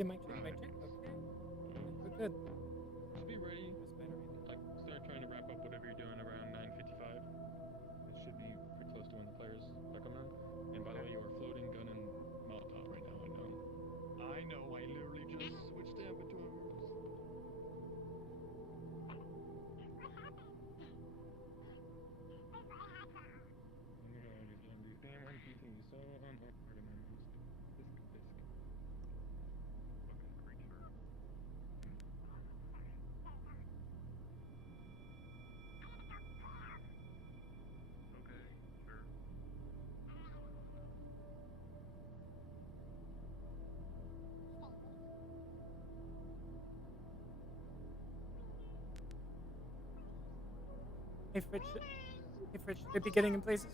Okay, mic check, mic check. Okay. We're good. Just be ready. This battery. Like, start trying to wrap up whatever you're doing around 9:55. It should be pretty close to when the players are coming on. And by the way, you are floating gun and Molotov right now. I know. I literally just switched to avatars. Damn, I'm keeping you so unorganized. Disc. Fucking creature. Okay, sure. Hey, Fritz. Hey, Fritz. Should they be getting in places?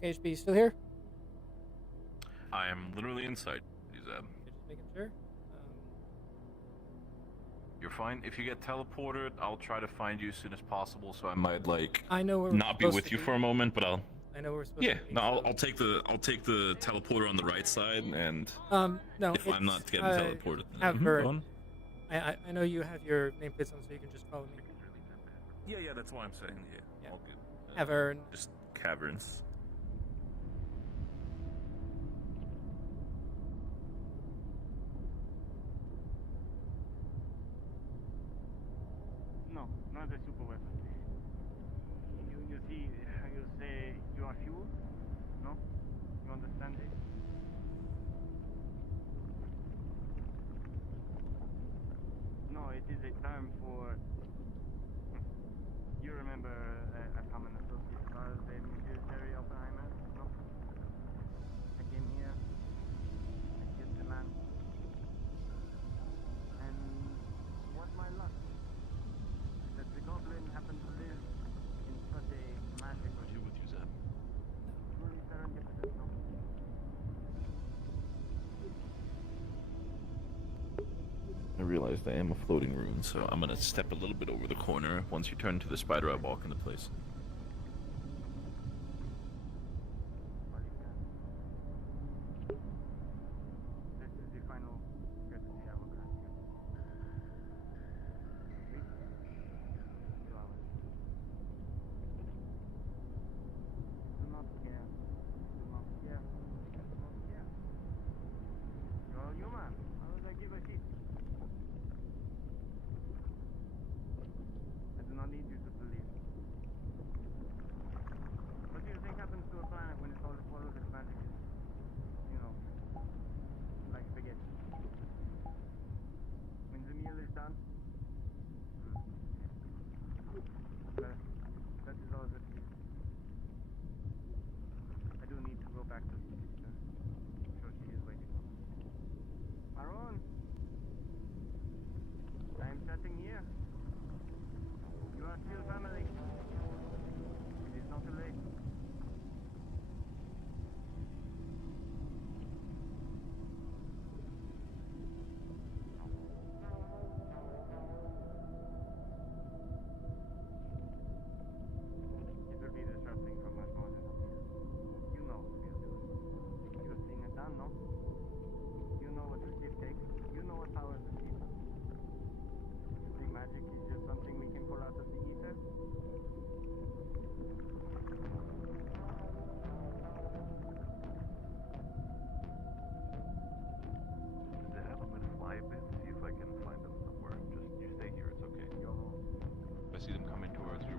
Okay, HB, you still here? I am literally inside, Zeb. Okay, just making sure. You're fine. If you get teleported, I'll try to find you as soon as possible. So I might I know where not be with you for a moment, but I'll. I know we're supposed Yeah, to be. no, I'll take the teleporter on the right side, and no, if I'm not getting teleported, have go Vern. on. I know you have your nameplates on, so you can just follow me. Yeah, that's what I'm saying. Yeah. All good. Have Vern. Just caverns. No, not the super weapon. You see how you say you are fuel? No? You understand it? No, it is a term for... You remember a common associate of ours, the military Oppenheimer? No? I came here, I killed the man, and what my luck? That the goblin happened to live in such a magical... You with you, Zeb? Truly serendipitous, no? I realized I am a floating rune, so I'm gonna step a little bit over the corner. Once you turn to the spider, I walk into place. This is the final courtesy I will grant you. 2 hours. Do not care. Do not care. Do not care. You're human. How would I give a shit? I do not need you to believe. What do you think happens to a planet when it follows its magic? You know, like spaghetti. When the meal is done, that is all that it is. I do need to go back to the sister. I'm sure she is waiting for me. Maroon! I am sitting here. You are still family. It is not too late. It will be disrupting for much more than a year. You know what we are doing. You are seeing it done, no? You know what the ship takes. You know what powers the ship. You think magic is just something we can pull out of the ether? Zeb, I'm gonna fly a bit, see if I can find them somewhere. Just you stay here, it's okay. Yo. If I see them coming towards you,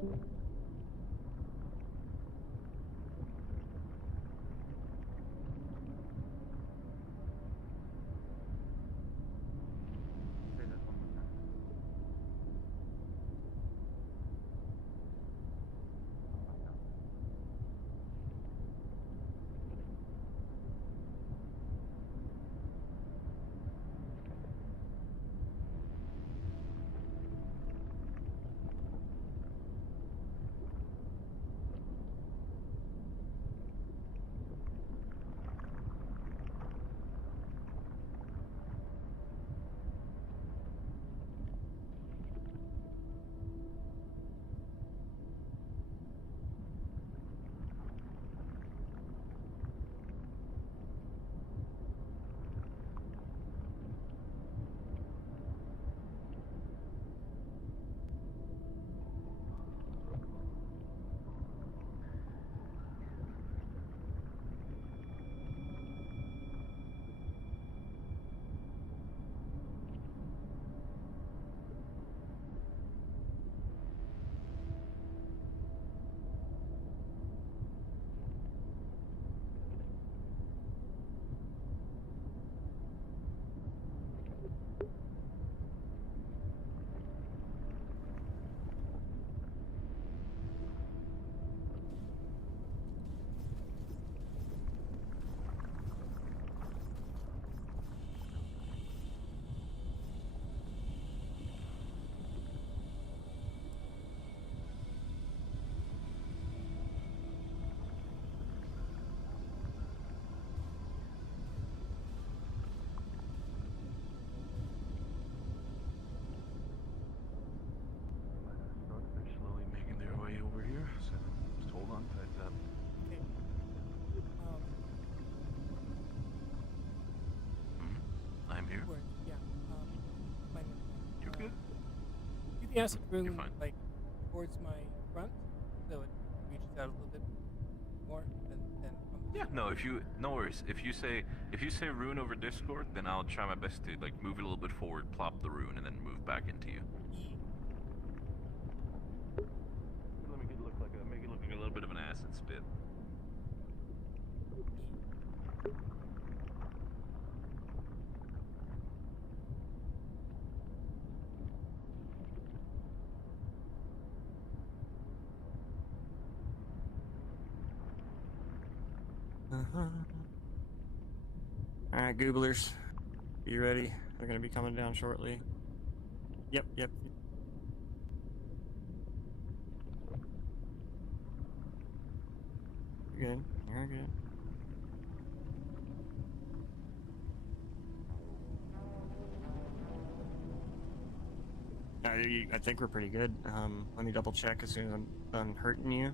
Say that one more time. They're slowly making their way over here, so just hold on tight up. Okay. I'm here. Word. Yeah. My name. You're good. Do the acid You're rune fine. like towards my front, so it reaches out a little bit more than on the Yeah, no, no worries. If you say rune over Discord, then I'll try my best to like move it a little bit forward, plop the rune, and then move back into you. E. Let me make it look like a little bit of an acid spit. Alright, Gooblers. Be ready. They're gonna be coming down shortly. Yep. You're good. You're good. I think we're pretty good. Let me double check as soon as I'm done hurting you.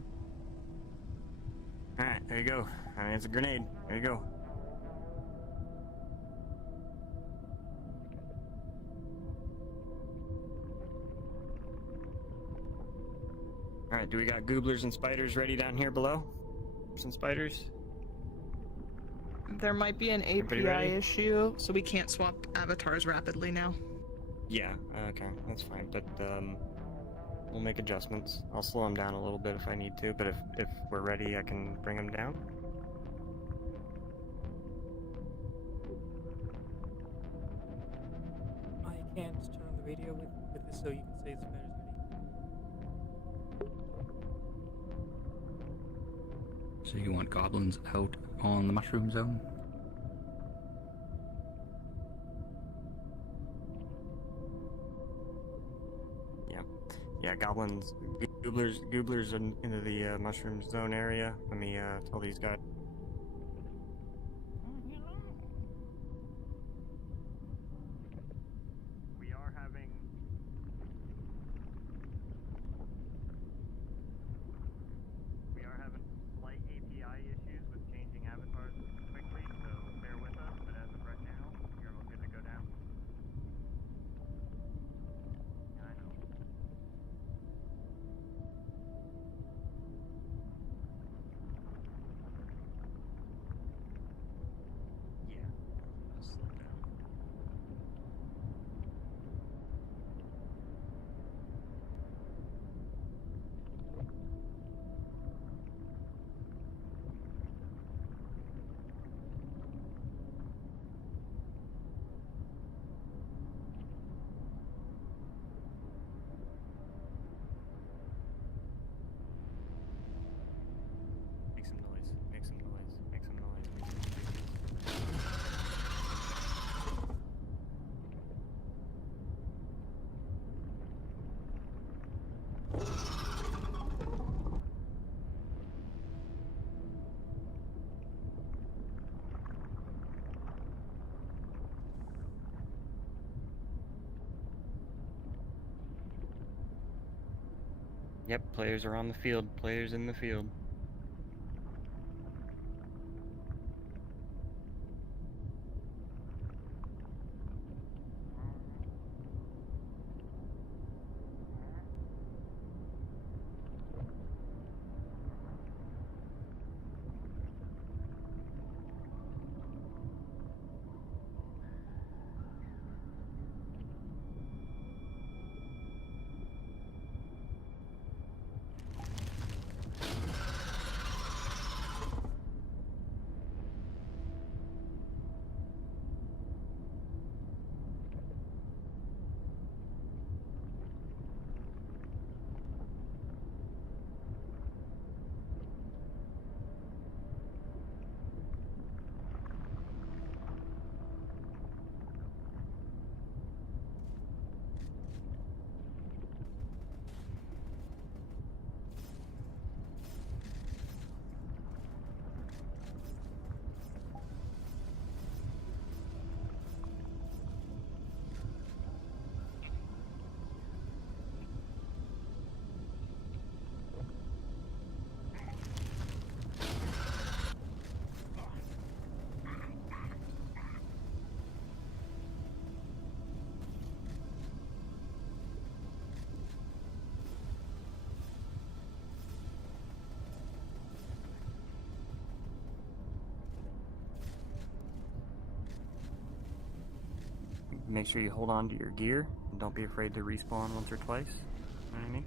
Alright, there you go. It's a grenade. There you go. Alright, do we got gooblers and spiders ready down here below? Some spiders? There might be an Everybody API ready? issue, so we can't swap avatars rapidly now. Yeah, okay, that's fine. But we'll make adjustments. I'll slow them down a little bit if I need to, but if we're ready, I can bring them down. I can't turn on the radio with this, so you can say the spiders ready. So you want goblins out on the mushroom zone? Yeah, goblins, gooblers into the mushroom zone area. Let me tell these guys. We are having slight API issues with changing avatars quickly, so bear with us. But as of right now, you're all good to go down. Yeah, I know. Yep, players are on the field. Players in the field. Make sure you hold on to your gear and don't be afraid to respawn once or twice. You know what I mean?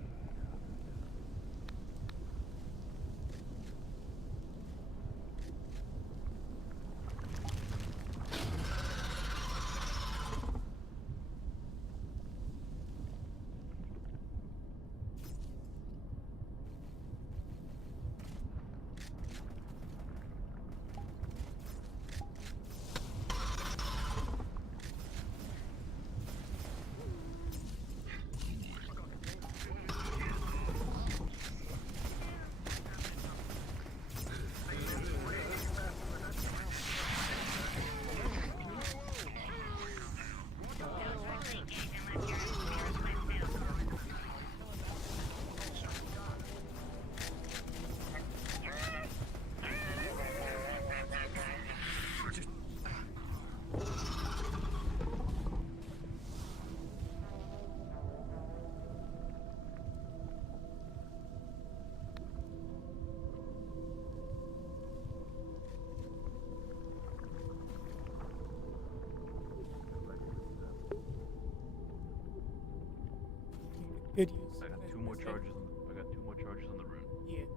Good use. I got as two I more said. charges. I got 2 more charges on the rune. Yeah,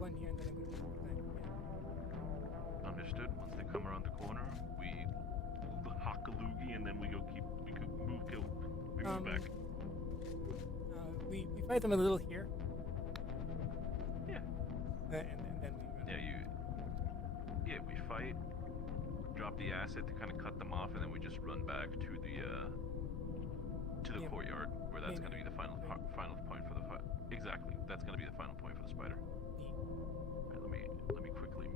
one here and then I'm gonna go back again. Understood. Once they come around the corner, we hock a loogie and then we go we could move kill. We move back. We fight them a little here. Yeah. And then we run. Yeah, we fight, drop the acid to kind of cut them off, and then we just run back to the Yeah. courtyard, where that's Main going to be the final point for the fight. Exactly, that's going to be the final point for the spider. Neat. Alright, let me quickly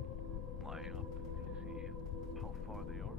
line up to see how far they are.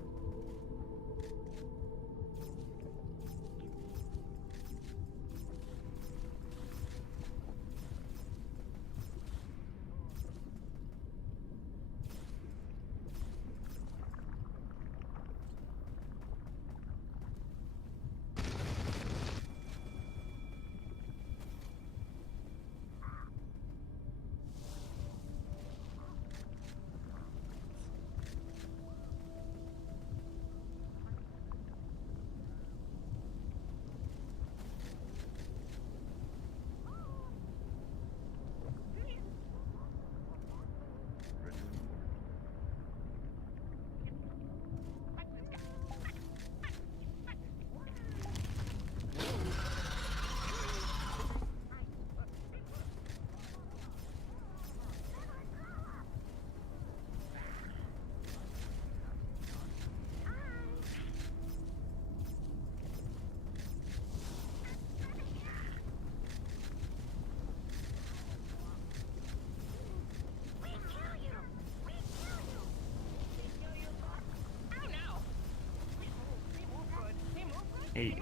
Hey,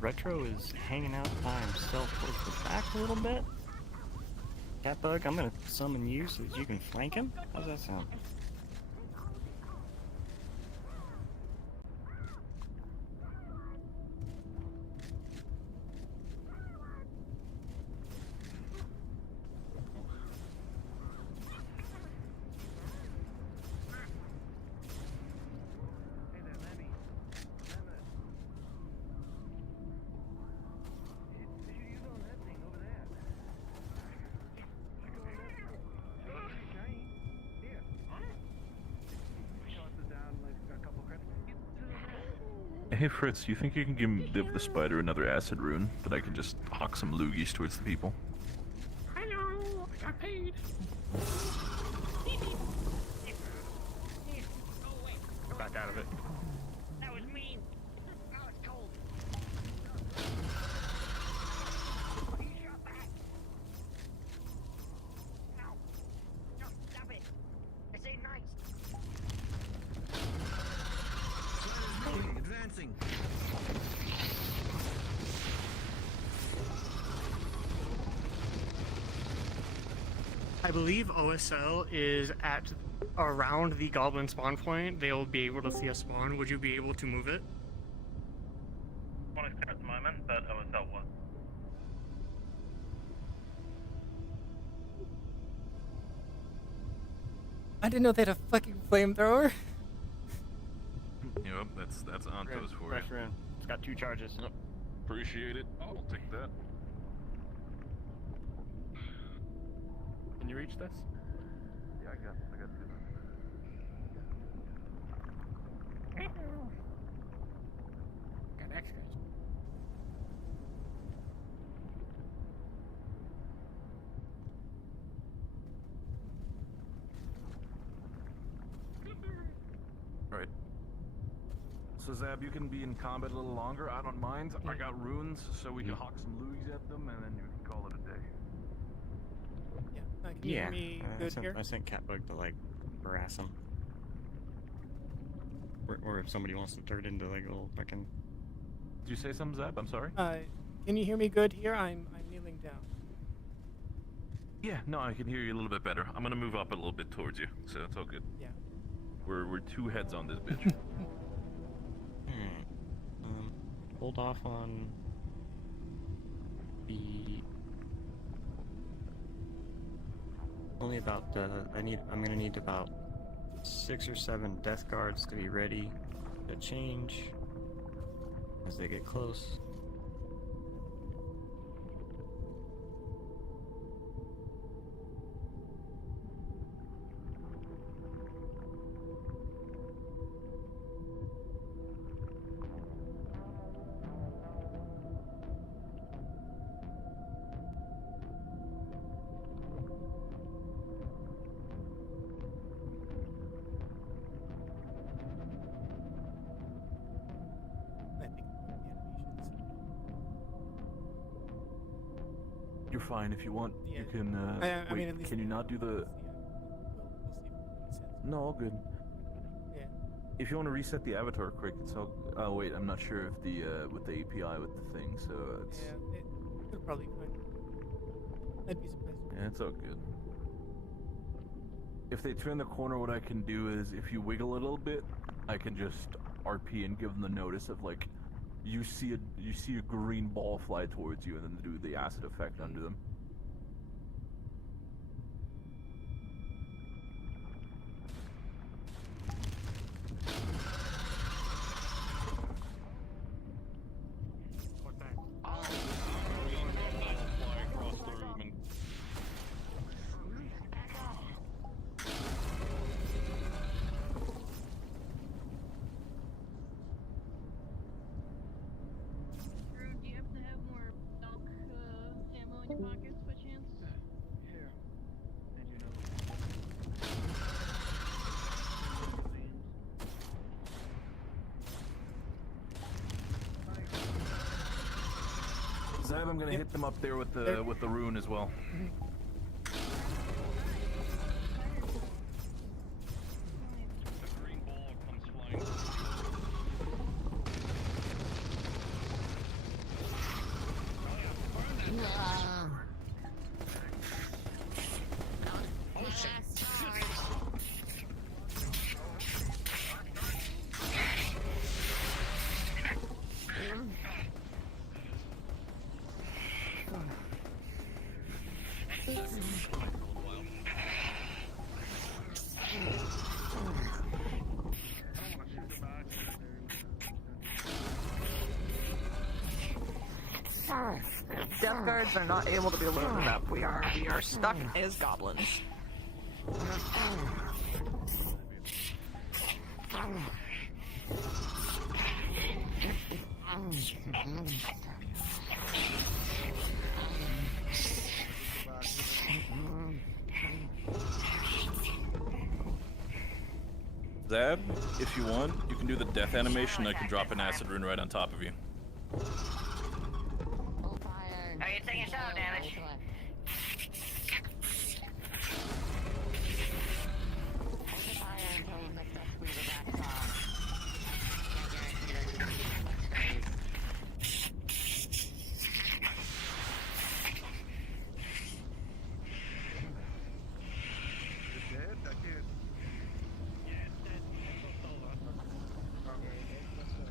Retro is hanging out by himself towards the back a little bit. Catbug, I'm gonna summon you so that you can flank him? How's that sound? Hey there, Lemmy. Leonard. You know that thing over there. Go on that. Pretty shiny. Here. Toss it down like a couple credits. Get to the left. Hey Fritz, you think you can give the spider another acid rune that I can just hawk some loogies towards the people? Hello, I got paid. Get back out of it. That was mean. Now it's cold. He shot back. No. No, stop it. This ain't nice. Advancing. I believe OSL is at around the goblin spawn point. They'll be able to see a spawn. Would you be able to move it? Not at the moment, but OSL was. I didn't know they had a fucking flamethrower. Yep, that's Anto's for you. Fresh rune. It's got 2 charges. Yep. Appreciate it. I'll take that. Can you reach this? Yeah, I got 2 minutes. Got extras. Right. So Zab, you can be in combat a little longer. I don't mind. I got runes, so we can hawk some loogies at them, and then you can call it a day. Yeah. Can you hear me good here? I sent Catbug to like harass him. Or if somebody wants to turn into like a little fucking. Did you say something, Zab? I'm sorry. Can you hear me good here? I'm kneeling down. Yeah, no, I can hear you a little bit better. I'm gonna move up a little bit towards you, so it's all good. Yeah. We're 2 heads on this bitch. Hold off on the. Only about I'm gonna need about 6 or 7 death guards to be ready to change as they get close. I think the animations. You're fine if you want. Yeah. You can. I wait, mean, at least can you not do the? We'll see if it makes sense. No, all good. Yeah. If you want to reset the avatar quick, it's all. Oh wait, I'm not sure if the with the API with the thing, so it's. Yeah. It'll probably be fine. I'd be surprised. Yeah, it's all good. If they turn the corner, what I can do is, if you wiggle a little bit, I can just RP and give them the notice of like, you see a green ball fly towards you, and then do the acid effect under them. What that? Fly across the room and Drew, do you happen to have more elk ammo in your pockets by chance? Here. And you know. Zab, I'm gonna hit them up there with the rune as well. the green ball comes flying. Death guards are not able to be loaded up. We are stuck as goblins. Zab, if you want, you can do the death animation. I can drop an acid rune right on top of you. Are you taking shadow damage?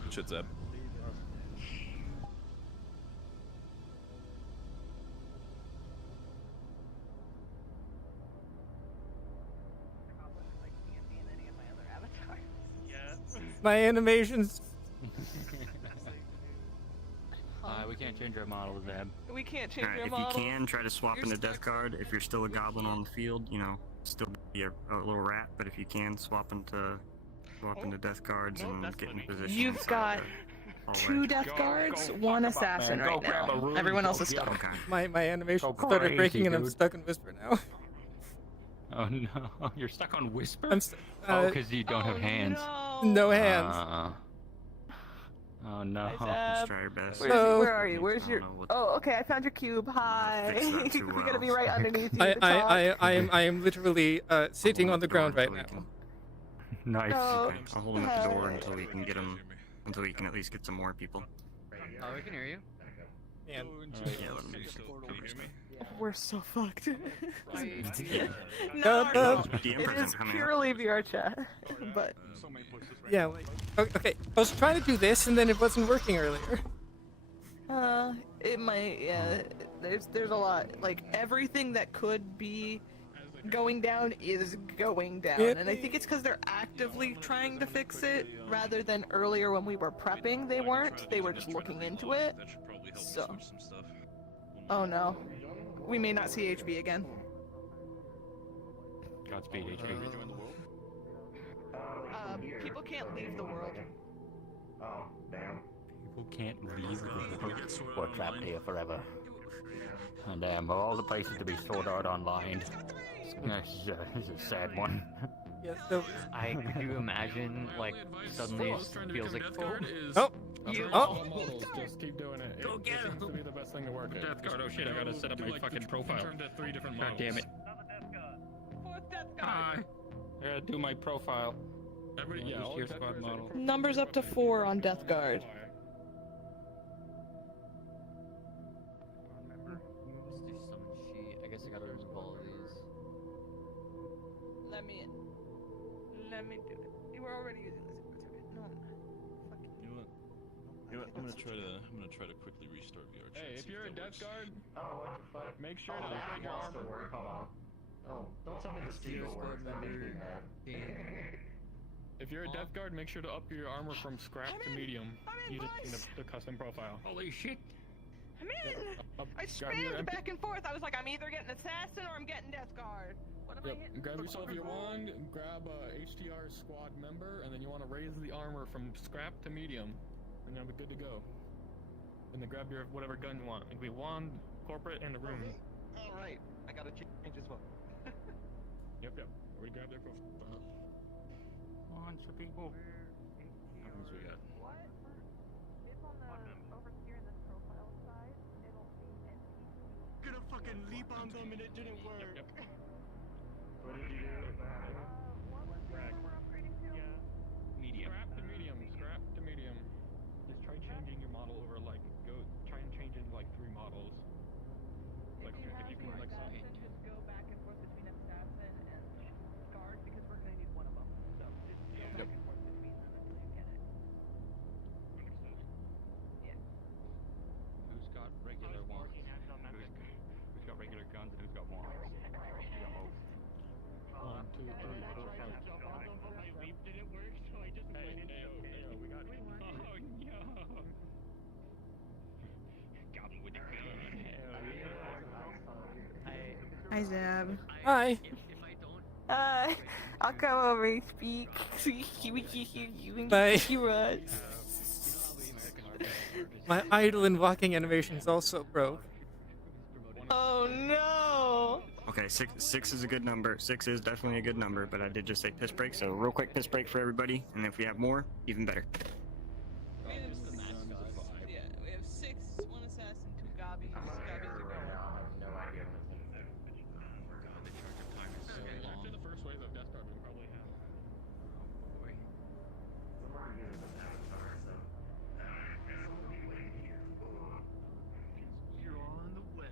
Shit, Zab. My animations. We can't change our model, Zab. We can't change Alright, your if model. you can, try to swap into Death Guard. If you're still a goblin on the field, you know, still be a little rat, but if you can, swap into Death Guards and get in position. You've inside got the 2 Death Guards, 1 assassin man. Go right grab now. a room, Everyone go else is get stuck. Okay. My animation Go started crazy, breaking and I'm dude. stuck in Whisper now. Oh no, you're stuck on Whisper? I'm oh, because you don't have hands. No hands. Oh no. Just try your best. Where are you? Where's I your? don't know what- Oh, okay. I found your cube. Hi. fix that too We're gonna be well. right underneath you. to talk. I am literally sitting on the ground right now. Nice. No. Okay, I'll hold him at the door Hi. until we can get him, until we can at least get some more people. Oh, we can hear you. Man. Yeah, let me just cover his name. We're so fucked. Yeah. No, no. The It Emperor's is coming up. purely VR chat, but Yeah, like, okay. I was trying to do this and then it wasn't working earlier. it might. Yeah, there's a lot. Like everything that could be going down is going down, and I think it's because they're actively trying to fix it rather than earlier when we were prepping. They weren't. They were just looking into it. So. Oh no, we may not see HB again. Godspeed, HP. People can't leave the world. People can't leave the world. We're trapped here forever. And damn, of all the places to be Sword Art Online, this is a sad one. Yeah, so. Could you imagine, like, suddenly it feels like, Oh! Just keep doing it. Go get seems to be the best thing to work. Death Guard, oh shit, I gotta set up my fucking profile. Turn to 3 different God models. damn it. Hi. I gotta do my profile. Everybody, yeah, all your Death squad Guards model. Numbers up to 4 on Death Guard. Let's do some sheet. I guess I gotta remove all of these. Let me do it. You were already using this. No, I'm not. Fucking. You know what? I'm gonna try to quickly restart VR chat. Hey, if you're a Death Guard, make sure to upgrade your armor. If you're a Death Guard, make sure to up your armor from scrap to medium using the custom profile. Holy shit! I'm in! I spammed back and forth. I was like, I'm either getting Assassin or I'm getting Death Guard. What am I hitting? Grab yourself your wand, grab a HTR squad member, and then you want to raise the armor from scrap to medium, and then we're good to go. And then grab your whatever gun you want. It can be wand, corporate, and the room. Alright, I gotta change as well. Yep. We grab their profile. Bunch of people. How many we got? Gonna fucking leap on them and it didn't work. Yep. What did you do? Medium. Scrap to medium. Just try changing your model over, like, try and change it like 3 models. Like, if you can, like, Just go back and forth between Assassin and Guard because we're gonna need one of them. So just go back and forth between them until you get it. Yeah. Who's got regular wands? Who's got regular guns and who's got wands? 1, 2, 3, 4, 5. My leap didn't work, so I just went into Hey, we got it. Oh no! Goblin with the Hi, Zab. Hi. I'll come over and speak so we can hear you and Bye. hear us. My idle and walking animations also broke. Oh no! Okay, six is a good number. 6 is definitely a good number, but I did just say piss break, so real quick piss break for everybody, and if we have more, even better. We have 6, 1 assassin, 2 gobbies. Gobbies are going. After the first wave of Death Star, we probably have. You're on the west.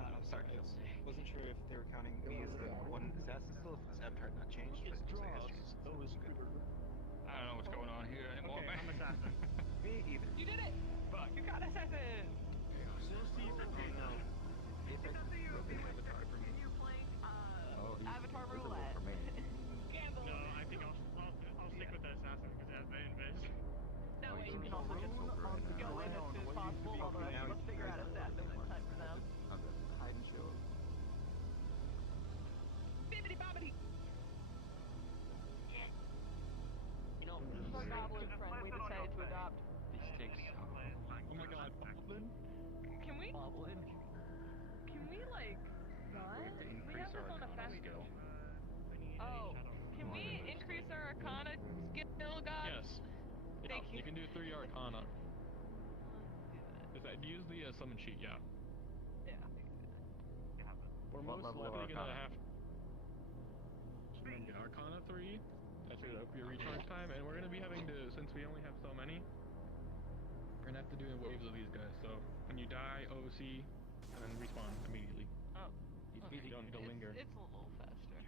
I'm sorry, I wasn't sure if they were counting me as the one assassin still, if his avatar had not changed, but it looks like it has changed. I don't know what's going on here anymore, Okay, man. I'm assassin. Me even. You did it! Fuck, you got assassin! No. Avatar roulette. Gamble. No, I think I'll stick with the assassin because it has the invis. No, wait, you can also just go in as soon as possible. Although let's figure out assassin this time for them. Hide and show. Bibbidi bobbidi. You know, our goblin friend we decided to adopt. Oh my god, Boblin? Can we? Can we like run? We have this on a fast go. Oh, can we increase our Arcana skill, God? Yes. Thank you. You can do 3 Arcana. Is that use the summon sheet? Yeah. Yeah. We're What most level of likely gonna Arcana? have Arcana 3. That should up your recharge time, and we're gonna be having to, since we only have so many, we're gonna have to do waves of these guys. So when you die, OC, and then respawn immediately. Oh. You don't need to linger. It's a little faster.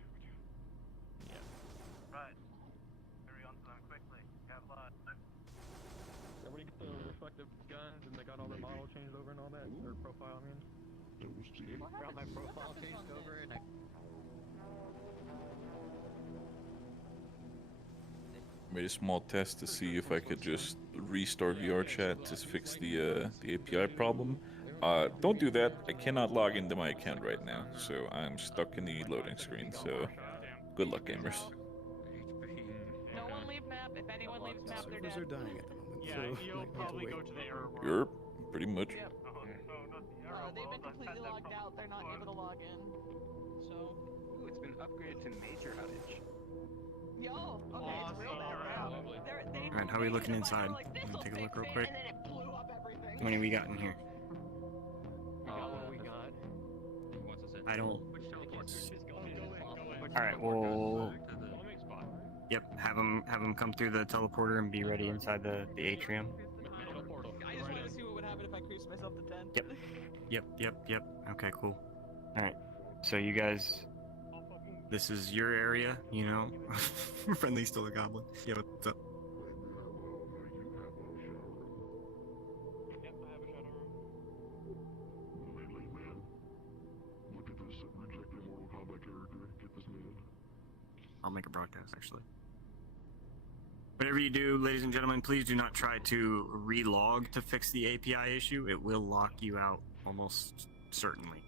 Yeah. Right. Hurry on to them quickly. Got blood. Everybody get the respective guns, and they got all their model changed over and all that, or profile, I mean. Got my profile changed over and I Made a small test to see if I could just restart VR chat to fix the API problem. Don't do that. I cannot log into my account right now, so I'm stuck in the loading screen. So, good luck, gamers. No one leave map. If anyone leaves map, they're dead. Servers are dying at the moment, Yeah, so you'll might need to probably wait. go to the error world. You're pretty much. Yep. They've been completely logged out. They're not able to log in. So. Ooh, it's been upgraded to major outage. Yo. Okay, it's real bad now. Alright, how are we looking inside? Let me take a look real quick. And then it blew up everything. How many we got in here? what we got. I don't. Alright, well. Yep, have them come through the teleporter and be ready inside the atrium. I just wanted to see what would happen if I increased myself to 10. Yep. Okay, cool. Alright, so you guys. This is your area, you know? Friendly still a goblin. Yeah, what's up? Yep, I have a shadow room. I'll make a broadcast, actually. Whatever you do, ladies and gentlemen, please do not try to relog to fix the API issue. It will lock you out almost certainly.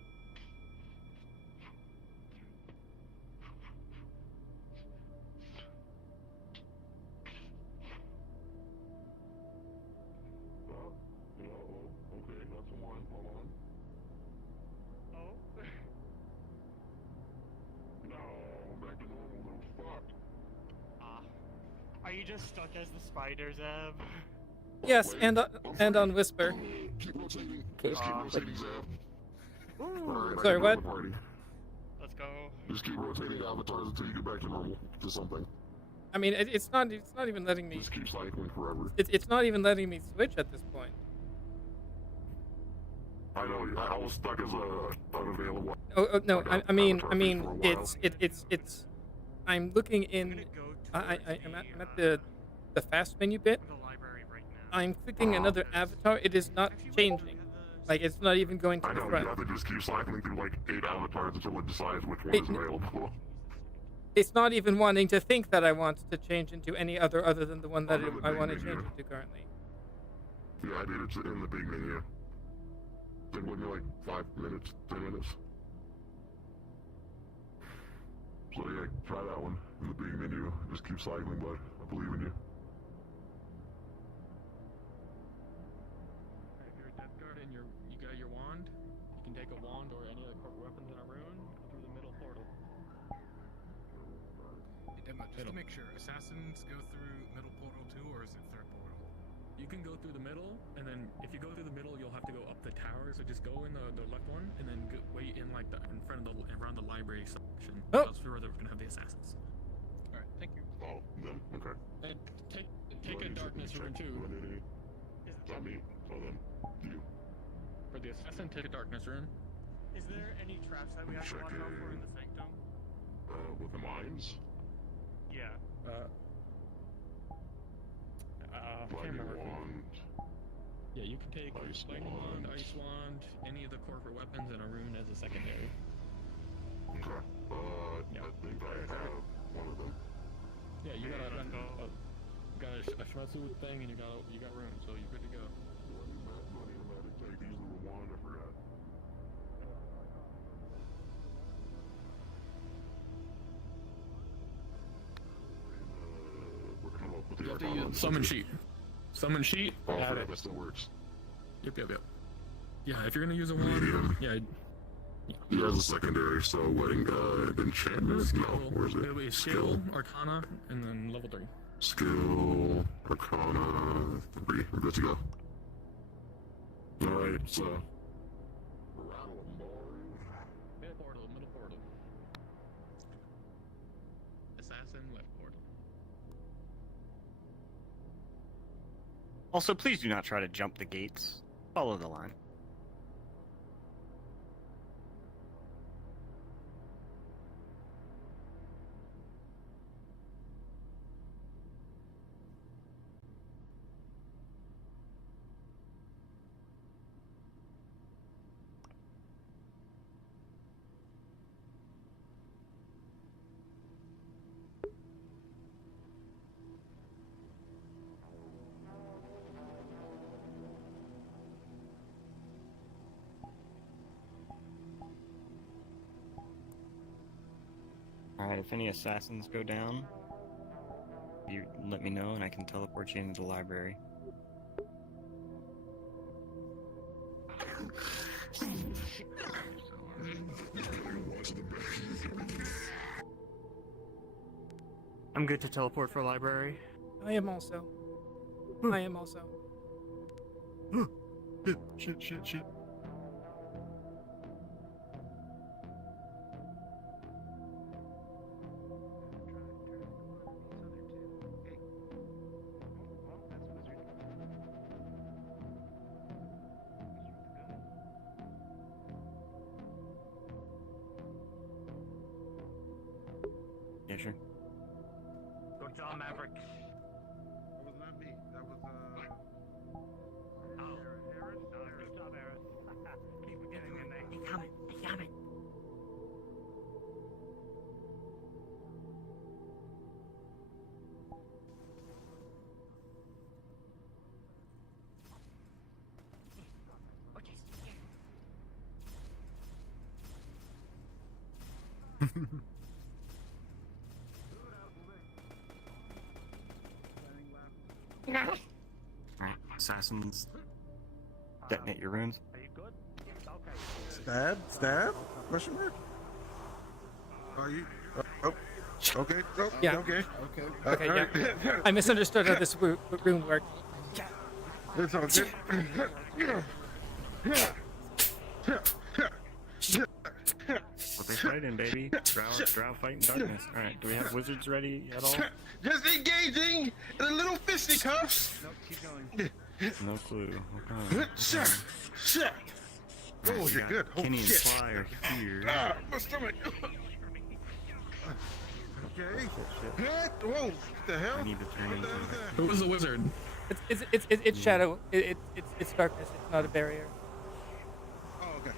Are you just stuck as the spider, Zeb? Yes, and on Whisper. Sorry, what? Let's go. Just keep rotating avatars until you get back to normal, to something. I mean, it's not even letting me. Just keep cycling forever. It's not even letting me switch at this point. I know, I was stuck as unavailable. Oh no, I mean, avatar it's. I'm looking in. I'm at the fast menu bit. The library right now. I'm clicking another avatar. It is not changing. Like, it's not even going to I the know, front. you have to just keep cycling through like 8 avatars until it decides which one is available. It's not even wanting to think that I want to change into any other than the one that I want to change into currently. Yeah, I did it in the big menu. It took me like 5 minutes, 10 minutes. So yeah, try that one in the big menu. Just keep cycling, bud. I believe in you. If you're a Death Guard and you got your wand, you can take a wand or any other corporate weapons in a rune through the middle portal. Hey, Demo, just to make sure, assassins go through middle portal too, or is it third portal? You can go through the middle, and then if you go through the middle, you'll have to go up the tower. So just go in the left one, and then wait in like in front of around the library section. Oh. That's where they're gonna have the assassins. All right, thank you. Oh, then, okay. And take a darkness rune too. Not me. Oh, then. You. For the assassin, take a darkness rune. Is there any traps that we have to watch out for in the sanctum? With the mines? Yeah. Can't remember. Wand. Yeah, you can take Ice lightning wand, wand. ice wand, any of the corporate weapons, and a rune as a secondary. Okay. Yeah. I think I have one of them. Yeah, you got a Shmetsu thing, and you got rune, so you're good to go. Do I need a magic take? These are the wand, I forgot. We're coming up with the You have to Arcana. use summon sheet. Summon sheet. Oh, I Add forgot it. that still works. Yep. Yeah, if you're gonna use a wand, Medium. yeah. There's a secondary, so wedding enchantment. No, where is It'll be it? skill, arcana, and then level 3. Skill, Arcana, 3. We're good to go. Alright, so. Middle portal. Assassin, left portal. Also, please do not try to jump the gates. Follow the line. Alright, if any assassins go down, you let me know and I can teleport you into the library. I'm good to teleport for library. I am also. I am also. Shit. Yeah, sure. Good job, Maverick. That was not me. That was, Harris? Good job, Harris. Keep getting in there. They coming. Alright, assassins, detonate your runes. Are you good? Okay. Stab? Question mark? Are you? Oh, okay. Oh, Yeah. Okay. Okay, yeah. Alright. I misunderstood how this room worked. It's all good. What they fighting, baby? Drow fighting darkness. Alright, do we have wizards ready at all? Just engaging in a little fisticuffs. Nope, keep going. No clue. Okay. Shit. Oh, We you're got good. Oh, Kenny and shit. Sly are here. Ah, my stomach. Okay. What? Whoa, what the hell? I need to turn into Who was the wizard? It's shadow. It's darkness. It's not a barrier. Oh, okay.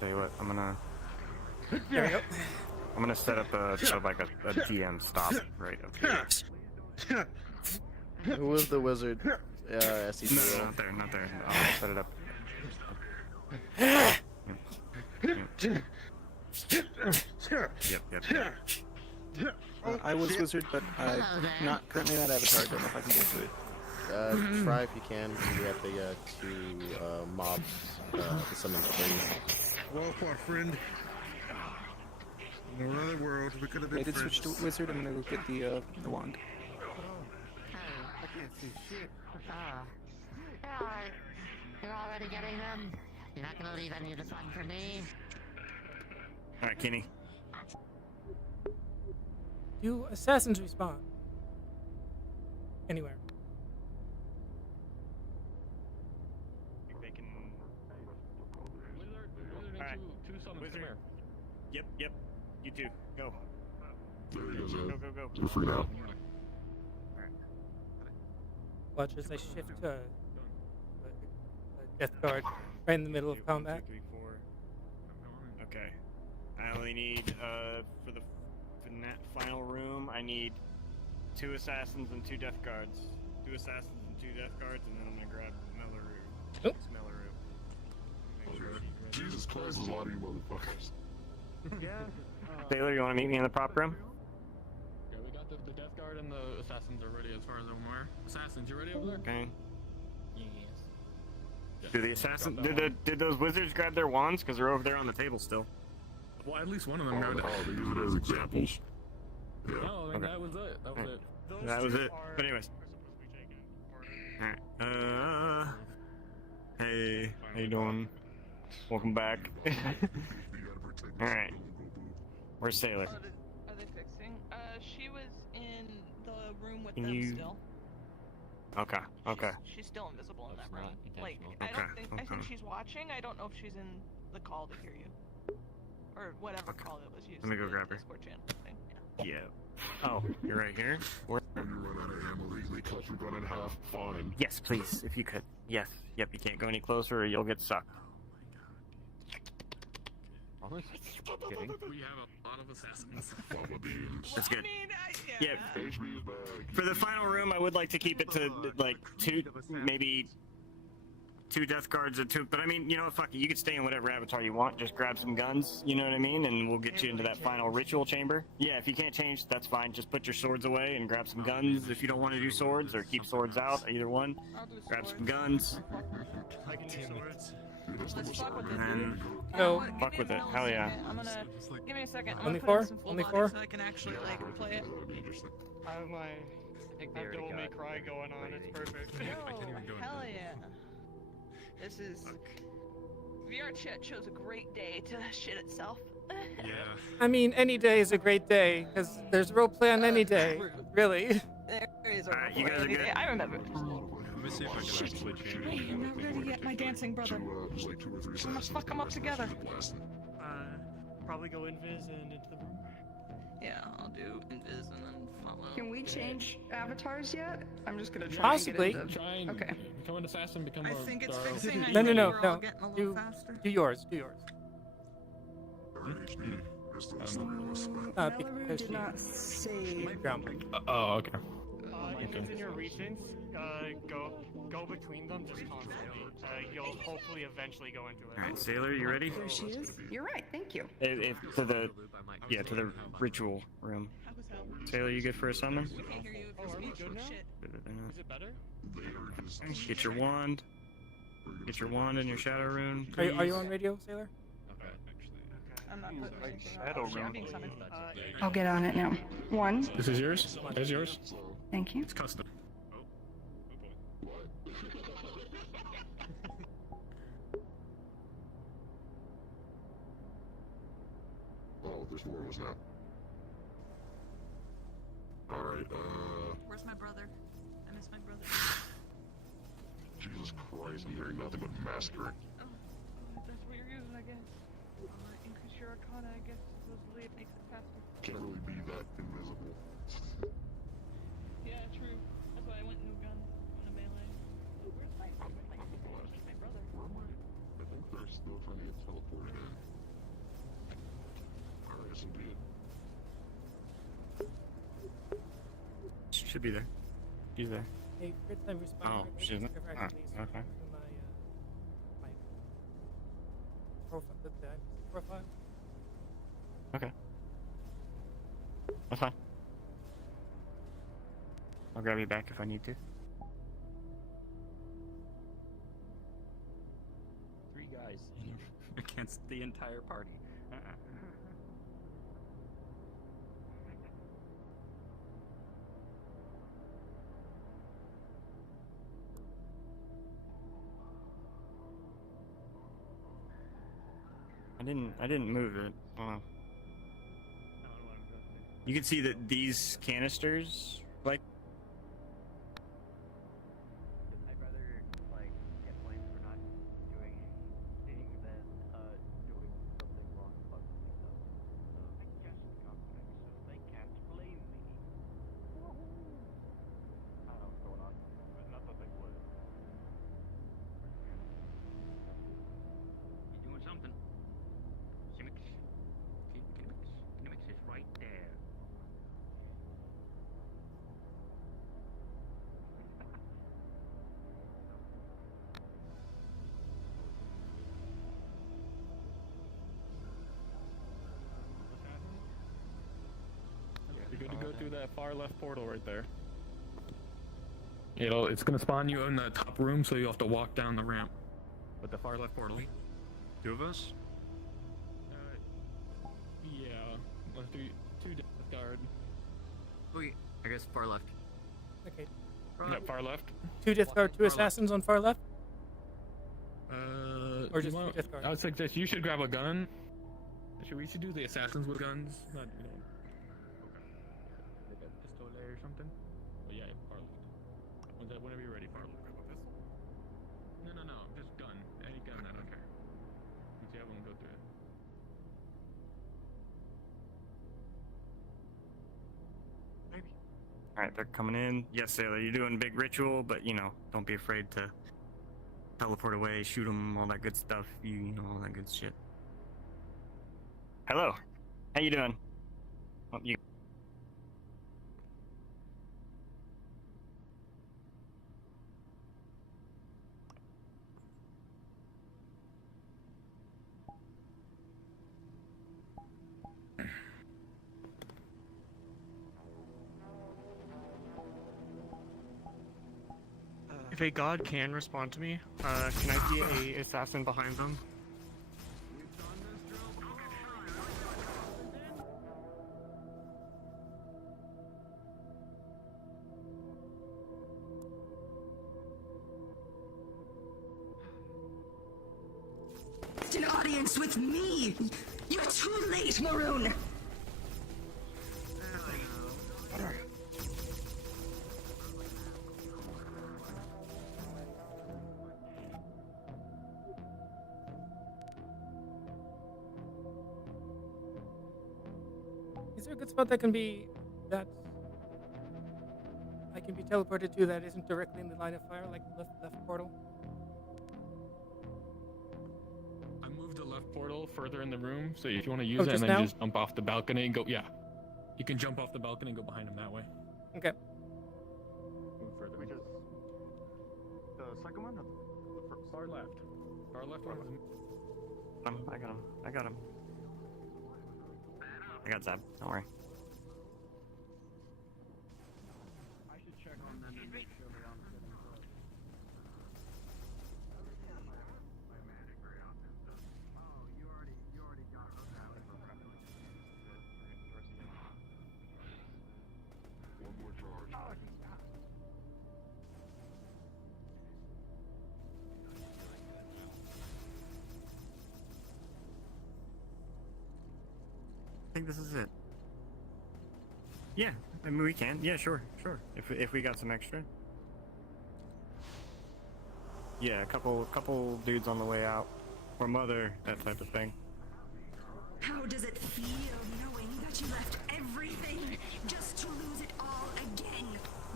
Tell you what, I'm gonna There we go. I'm gonna set up a DM stop right up here. Who was the wizard? SCP. No, not there. I'll set it up. Yep. I was wizard, but not currently that avatar. Don't know if I can get to it. Try if you can. We have the two mobs, the summon things. Well fought, friend. In another world, we could have been I did friends. switch to wizard. I'm gonna go get the wand. I can't see shit. You're already getting them. You're not gonna leave any of this one for me. Alright, Kenny. Do assassins respawn? Anywhere. They can. Wizard, Alright. two summons, Wizard. come here. Yep. You two, go. There you go, Go. Zed. You're free now. Watch as I shift to a death guard right in the middle of combat. 1, 2, 3, 4. Okay. I only need for the final room. I need 2 assassins and 2 death guards. 2 assassins and 2 death guards, and then I'm gonna grab Melleru. Oop. Melleru. Make sure she grabs. Jesus Christ, there's a lot of you motherfuckers. Taylor, you want to meet me in the prop room? Yeah, we got the death guard and the assassins are ready as far as I'm aware. Assassins, you ready over there? Okay. Yes. Do the assassin? Did those wizards grab their wands? Because they're over there on the table still. Well, at least one of them Oh, grabbed it. they use it as examples. Yeah. No, I mean, Okay. that was it. That was it. That was it. But anyways. Alright. Hey, how you doing? Welcome back. Alright. Where's Sailor? Are they fixing? She was in the room with Can them you- still. Okay. She's still invisible in that That's room. not Like, intentional. I think Okay. she's watching. I don't know if she's in the call to hear you. Or whatever call it was used. Let me go in grab the her. Discord channel thing. Yeah. Oh, you're right here? Where? When you run out of ammo, they cut your gun in half. Fine. Yes, please, if you could. Yes. Yep, you can't go any closer or you'll get sucked. Honest? Kidding? We have a lot of assassins. Fava beans. That's good. I mean, Yeah. HB's back. For the final room, I would like to keep it to like 2, maybe 2 death guards or 2. But I mean, you know what? Fuck it. You could stay in whatever avatar you want. Just grab some guns. You know what I mean? And we'll get you into that final ritual chamber. Yeah. If you can't change, that's fine. Just put your swords away and grab some guns. If you don't want to do swords or keep swords out, either one. I'll do Grab swords. some guns. I can do swords. Let's fuck with it. And Go. Give me fuck a with it. millisecond. Hell yeah. I'm gonna give me a second. I'm Only gonna put in 4? some full Only body 4? so I can actually like play it. I have my Devil May Cry going on. It's perfect. Yo, hell yeah. This is VR chat chose a great day to shit itself. Yeah. I mean, any day is a great day because there's roleplay on any day. Really. There is a Alright, you guys are any good? day. I remember. Let me see if I can actually change. I'm not ready yet, my dancing brother. There's like 2 or 3 I'm gonna assassins. fuck 'em up together. Probably go invis and into the room. Yeah, I'll do invis and then follow. Can we change avatars yet? I'm just gonna try Possibly. and get into... Try and Okay. become an assassin, become I a think it's Daro. fixing. I No, think no, we're all no. getting a little Do faster. do yours. Do yours. HB. There's still some of us. Melleru Because did she not save. groundbreak. Oh, okay. If it's in your regions, go between them just constantly. You'll hopefully eventually go into it. Alright, Sailor, you ready? There she is. You're right. Thank you. To the ritual room. Sailor, you good for a summon? We can't hear you if Oh, are we you're good now? shit. Is it better? Get your wand. Get your wand and your shadow rune. Are you please. on radio, Sailor? I'm not putting anything on. I'm being summoned. I'll get on it now. 1. This is yours? That's yours? Thank you. It's custom. Oh, there's more of us now. Alright, Where's my brother? I miss my brother. Jesus Christ, I'm hearing nothing but massacre. Oh, that's what you're using, I guess. Increase your arcana, I guess. Supposedly it makes it faster. Can't really be that invisible. Yeah, true. That's why I went new gun on a melee. Where's my brother? Where am I? I think they're still trying to get teleported in. Alright, so be it. Should be there. She's there. Hey, first time respond. Oh, right? she isn't? Whenever I Ah, can leave okay. to my profile, the profile. Okay. That's fine. I'll grab you back if I need to. 3 guys against the entire party. I didn't move it. You can see that these canisters, like, I'd rather like get points for not doing anything than doing something wrong about something else. So I guess complex, so they can't blame me. I don't know what's going on, but not that they would. You're doing something. Gimmicks. Gimmicks is right there. You're good to go through that far left portal right there. It's gonna spawn you in the top room, so you have to walk down the ramp. But the far left portal. 2 of us? Yeah. Let's do 2 death guard. Wait, I guess far left. Okay. Yeah, far left. 2 Death Guard, 2 assassins on far left? Or just 2 Death Guard? I would suggest you should grab a gun. We should do the assassins with guns. Not, like a pistolet or something. But yeah, far left. Whenever you're ready, far left. Grab a pistol? No. Just gun. Any gun, I don't care. You see, I won't go through it. alright, they're coming in. Yes, Sailor, you're doing big ritual, but don't be afraid to teleport away, shoot them, all that good stuff. You know, all that good shit. Hello. How you doing? Oh, you. If a god can respond to me, can I be a assassin behind them? It's an audience with me! You're too late, Maroon! Is there a good spot that I can be teleported to that isn't directly in the line of fire, like left portal? I moved the left portal further in the room, so if you want to use it and just then now? just jump off the balcony and go, yeah. You can jump off the balcony and go behind him that way. Okay. Move further. Which is the second one? Or the far left. Far left one. I got him. I got Zab. Don't worry. I should check on them and make sure they're on the good side. Oh, you already got her out. One more charge. Oh, he's got I think this is it. Yeah, I mean we can. Yeah, sure. If we got some extra. Yeah, a couple dudes on the way out, or mother, that type of thing. How does it feel knowing that you left everything just to lose it all again?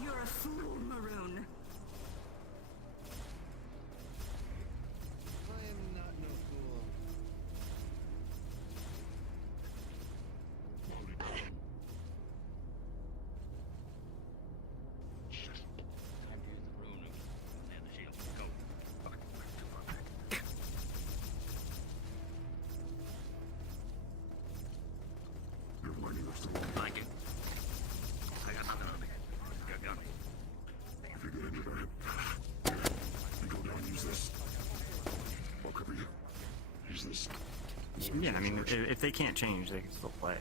You're a fool, Maroon. I am not no fool. Time to use the rune and the shield. Go. Fuck. Too far back. You're lining up some. Like it. Yeah, I mean, if they can't change, they can still play.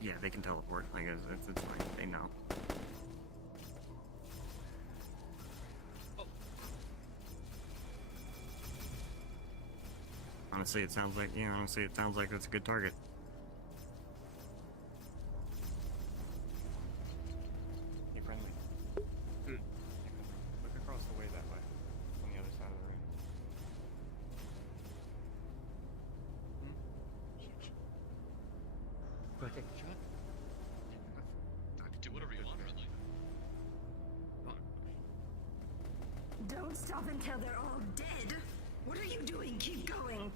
Yeah, they can teleport. Like, it's fine. They know. Honestly, it sounds like it's a good target. Hey, friendly. Hey, friendly. Look across the way that way, on the other side of the room. Go ahead, take the shot. Do whatever you want, friendly. Don't stop until they're all dead. What are you doing? Keep going.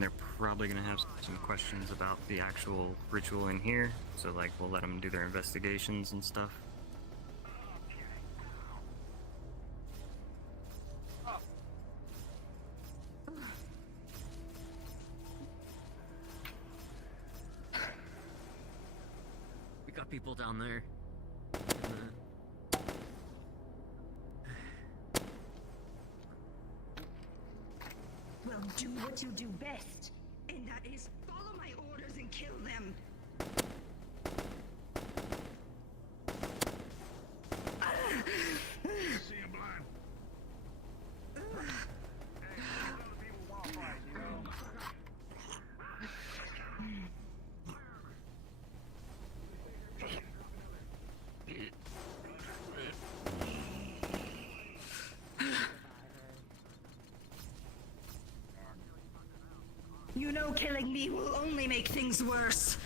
They're probably gonna have some questions about the actual ritual in here, so like we'll let them do their investigations and stuff. We got people down there. Well, do what you do best, and that is follow my orders and kill them. Seeing blind. You know killing me will only make things worse.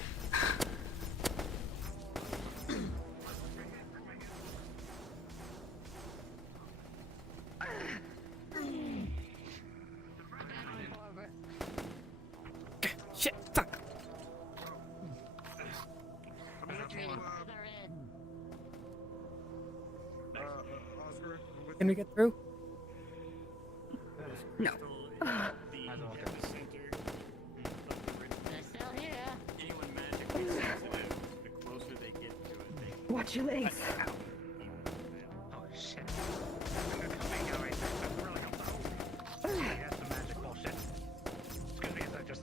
Shit, fuck. Can we get through? No. Watch your legs. Oh shit. That's really helpful. That's some magic bullshit. Excuse me as I just.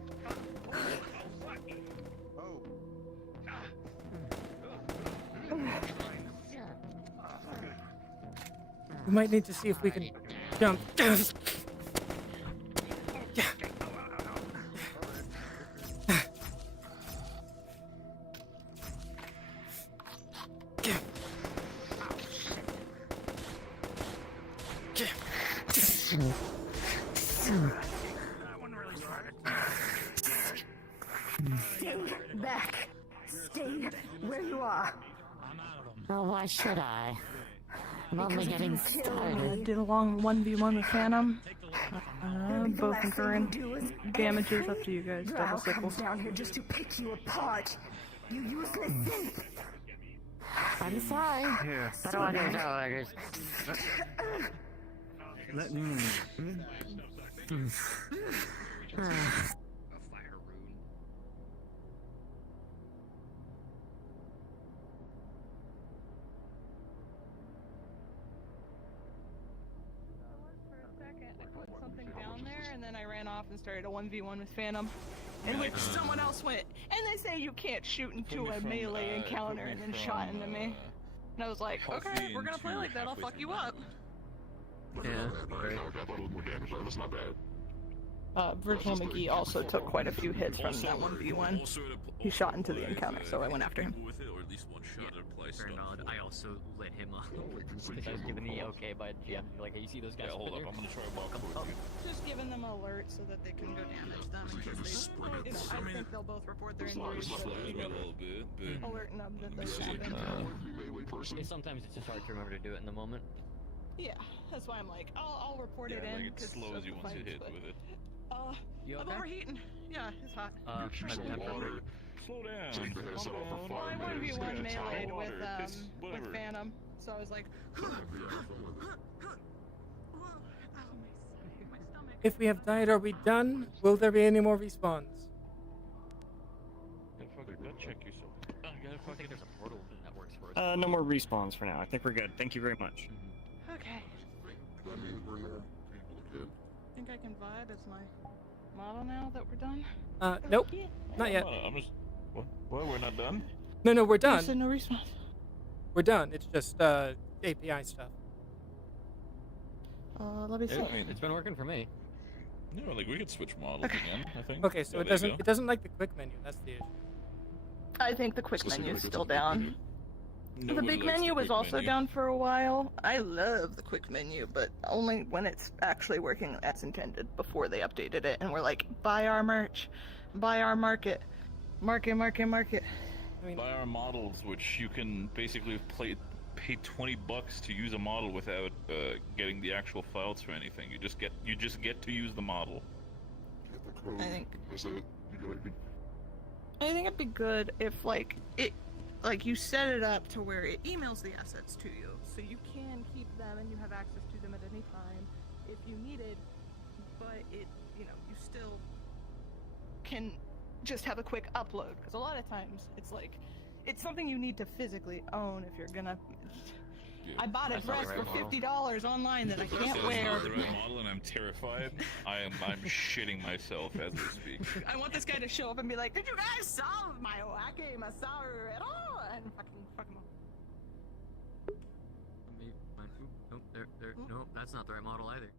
We might need to see if we can jump. Yeah. Stay back. Stay where you are. Oh, why should I? I'm only getting started. Did a long 1v1 with Phantom. Both incurring damages up to you guys. Double Drow sickles. comes down here just to pick you apart. You useless synth. I'm sorry. Yeah. But orders are orders. Let me. Something down there, and then I ran off and started a 1v1 with Phantom, in which someone else went, and they say you can't shoot into a melee encounter, and then shot into me. And I was like, okay, if we're gonna play like that, I'll fuck you up. Yeah. Virgil McGee also took quite a few hits from that 1v1. He shot into the encounter, so I went after him. With it, or at least one shot at apply Fair stun. nod. I also lit him up. Because I was given the okay by GM. Like, hey, you see those guys? Yeah, hold up. I'm gonna try to walk towards you. Just giving them alert so that they can go damage them in case they. I think they'll both report their injuries. It slows me a little bit, but Alerting them that let me they're see. happening. Sometimes it's just hard to remember to do it in the moment. Yeah, that's why I'm like, I'll report it in. Like it slows you once you hit with it. You I'm okay? overheating. Yeah, it's hot. Slow down. Well, I 1v1 melee'd with Phantom, so I was like, If we have died, are we done? Will there be any more respawns? Gotta fucking gut check yourself. I gotta fucking. There's a portal that works for us. No more respawns for now. I think we're good. Thank you very much. okay. Think I can vibe as my model now that we're done? Nope, not yet. I'm just. What? We're not done? No, we're You done. said no response. We're done. It's just API stuff. Let me see. I mean, It's been working for me. No, like we could switch models again. I think. Okay, so Yeah, it there you doesn't like the quick menu. That's the issue. I think the quick menu is still down. go. The big menu was also down for a while. I love the quick menu, but only when it's actually working as intended before they updated it and we're like, buy our merch, buy our market. Market. I mean, Buy our models, which you can basically pay $20 to use a model without getting the actual files for anything. You just get to use the model. I think it'd be good if you set it up to where it emails the assets to you, so you can keep them and you have access to them at any time if you needed. But you still can just have a quick upload, because a lot of times it's something you need to physically own if you're gonna. I bought a dress for $50 online that I can't That's wear. not the right model, and I'm terrified. I'm shitting myself as we speak. I want this guy to show up and be like, "Did you guys solve my wacky Masaru at all?" And fucking fuck him up. Nope, that's not the right model either.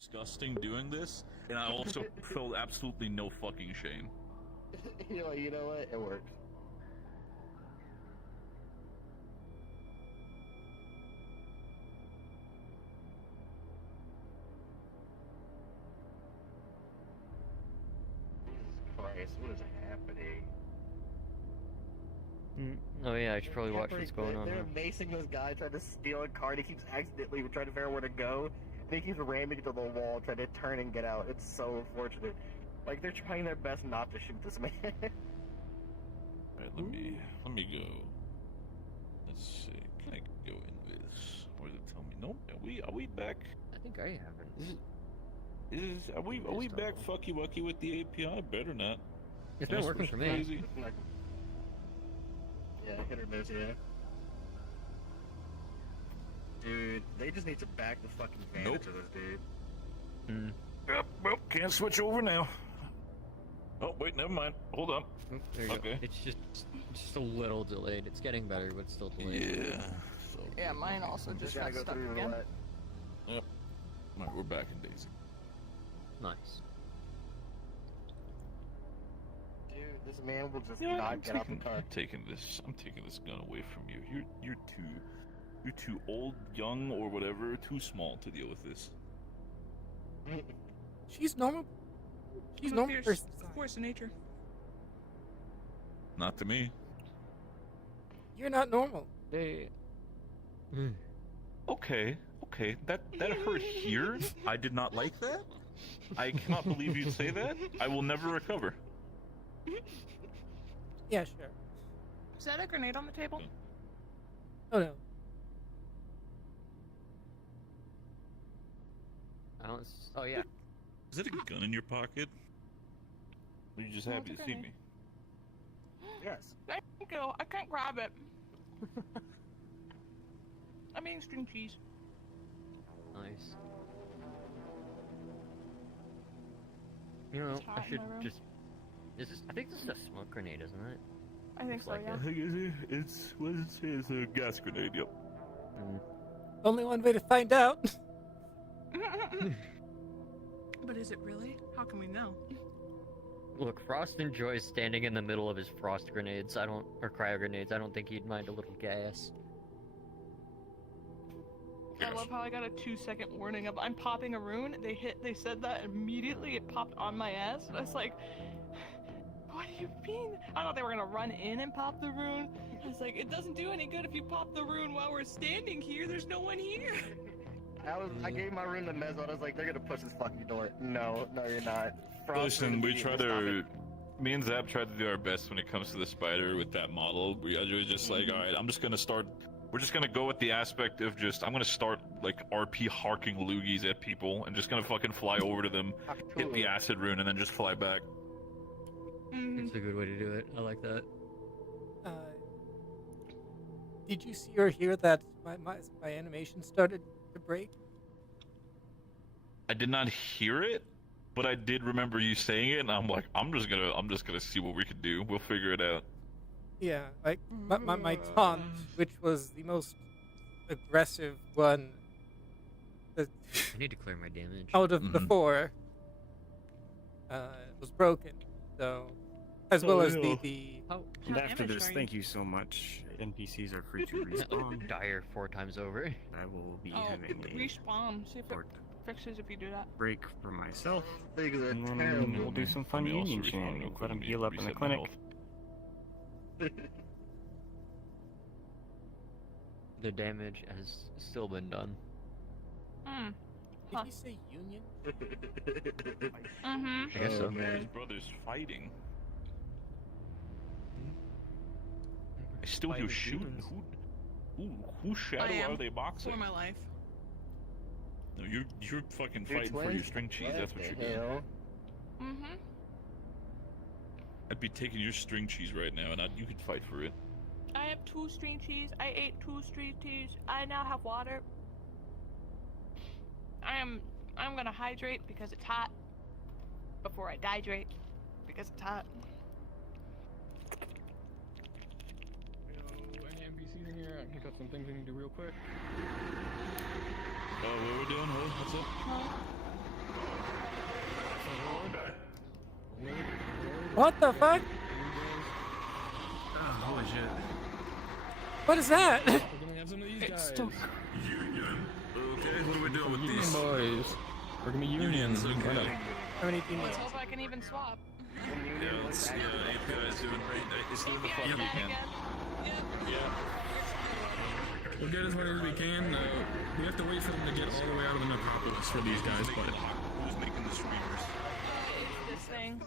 disgusting doing this, and I also felt absolutely no fucking shame. You know what? It works. Jesus Christ, what is happening? Oh yeah, I should probably watch what's going on. They're macing this guy trying to steal a car, and he keeps accidentally trying to figure out where to go, and he keeps ramming into the wall, trying to turn and get out. It's so unfortunate. Like, they're trying their best not to shoot this man. Alright, let me go. Let's see. Can I go in this? Or does it tell me? Nope. Are we back? I think I haven't. Are we back fucky wucky with the API? Better not. It's been working for me. Crazy. Yeah, hit or miss, yeah. Dude, they just need to back the fucking advantage of this dude. Yep, well, can't switch over now. Oh, wait, never mind. Hold on. There you go. It's just a little delayed. It's getting better, but still delayed. Yeah. So Yeah, mine also just got stuck again. Yep. Alright, we're back in Daisy. Nice. Dude, this man will just not get out the car. I'm taking this gun away from you. You're too old, young, or whatever, too small to deal with this. She's normal. She's normal. Force of nature. Not to me. You're not normal. Okay. That hurt here. I did not like that. I cannot believe you'd say that. I will never recover. Yeah, sure. Is that a grenade on the table? Oh no. Oh yeah. Is it a gun in your pocket? Or are you just happy to see me? Yes. Thank you. I can't grab it. I'm eating string cheese. Nice. You know, I should just. I think this is a smoke grenade, isn't it? I think so, yeah. I think it's what does it say? It's a gas grenade. Yep. Only one way to find out. But is it really? How can we know? Look, Frost enjoys standing in the middle of his frost grenades. Or cryo grenades. I don't think he'd mind a little gas. I love how I got a 2-second warning of I'm popping a rune. They said that immediately. It popped on my ass. And I was like, what do you mean? I thought they were gonna run in and pop the rune. I was like, it doesn't do any good if you pop the rune while we're standing here. There's no one here. I gave my rune to Mezzo. I was like, they're gonna push this fucking door. No, you're not. Listen, me and Zap tried to do our best when it comes to the spider with that model. We were just like, alright, we're just gonna go with the aspect of I'm gonna start like RP harking loogies at people and just gonna fucking fly over to them, hit the acid rune, and then just fly back. It's a good way to do it. I like that. Did you see or hear that my animation started to break? I did not hear it, but I did remember you saying it, and I'm like, I'm just gonna see what we can do. We'll figure it out. Yeah, like my taunt, which was the most aggressive one. I need to clear my damage. Out of the 4, was broken. So, as well as the. And after this, thank you so much. NPCs are free to respawn. Dire 4 times over. I will be having a respawn. See if it fixes if you do that. break for myself. Things are And then terrible. we'll do some fun union shenanigans. Let him heal up in the clinic. The damage has still been done. Did he say union? Mm-hmm. I guess so. His brother's fighting. I still hear shooting. Whose shadow are they boxing? For my life. No, you're fucking fighting for your string cheese. That's what you're doing. Mm-hmm. I'd be taking your string cheese right now, and you could fight for it. I have 2 string cheese. I ate 2 string cheese. I now have water. I'm gonna hydrate because it's hot. Before I dehydrate because it's hot. Any NPCs in here? I got some things I need to do real quick. Oh, what we're doing? What's up? What the fuck? Oh, holy shit. What is that? We're gonna have some of these guys. Okay, what are we doing with these boys? We're gonna be unions. Okay. How many teammates? Let's hope I can even swap. Yeah, let's see. API's doing great. It's doing the fuck API you back can. again. Yeah. We'll get as many as we can. We have to wait for them to get all the way out of the necropolis for these guys, but Who's making the streamers? This thing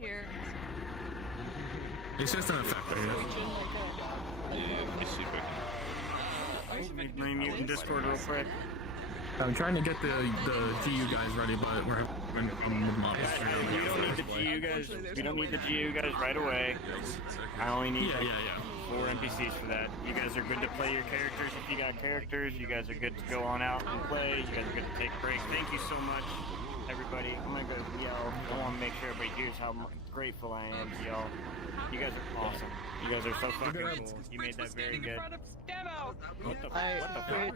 here. it's just an effect, I guess. Yeah, let me see if I Let me mute in Discord real quick. I'm trying to get the GU guys ready, but we're having a problem with mobs. We don't need the GU guys. We don't need the GU guys right away. I only need Yeah. 4 NPCs for that. You guys are good to play your characters if you got characters. You guys are good to go on out and play. You guys are good to take breaks. Thank you so much, everybody. I'm gonna go yell. I want to make sure everybody hears how grateful I am to y'all. You guys are awesome. You guys are so fucking cool. You made that very good. What What the fuck?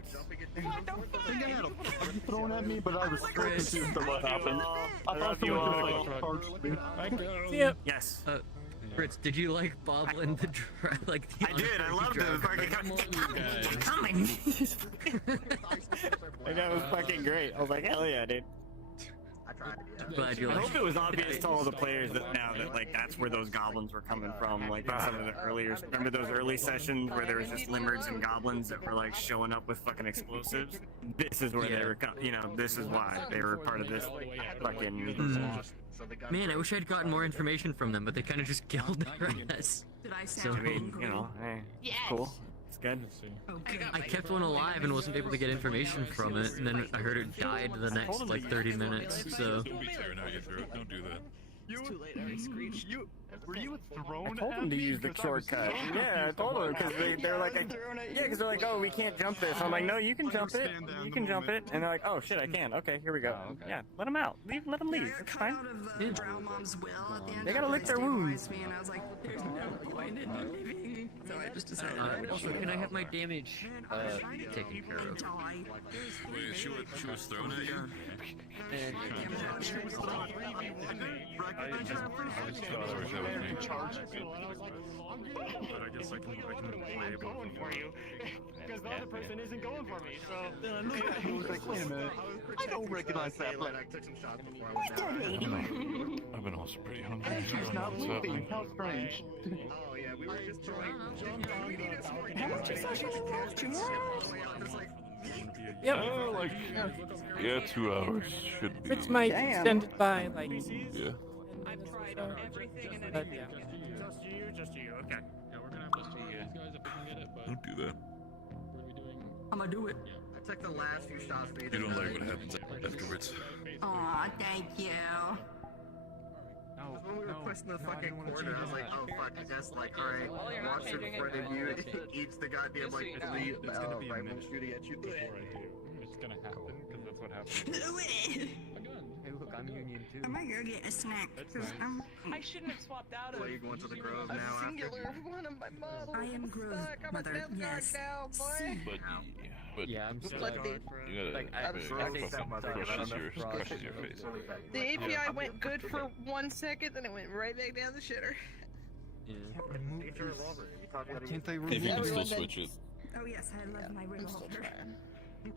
Thrown at me, but I was so confused at what happened. I thought you someone all. was like, charged me. See ya. Yes. Fritz, did you like Boblin the like the I did. I loved it. It was fucking coming. That was fucking great. I was like, hell yeah, dude. Glad you I liked hope it was obvious to all the players that now that like that's where those goblins were coming from. Like in some of the earlier, remember those early sessions where there was just limericks and goblins that were like showing up with fucking explosives? This is where they were. This is why they were part of this fucking. Man, I wish I'd gotten more information from them, but they kind of just killed their ass. Did I So, sound I mean, hey, it's cool. It's good. I kept one alive and wasn't able to get information from it, and then I heard it died the next like 30 minutes. So. Don't be tearing out your throat. Don't do that. It's too late. I already screeched. Were you thrown I told them to use the shortcut. Yeah, I told them because they're like, because they're like, oh, we can't jump this. I'm like, no, you can jump it. You can jump it. And they're like, oh shit, I can. Okay, here we go. Yeah, let them out. Let them leave. It's fine. Drow mom's will at the end. They gotta lick their wounds. Me and I was like, there's no point in leaving. So I just decided. Also, can I have my damage taken care of? Wait, she was thrown at you? I guess I can play going for you because the other person isn't going for me. So Then I looked at you and was like, wait a minute. I don't recognize that play. I've been also pretty hungry. She's not moving. How strange. oh yeah, we were just trying. How much is that? 2 more hours? Yep. Yeah, 2 hours should be. Fritz might Damn. extend it by like. Yeah. I've tried everything and But anything. yeah. Just you. Okay. Yeah, we're gonna have to see these guys if we can get it, but Don't do that. we're gonna be doing. I'm gonna do it. I took the last few shots made. You don't like what happens afterwards. Aw, thank you. When we were pushing the fucking corner, I was like, oh fuck, I guess like, alright, watch it in front of you, it eats the goddamn like 3 rifle shooting at you. Before I do, it's gonna happen because that's what happens. Do it. A gun. Hey, look, I'm Union too. I'm gonna go get a snack. I shouldn't have swapped out of. So you're going to the Grove A now after? singular one of my models. I am Grove, I'm a mother. death guard Yes. now, boy. But Yeah, I'm still. Let the, you gotta Like, I- crushes your face. the API went good for 1 second, then it went right back down the shitter. Yeah. Get your revolver. Can't they If you can still Everyone switch it. Oh yes, I love my I'm still revolver. trying.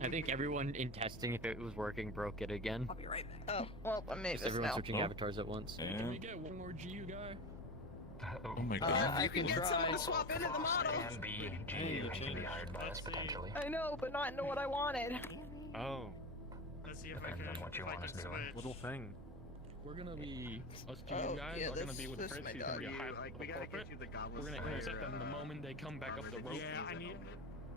I think everyone in testing, if it was working, broke it again. I'll be right back. Oh, well, I made Just this everyone now. switching avatars at once. Can we get one more GU guy? Oh my god. I can get someone to swap into the model. I know, but not know what I wanted. Oh. Let's see if I can switch. Little thing. We're gonna be us GU Oh, guys yeah, are gonna this- be with this Fritz. my He's gonna be a dog. high Like, we level gotta culprit. get you the goblin We're gonna slayer, intercept them the moment they come back up the rope. Yeah, I need.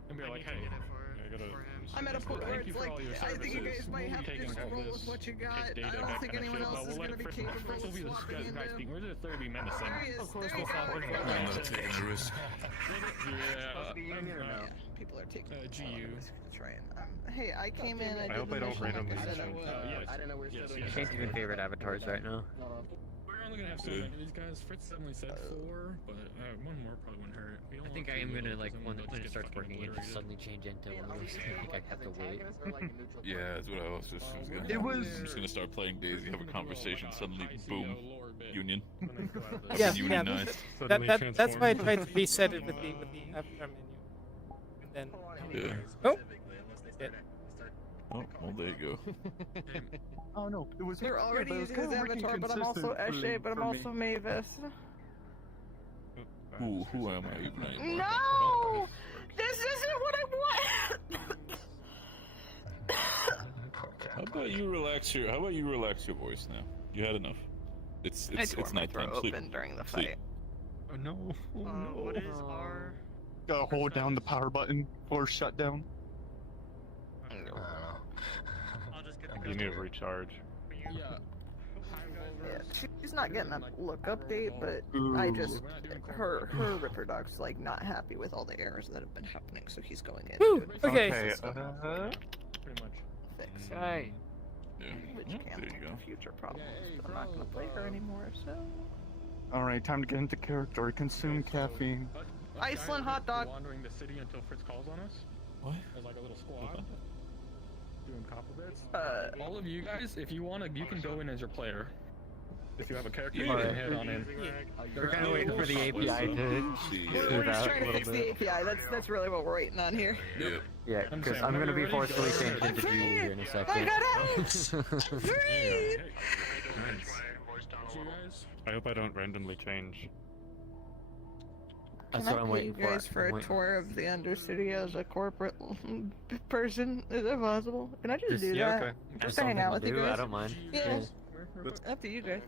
And be like, I hey, need to get it for I gotta. him. I'm at a point where Thank you it's for like, all your I think you services. guys might have to Taking just all roll this with what you got. fake data, I that don't think kind of anyone shit, else but is we'll going let to be Fritz- capable Fritz will of be the swapping guy into. speaking. We're just there to be menacing. There he is. Of course, There we'll you fall go. for it. I'm not taking the risk. Yeah, People are taking GU. trying. Hey, I came in. I hope I don't randomly I said I switch. would. Yes. I didn't know we were Yes, still yes. I can't even favorite avatars right now. We're only gonna have so many of these guys. Fritz only said 4, but one more probably wouldn't hurt. We I only think want I am 2 gonna of like them, when they'll it just starts get working, it fucking just suddenly change into one of those. I think I have to wait. Yeah, that's what I was just was gonna. It was- I'm just gonna start playing Daisy, have a conversation, suddenly boom. union. Yeah, Unionized. that's why I tried to reset it with the avatar menu. And then Yeah. oh, shit. Oh, well, there you go. Oh no, it was. They're already using his avatar, but I'm also Eshe, but I'm also Mavis. Who am I even anymore? No! This isn't what I want! How about you relax your voice now? You had enough. It's nighttime. Sleep. Open during the Sleep. fight. Oh no. Oh no. What is our... Gotta hold down the power button or shut down. I'll just get the You need to recharge. Yeah, she's not getting that look update, but I just her Ripper Dog's like not happy with all the errors that have been happening, so he's going in. Woo, to okay. Pretty much. fix Okay. which Yeah, can there you lead go. to future problems. But I'm not gonna play her anymore, so. All right, time to get into character. Consume caffeine. Iceland hot dog. Wandering the city until Fritz calls on us. What? As like a little squad. Doing copper bits. All of you guys, if you wanna, you can go in as your player. If you have a character, Yeah. you can head on in. We're kind of waiting for the API to See, We're just trying to fix the API. That's really what we're waiting on here. yeah. Yeah, I'm because saying, I'm gonna whenever be you're ready, forcefully go. changed into I'm Jew here in a I second. got out! Breathe! I hope I don't randomly change. That's Can what I I'm pay waiting you guys for. for a tour of the Undercity as a corporate person? Is that possible? Can I just do that? okay. Just That's to hang something out to with you do, guys? I don't mind. Yeah. Up to you guys.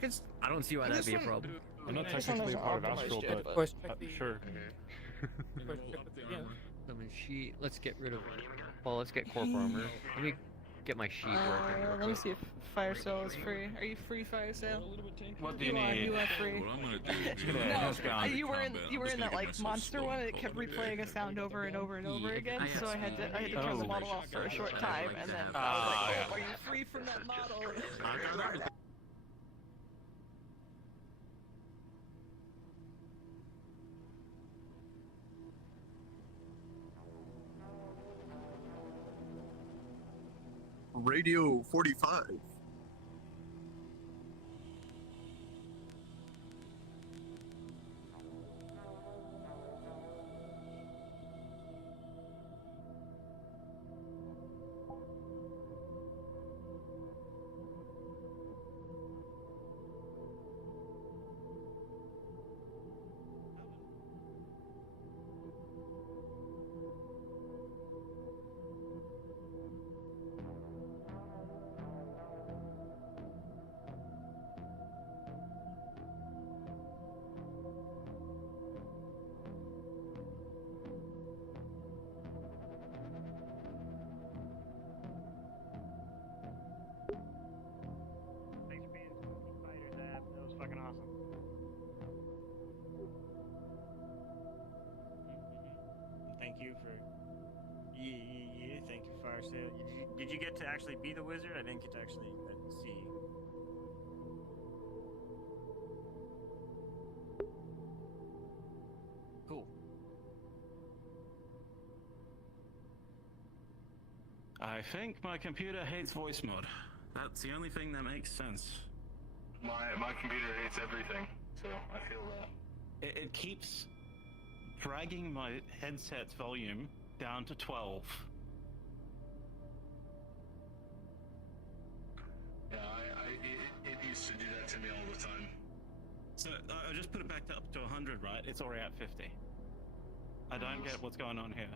Cause I don't see why this that'd be a one- problem. I'm not This one technically isn't part of optimized Astral, yet, but but- Voice check the sure. voice check the, yeah. Let me sheet. Let's get rid of. Well, let's get corp armor. Let me get my sheet working. let me see if Fire Sale is free. Are you free, Fire Sale? What do You are. You are free. What I'm gonna do is No, you were in that like monster one, and it kept replaying a sound over and over and over again. So I had to turn the model off for a short time, and then I was like, oh, "Are you free from that model?" Radio 45. Thanks for being Spooky Fighters app. That was fucking awesome. Thank you for. Yeah. Thank you, Fire Sale. Did you get to actually be the wizard? I didn't get to actually see. Cool. I think my computer hates voice mod. That's the only thing that makes sense. My computer hates everything, so I feel that. It keeps dragging my headset's volume down to 12. Yeah, it used to do that to me all the time. So I just put it back to up to 100, right? It's already at 50. I don't get what's going on here.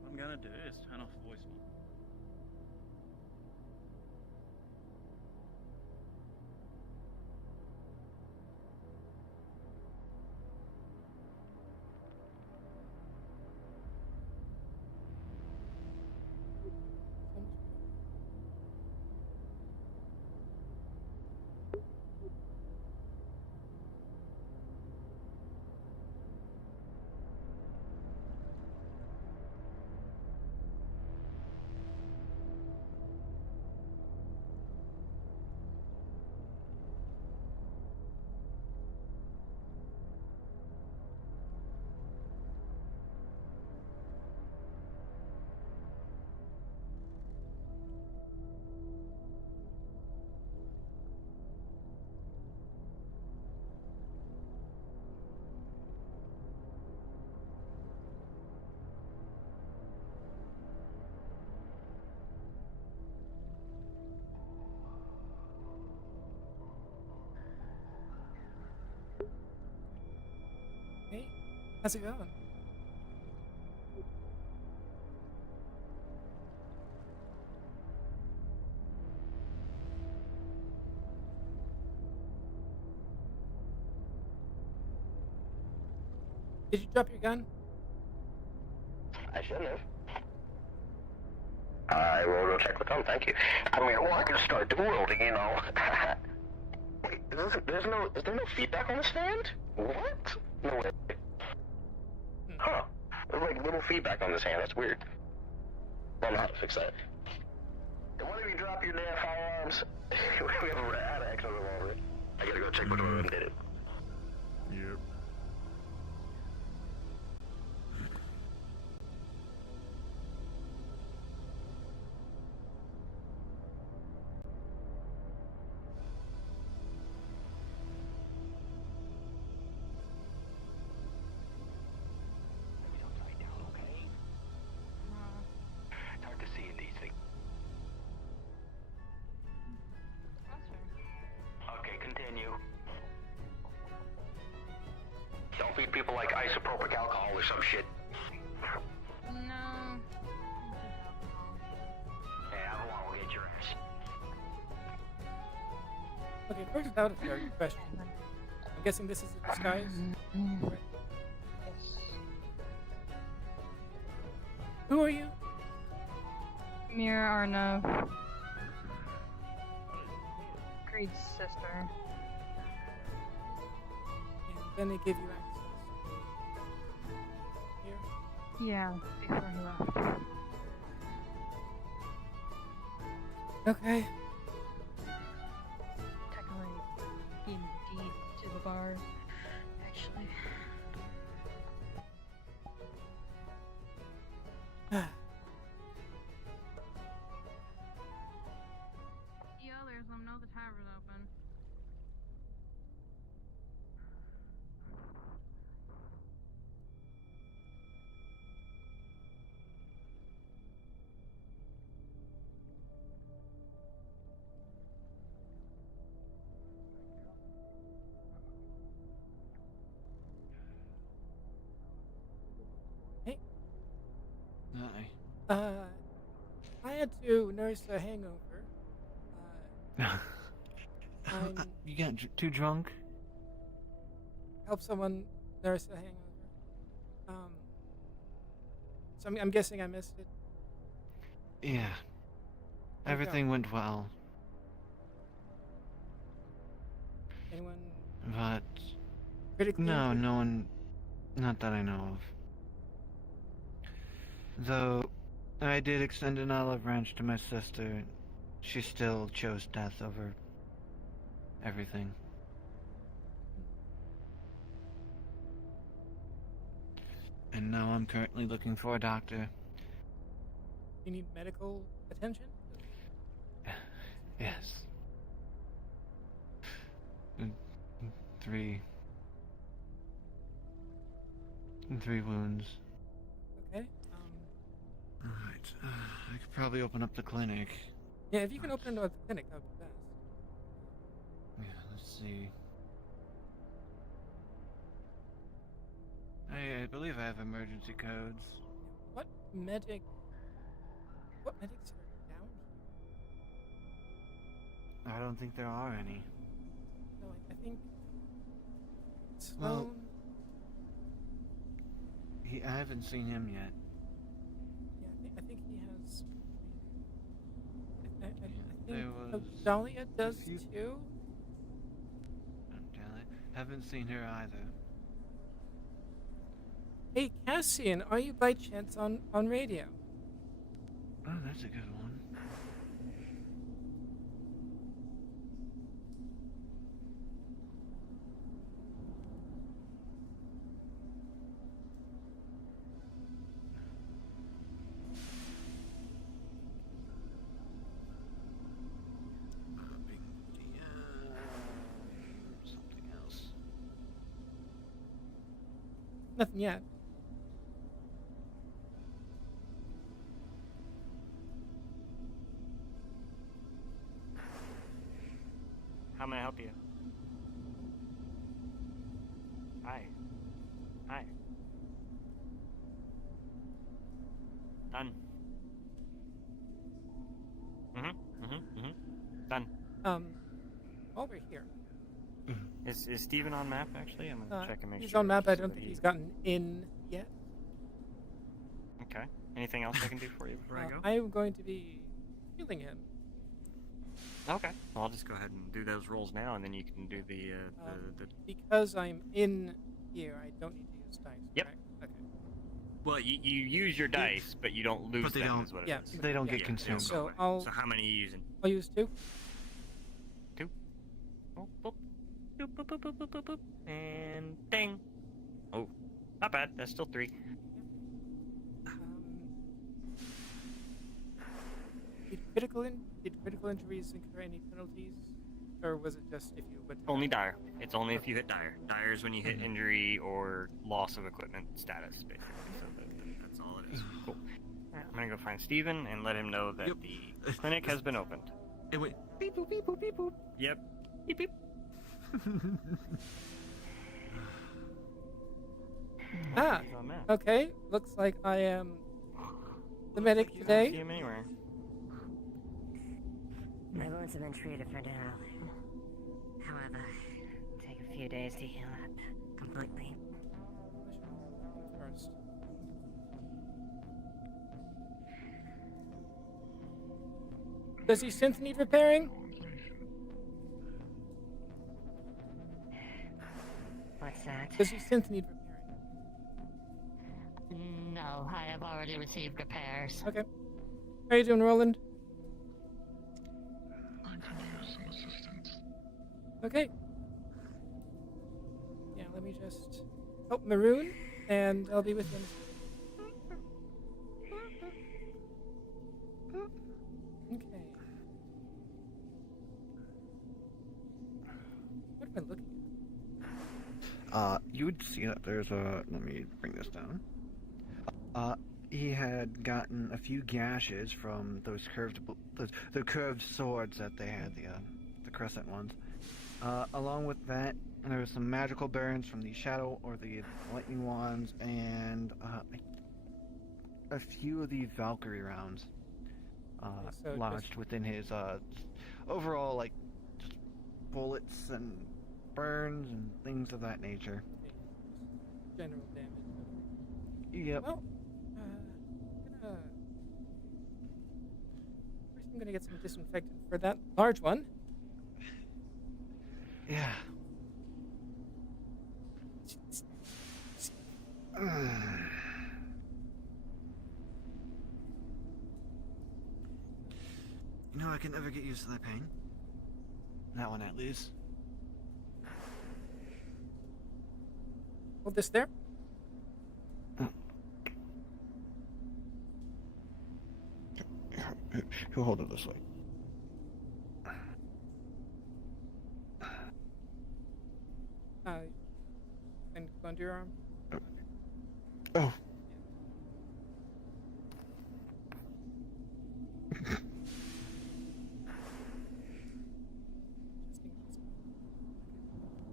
What I'm gonna do is turn off voice mod. How's it going? Did you drop your gun? I shouldn't have. I will go check with them, thank you. I mean, well, I can start dual wielding, you know. Wait, is there no feedback on the stand? What? No way. Huh. There's like little feedback on this hand, that's weird. I don't know how to fix that. And one of you drop your damn firearms. We have a rad axe over revolver. I gotta go check which one of them did it. Yep. It's hard to see in these things. Okay, continue. Don't feed people like isopropyl alcohol or some shit. No. Hey, Avalon will get your ass. Okay, first out of your question. I'm guessing this is a disguise? Right. Yes. Who are you? Mira Arnav. Creed's sister. And then they give you access. Here. Yeah, before he left. Okay. Technically, he deed to the bar, actually. The others, know the tavern's open. Hey. Hi. I had to nurse a hangover. You got too drunk? Help someone nurse a hangover. So I'm guessing I missed it. Yeah. Everything went well. Anyone But critically no, injured? no one, not that I know of. Though I did extend an olive branch to my sister, she still chose death over everything. And now I'm currently looking for a doctor. You need medical attention? Yes. Three wounds. Okay. Alright, I could probably open up the clinic. Yeah, if you can open the clinic, that would be best. Yeah, let's see. I believe I have emergency codes. What medics are down here? I don't think there are any. No, I think Sloan. I haven't seen him yet. Yeah, I think he has. I There think was Dahlia does a few- too. Haven't seen her either. Hey, Cassian, are you by chance on radio? Oh, that's a good one. Something else. Nothing yet. How may I help you? Hi. Hi. Done. Done. While we're here, Is Steven on map, actually? I'm gonna check and make he's sure. on map. I so don't that think he- he's gotten in yet. Okay. Anything else I can do for you before I go? I am going to be healing him. Okay. Well, I'll just go ahead and do those rolls now, and then you can do the Because I'm in here, I don't need to use dice. Yep. Correct? Okay. Well, you use your dice, but you don't lose But they them. don't- Is what it Yeah. is. They don't get Yeah, consumed. they don't go So away. I'll- So how many are you using? I'll use 2. 2. Boop, boop. Boop, boop, boop, boop, boop, boop, boop. And ding. Oh, not bad. That's still 3. Did critical injuries incur any penalties, or was it just if you would? Only dire. It's only if you hit dire. Dire is when you hit injury or loss of equipment status, basically. So that's all it is. Cool. Alright, I'm gonna go find Steven and let him know that the clinic has been opened. Hey, wait. Beep boop beep boop beep boop. Yep. Beep beep. He's on map. Okay. Looks like I am the medic You don't today. see him anywhere. My wounds have been treated for now. However, take a few days to heal up completely. First. Does his synth need repairing? What's that? Does his synth need repairing? No, I have already received repairs. Okay. How you doing, Roland? I could use some assistance. Okay. Yeah, let me just help Maroon, and I'll be with him. Okay. What am I looking at? You would see that there's a. Let me bring this down. He had gotten a few gashes from those the curved swords that they had, the crescent ones. Along with that, there was some magical burns from the shadow or the lightning wands, and a few of the Valkyrie rounds so lodged just- within his overall, like, just bullets and burns and things of that nature. General damage. Yep. Well, I'm gonna get some disinfectant for that large one. Yeah. You know, I can never get used to that pain. That one, at least. Hold this there. He'll hold it this way. And go under your arm. Oh.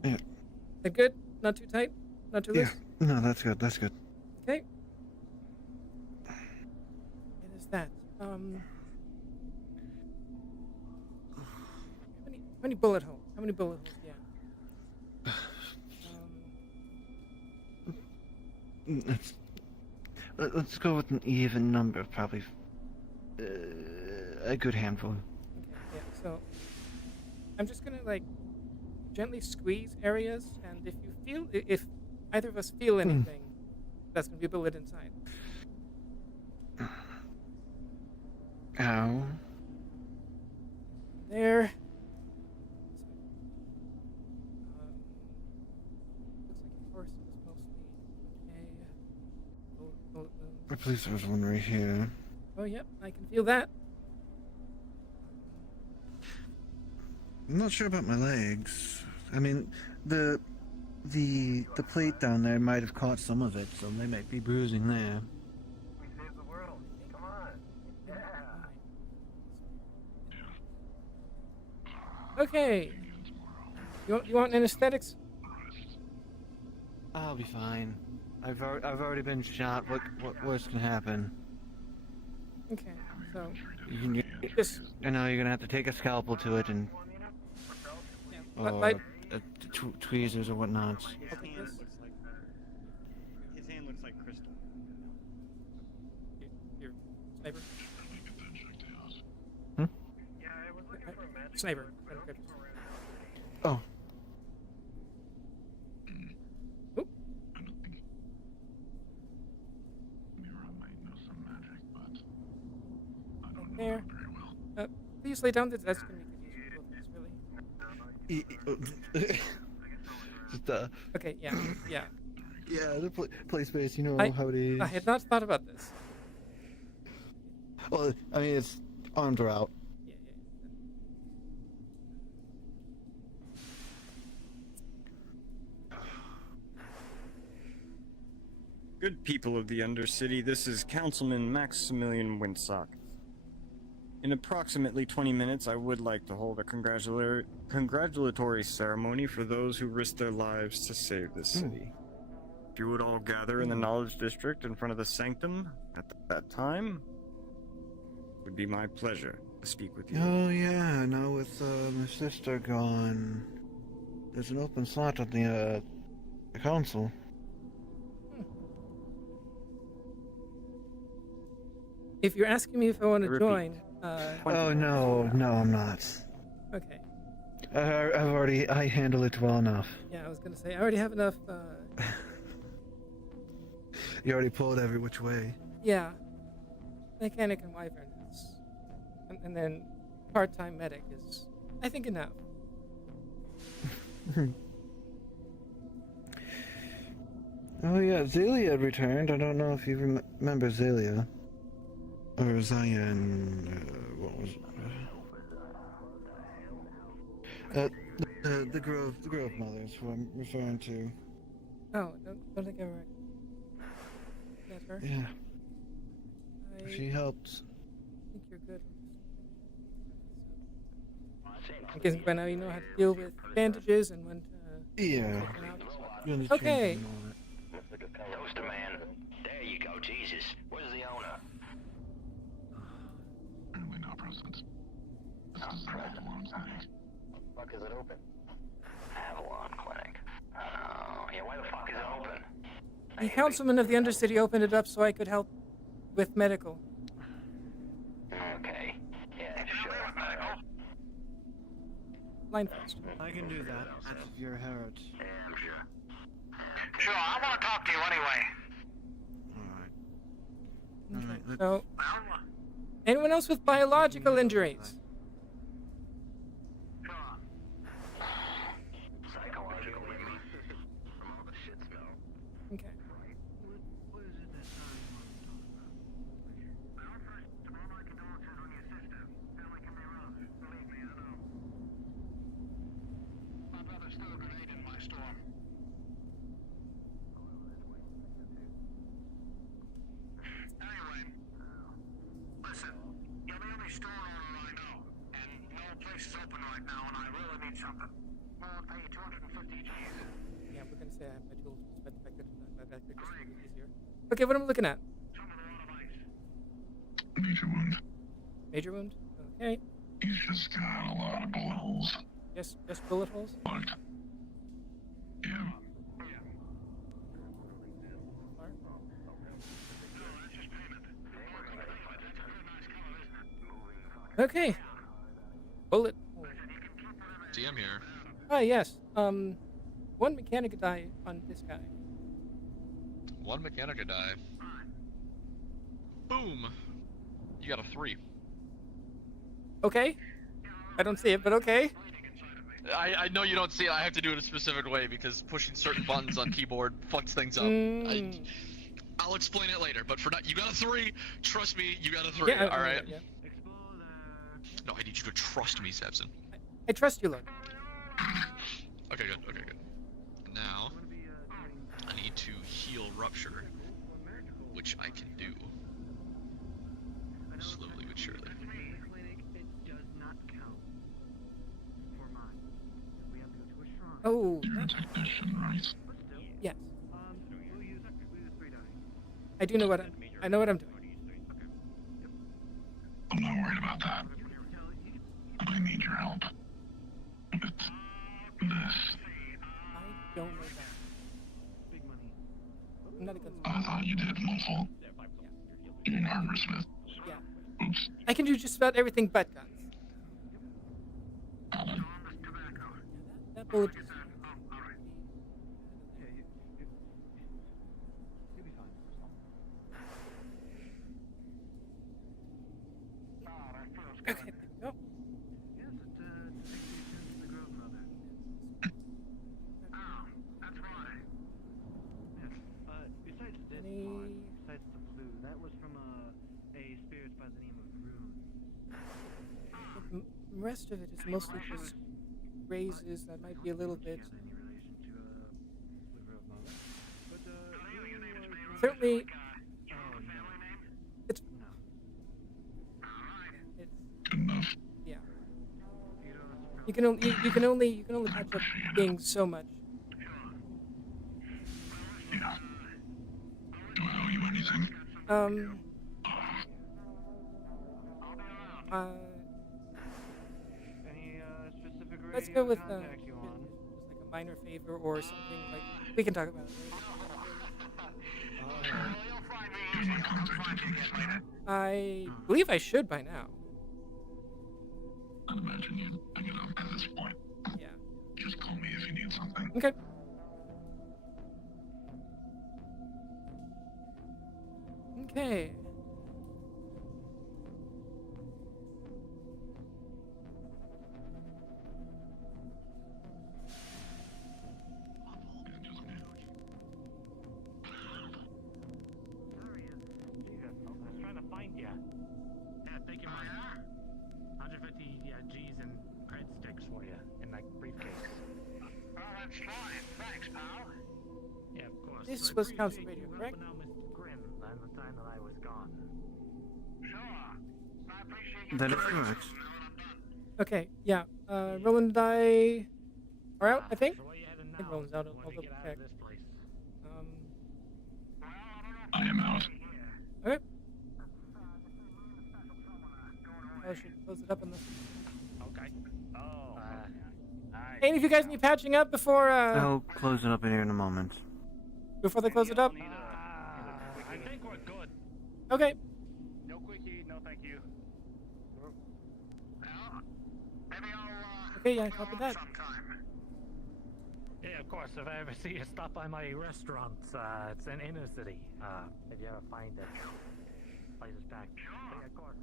Yeah. That good? Not too tight? Not too loose? Yeah. No, that's good. That's good. Okay. It is that. How many bullet holes? How many bullet holes? Yeah. Let's go with an even number, probably a good handful. Okay, yeah, so I'm just gonna like gently squeeze areas, and if either of us feel anything, that's gonna be a bullet inside. Ow. There. Looks like your horse was mostly okay. Bullet wounds. I believe there was one right here. Oh, yep, I can feel that. I'm not sure about my legs. I mean, the plate down there might have caught some of it, so they might be bruising there. We saved the world. Come on. Yeah. Okay. You want anesthetics? I'll be fine. I've already been shot. What worse can happen? Okay, so You can just I know you're gonna have to take a scalpel to it and light. tweezers or whatnot. I'll take this. His hand looks like crystal. Your sniper. Hmm? Sniper. Oh. Oop. There. Please lay down. That's going to be confusing. Really. Okay. Yeah. Yeah. Yeah, the play space. You know how it is. I had not thought about this. Well, I mean, it's arms are out. Good people of the Undercity, this is Councilman Maximilian Winsock. In approximately 20 minutes, I would like to hold a congratulatory ceremony for those who risked their lives to save this city. If you would all gather in the Knowledge District in front of the Sanctum at that time, it would be my pleasure to speak with you. Oh yeah, now with my sister gone, there's an open slot at the council. If you're asking me if I want to join, oh no, I'm not. Okay. I handle it well enough. Yeah, I was gonna say I already have enough. You already pulled every which way. Yeah. Mechanic and wyvern is, and then part-time medic is, I think, enough. Oh yeah, Zelia returned. I don't know if you remember Zelia. Or Zion, what was it? The Grove Mothers, who I'm referring to. Oh, don't think I ever. That's her? Yeah. I She helped. think you're good. I'm guessing by now you know how to deal with bandages and when to. Yeah. take them out. Okay. Toaster man. There you go, Jesus. Where's the owner? Apparently not present. This is Avalon Clinic. What the fuck is it open? Avalon Clinic. Oh, yeah, why the fuck is it open? The councilman of the Undercity opened it up so I could help with medical. Okay. Yeah, sure. Line first. I can do that. That's your heritage. Yeah, I'm sure. Sure, I want to talk to you anyway. Alright. So, anyone else with biological injuries? Psychological, you mean? From all the shit smell. Okay. My brother stole a grenade in my store. Anyway, listen, you're the only store owner I know, and no place is open right now, and I really need something. Well, I'll pay you 250 G's. Yeah, we're gonna say I have my tools, but I could just make it easier. Okay, what am I looking at? Major wound. Major wound? Okay. He's just got a lot of bullet holes. Just bullet holes? But, yeah. Okay. Bullet hole. DM here. Ah, yes. One mechanic die on this guy. One Mechanica die. Boom! You got a 3. Okay. I don't see it, but okay. I know you don't see it. I have to do it a specific way because pushing certain buttons on keyboard fucks things up. I'll explain it later, but for now, you got a 3. Trust me, you got a 3. Yeah, all right. Yeah. No, I need you to trust me, Sebson. I trust you, look. Okay, good. Okay, good. Now, I need to heal Rupture, which I can do slowly but surely. Oh. You're a technician, right? Yes. I do know what I know what I'm doing. I'm not worried about that. I need your help. It's this. I don't know that. Big money. I'm not a gun. I thought you did, Muffle. You're an armorsmith. Yeah. Oops. I can do just about everything but guns. That bullet just... Okay, there we go. Besides this part, besides the blue, that was from a spirit by the name of Rune. The rest of it is mostly just raises that might be a little bit... Certainly... It's... Yeah. You can only patch up things so much. Yeah. Do I owe you anything? Let's go with just like a minor favor or something like we can talk about it later. I believe I should by now. I'd imagine you'd pick it up at this point. Yeah. Just call me if you need something. Okay. Okay. Find ya. Yeah, thank you, man. 150 G's and credit sticks for you in that briefcase. Oh, that's fine. Thanks, pal. Yeah, of course. This was Council Radio, correct? Now, Mr. Grimm, and the time that I was gone. Sure. I appreciate you. That is correct. Okay, yeah. Roland and I are out, I think. I think Roland's out. I'll double check. I am out. Okay. I should close it up on this. Okay. Oh. Any of you guys need patching up before I'll close it up in here in a moment. before they close it up? I think we're good. Okay. No quickie, no thank you. Okay, yeah, copy that. Yeah, of course. If I ever see you stop by my restaurant, it's in inner city. If you ever find it, place is back. Yeah, of course.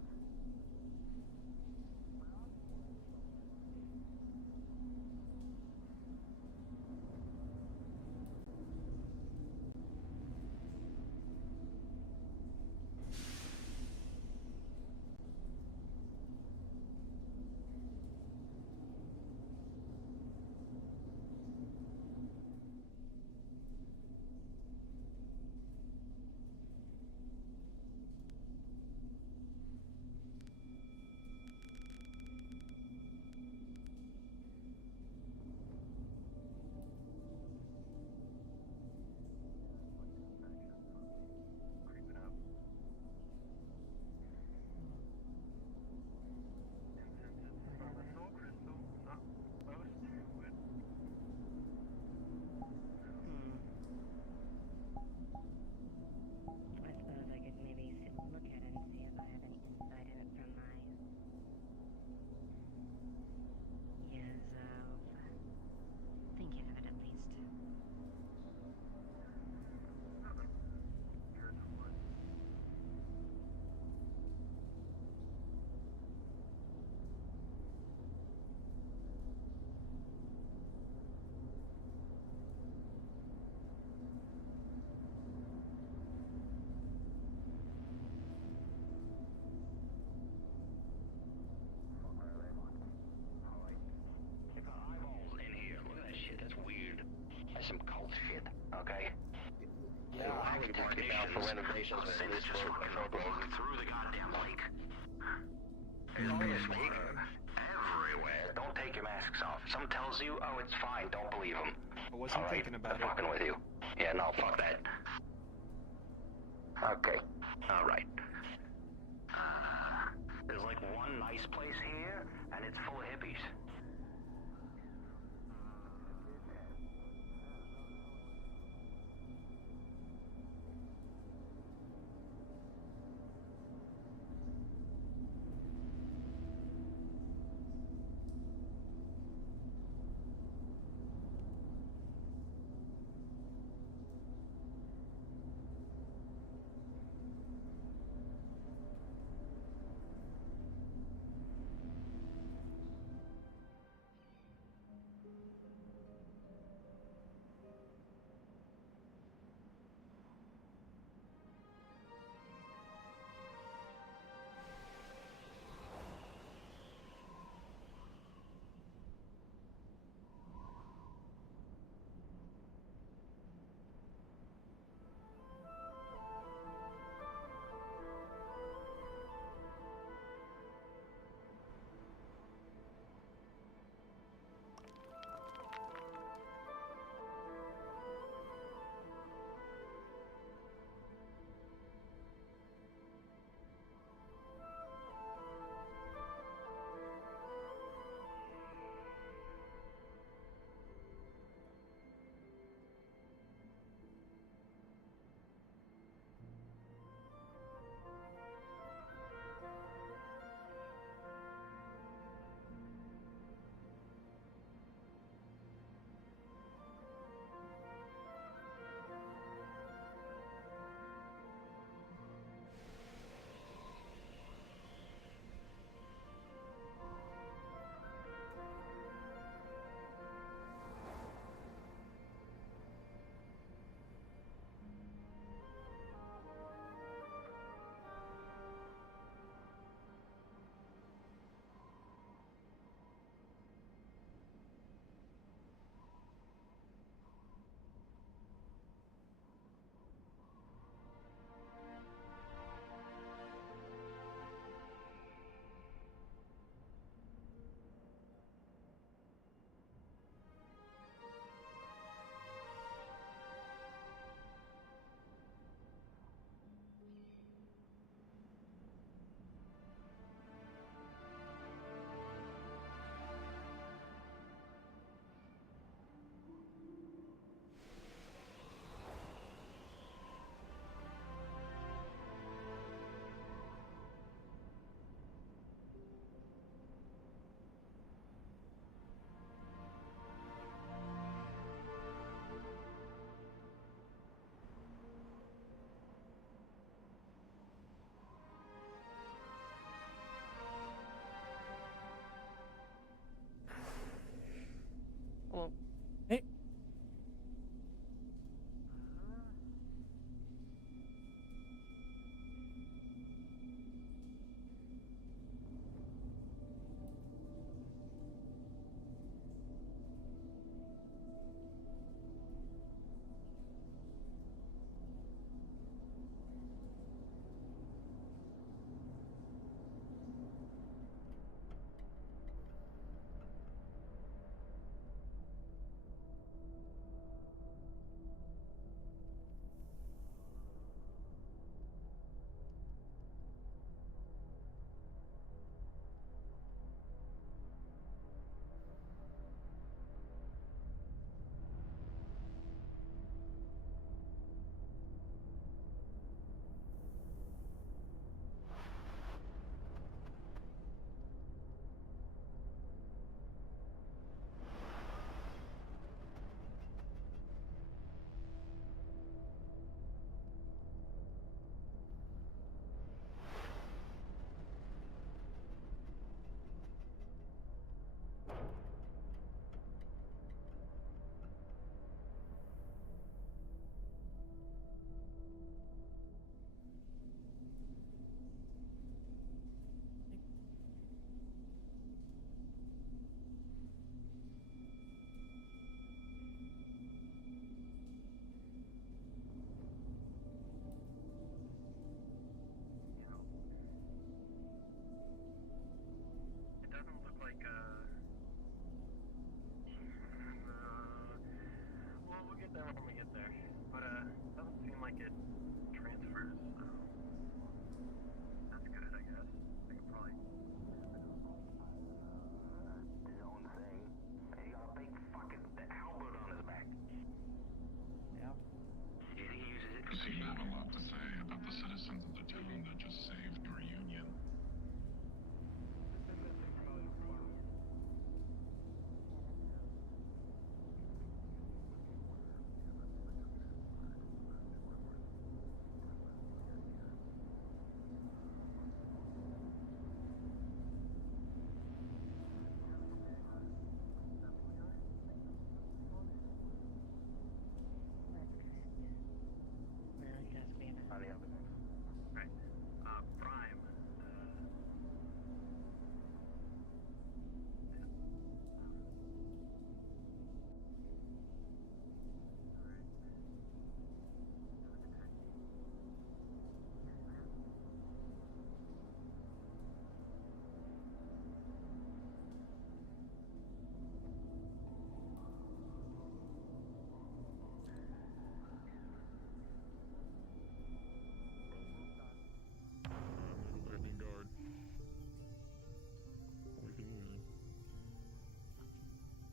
Some cult shit, okay? Yeah, I can take it down for renovations and this just through the goddamn lake. There's snake everywhere. Don't take your masks off. If someone tells you, oh, it's fine, don't believe them. I wasn't thinking about it. I'm fucking with you. Yeah, no, fuck that. Okay, alright. There's it's full of hippies.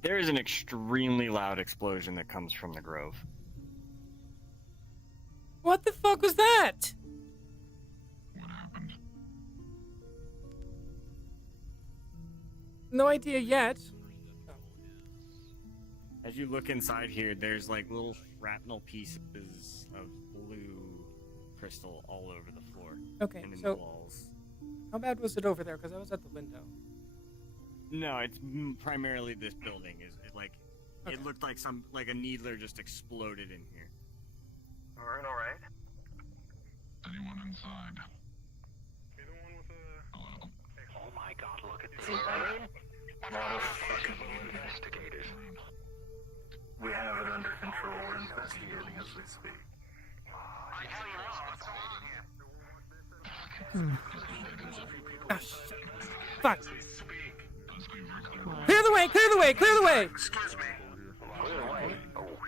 There is an extremely loud explosion that comes from the grove. What the fuck was that? What happened? No idea yet. As you look inside here, there's like little shrapnel pieces of blue crystal all over the floor. Okay, and in so the walls. how bad was it over there? Because I was at the window. No, it's primarily this building. Like, Okay. it looked like a needler just exploded in here. Alright, alright. Anyone inside? Hello? Oh my god, look at this. Motherfucking investigators. We have it under control. We're investigating as we speak. I tell you what, what's going on here? Ah, shit. Fuck. Clear the way! Clear the way! Clear the way! Excuse me. Oh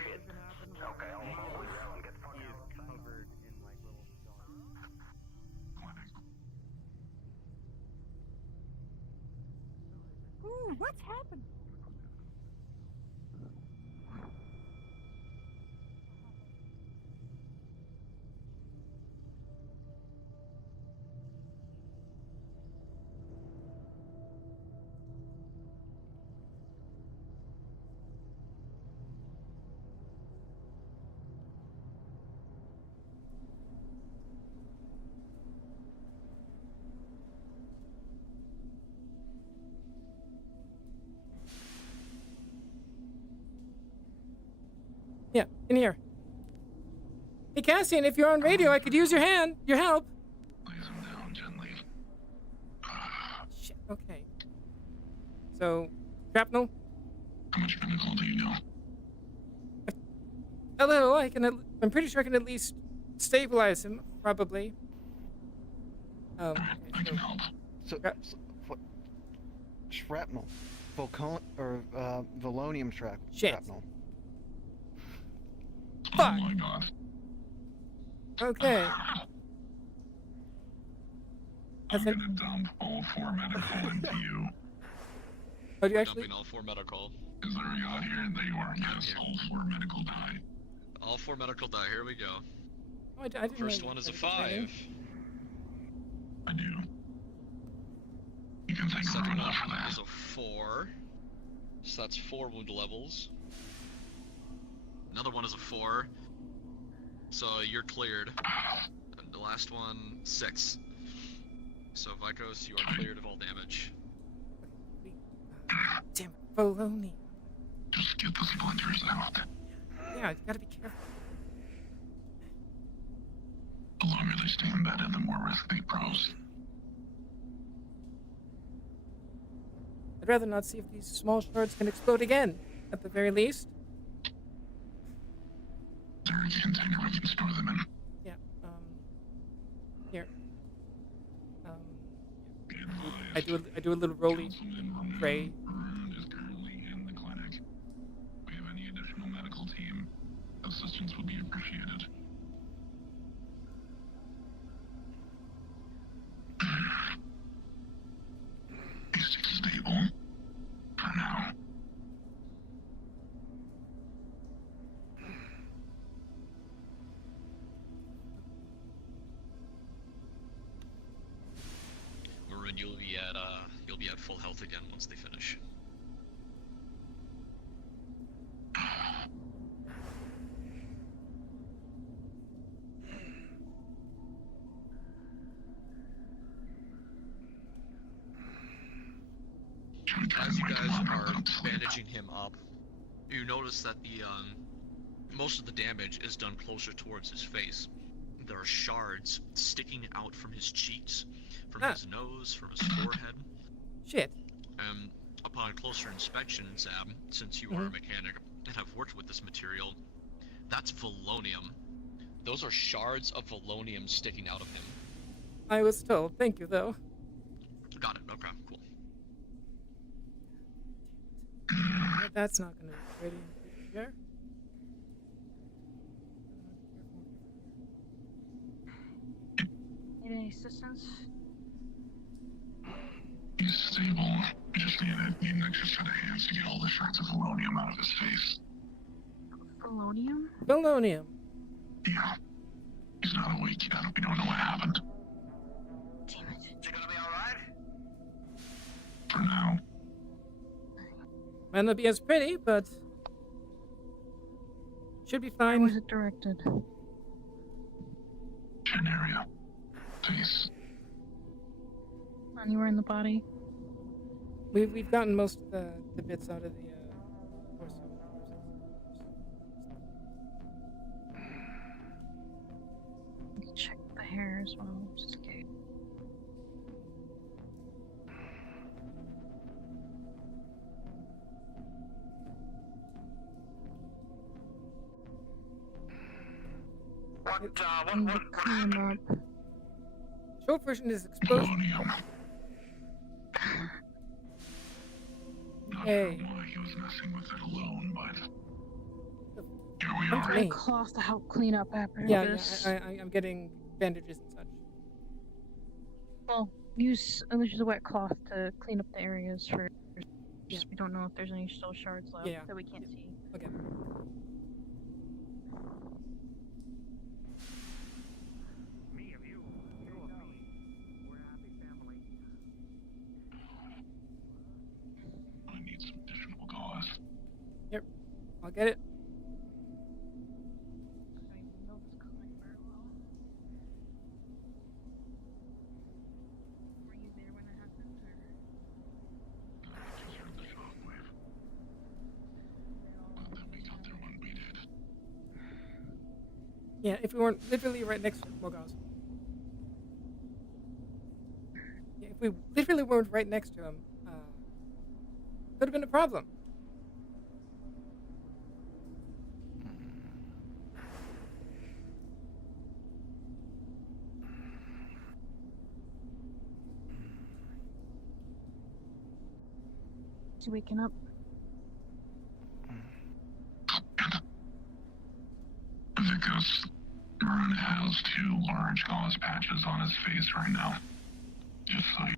shit. Okay, I'll always go and get fucked out. Covered in like little stars. Ooh, what's happened? Yeah, in here. Hey, Cassian, if you're on radio, I could use your help. Lays him down gently. Shit, okay. So, shrapnel? How much medical do you know? A little, I'm pretty sure I can at least stabilize him, probably. Okay, I can help. So what? Shrapnel. Volonium shrapnel. Fuck. Oh my god. Okay. I'm gonna dump all 4 medical into you. Oh, do you actually? Dumping all 4 medical. Is there a god here? There you are. Yes, all 4 medical die. All 4 medical die. Here we go. Oh, I didn't First know one is a that. 5. I do. You can thank Second Rona one for that. is a 4. So that's 4 wound levels. Another one is a 4. So you're cleared. And the last one, 6. So Vikos, you are cleared of all damage. Damn it, baloney. Just get the splinters out. Yeah, you gotta be careful. The longer they stay embedded, the more risk they pose. I'd rather not see if these small shards can explode again, at the very least. Is there a container we can store them in? Yeah, here. I do a little roly tray. Rune is currently in the clinic. If we have any additional medical team, assistance would be appreciated. He's stable. For now. Maroon, you'll be at full health again once they finish. As you guys are bandaging him up, you notice that the most of the damage is done closer towards his face. There are shards sticking out from his cheeks, from his nose, from his forehead. Shit. Upon closer inspection, Zab, since you are a mechanic and have worked with this material, that's Volonium. Those are shards of Volonium sticking out of him. I was told. Thank you, though. Got it. Okay, cool. That's not gonna be pretty here. Need any assistance? He's stable. Just understand it. Need an extra set of hands to get all the shards of polonium out of his face. Polonium? Polonium. Yeah. He's not awake yet. We don't know what happened. Damn it. Is he gonna be alright? For now. Might not be as pretty, but should be Where fine. was it directed? Chin area. Face. Anywhere in the body? We've gotten most of the bits out of the torso. Check the hair as well, just in case. What Clean them up. Short version is exposed. Hey. Why he was messing with it alone, but here we Come to are. me. Cloth to help clean up after Yeah, this. I'm getting bandages and such. Well, use a wet cloth to clean up the areas for. Just we don't know if there's any still shards left Yeah. that we can't see. Okay. I need some additional gauze. Yep. I'll get it. I don't even know this color very well. Were you there when it happened, or? I just heard the shockwave. But then we got there when we did. Yeah, if we weren't literally right next to Morgaz. Yeah, if we literally weren't right next to him, could have been a problem. Is he waking up? Because Maroon has 2 large gauze patches on his face right now. Just so you...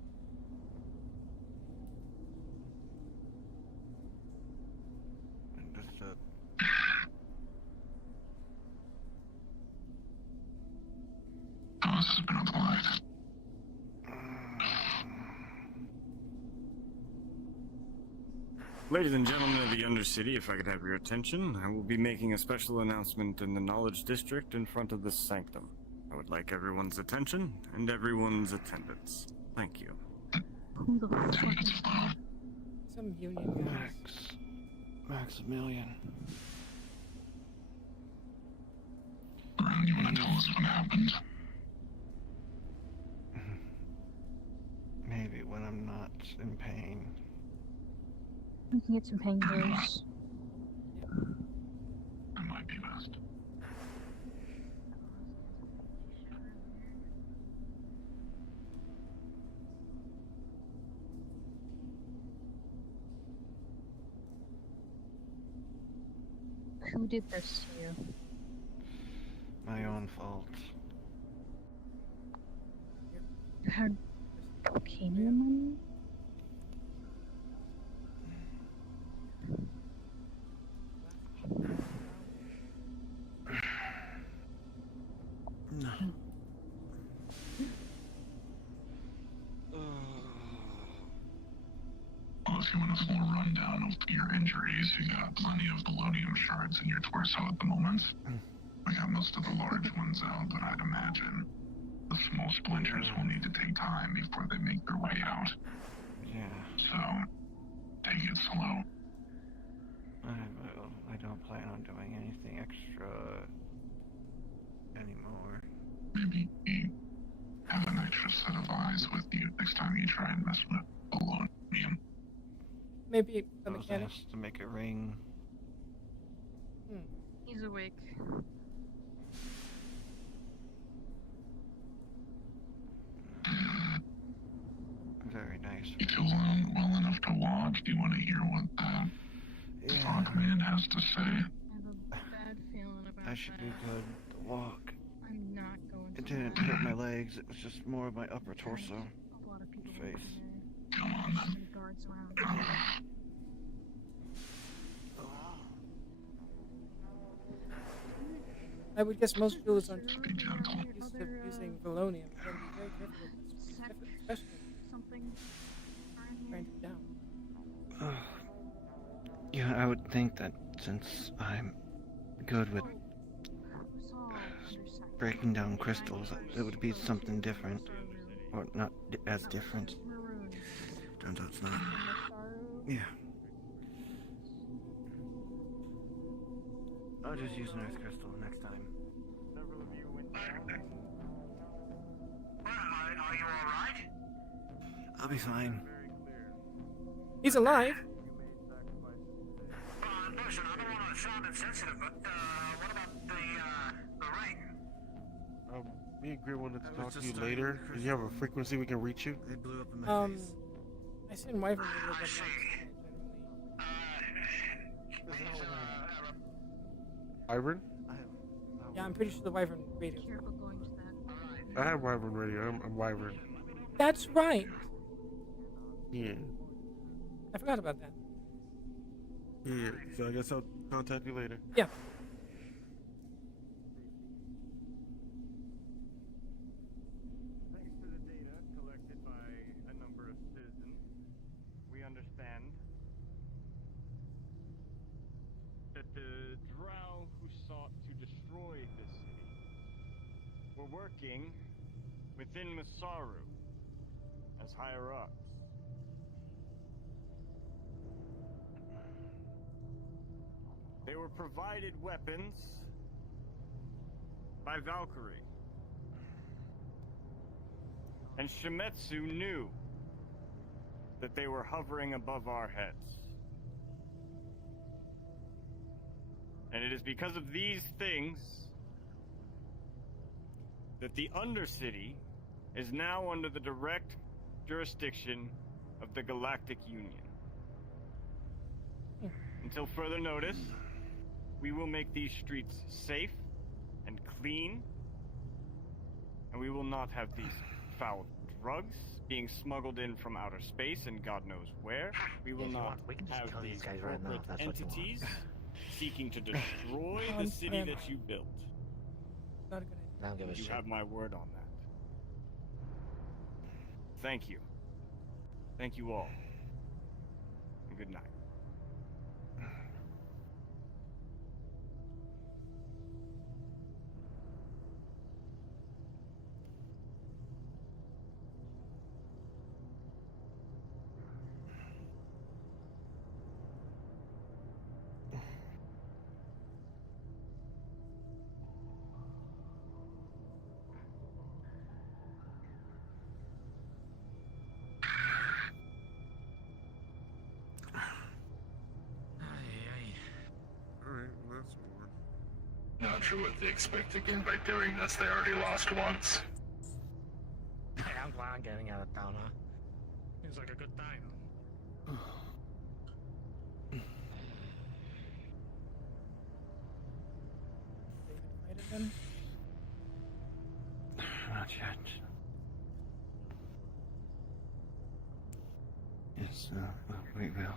Understood. Gauze has been applied. Ladies and gentlemen of the Undercity, if I could have your attention, I will be making a special announcement in the Knowledge District in front of the Sanctum. I would like everyone's attention and everyone's attendance. Thank you. Who the fuck is that? Some union guys. Maximilian. Maroon, you want to tell us what happened? Maybe when I'm not in pain. We can get some painkillers. That might be best. Who did this to you? My own fault. You had cocaine in your money? No. Well, if you want a full rundown of your injuries, you got plenty of polonium shards in your torso at the moment. We got most of the large ones out, but I'd imagine the small splinters will need to take time before they make their way out. Yeah. So, take it slow. I don't plan on doing anything extra anymore. Maybe have an extra set of eyes with you next time you try and mess with polonium. Maybe a Those mechanic. has to make a ring. He's awake. Very nice. You feel well enough to walk? Do you want to hear what the Frogman has to say? I have a bad feeling about I should be good to walk. I'm not going to. It didn't hurt my legs, it was just more of my upper torso. A lot of people face. Come on then. I would guess most jewelers aren't Be gentle. used to using Valonium. You gotta be very careful with this, especially trying to down. Yeah, I would think that since I'm good with breaking down crystals, it would be something different. Or not as different. Turns out it's not. Yeah. I'll just use an earth crystal next time. Several of you went down. Are you alright? I'll be fine. He's alive. Listen, I don't want to sound insensitive, but what about the ring? Me and Grit wanted to talk to you later. Do you have a frequency we can reach you? They blew up in my face. I seen Wyvern with I see. Wyvern? Yeah, I'm pretty sure the Wyvern radio. I have Wyvern radio. I'm Wyvern. That's right. Yeah. I forgot about that. Yeah. So I guess I'll contact you later. Yeah. Thanks to the data collected by a number of citizens, we understand That the drow who sought to destroy this city We're working within Masaru as higher ups. They were provided weapons by Valkyrie. And Shimetsu knew that they were hovering above our heads. And it is because of these things that the Undercity is now under the direct jurisdiction of the Galactic Union. Until further notice, we will make these streets safe and clean, and we will not have these foul drugs being smuggled in from outer space and God knows where. We will not have these corporate entities seeking to destroy the city that you built. Not a good idea. I don't give a You shit. have my word on that. Thank you. Thank you all. And good night. Alright, well, that's more. Not sure what they expect again by doing this. They already lost once. Hey, I'm glad I'm getting out of town, huh? Seems like a good time. Fight again? Not yet. Yes, we will.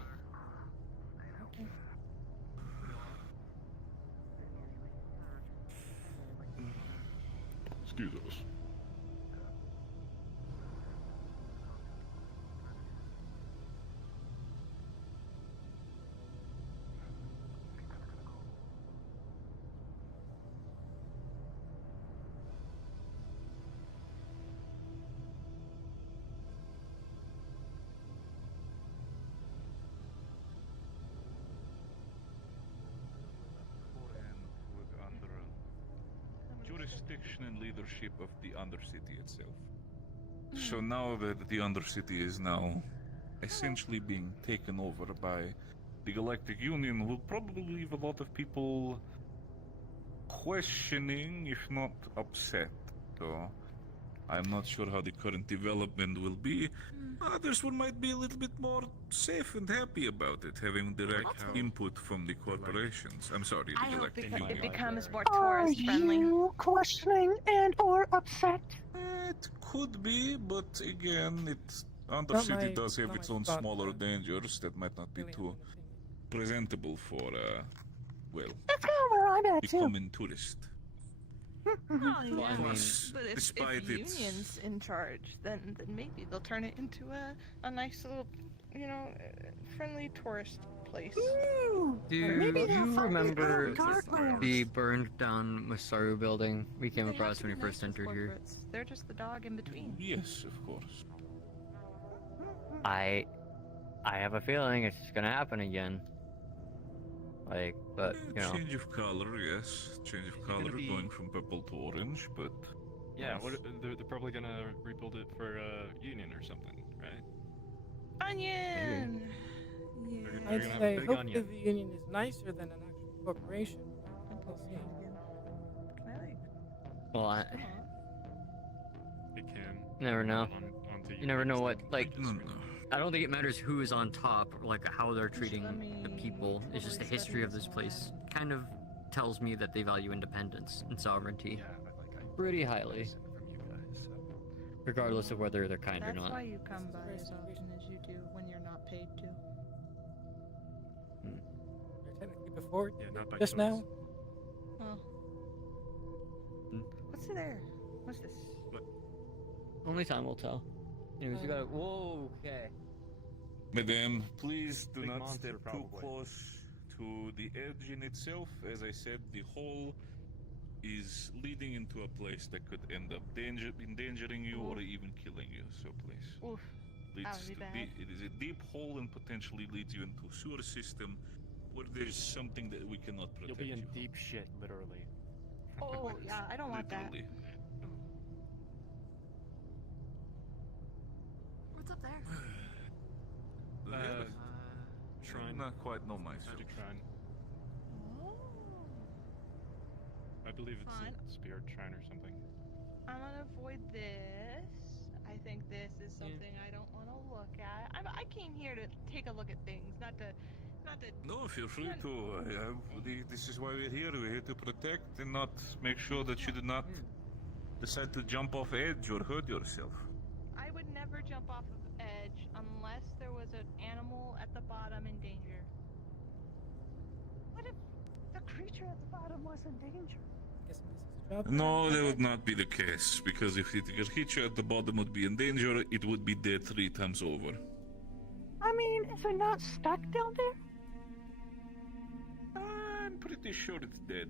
Okay. Excuse us. Was under jurisdiction and leadership of the Undercity itself. So now that the Undercity is now essentially being taken over by the Galactic Union, will probably leave a lot of people questioning, if not upset. So I'm not sure how the current development will be. Others might be a little bit more safe and happy about it, having direct input from the corporations. I'm sorry, the I hope Galactic it Union. becomes more tourist friendly. Are you questioning and or upset? It could be, but again, Undercity does have not its my own spot, smaller dangers that might not be really too presentable for, well, That's kind of where I'm at the too. common tourist. Oh, Well, yeah. I mean, But if despite its- Union's in charge, then maybe they'll turn it into a nice little, you know, friendly tourist place. Do Maybe they'll you find remember these little dark the burned down Masaru building we came They have across to when we be first nice with entered here? corporates. They're just the dog in between. Yes, of course. I have a feeling it's just gonna happen again. Like, but you know. Change of color, yes. Change of color, going from purple to orange, but... Yeah, yes. what, they're probably gonna rebuild it for Union or something, right? Onion! They're I'd gonna have say a big hopefully onion. the union is nicer than an actual corporation. We'll see. Well, I It can. never know. Onto You never know what, like, No. I don't think it matters who is on top or like how they're treating the people. It's just the history of this place kind of tells me that they value independence and sovereignty pretty highly, regardless of whether they're kind or That's not. why you come by as often as you do when you're not paid to. Or technically before, Yeah, not by just choice. now. Oh. What's in there? What's this? Only time will tell. Anyways, we gotta. Whoa, okay. Madame, please do Big not monster, step too probably. close to the edge in itself. As I said, the hole is leading into a place that could end up endangering you or even killing you. So please, Oof. That would be bad. it is a deep hole and potentially leads you into a sewer system where there's something that we cannot protect. You'll be in you deep shit, literally. Oh, yeah, I don't want that. Literally. What's up there? Shrine. Not quite know myself. Magic shrine. I believe it's Fine. a spirit shrine or something. I'm gonna avoid this. I think this is something I don't want to look at. I came here to take a look at things, not to. No, feel free to. This is why we're here. We're here to protect and not make sure that you do not decide to jump off edge or hurt yourself. I would never jump off of edge unless there was an animal at the bottom in danger. What if the creature at the bottom was in danger? Guessing this is a job. No, that would not be the case, because if the creature at the bottom would be in danger, it would be dead 3 times over. I mean, is it not stuck down there? I'm pretty sure it's dead.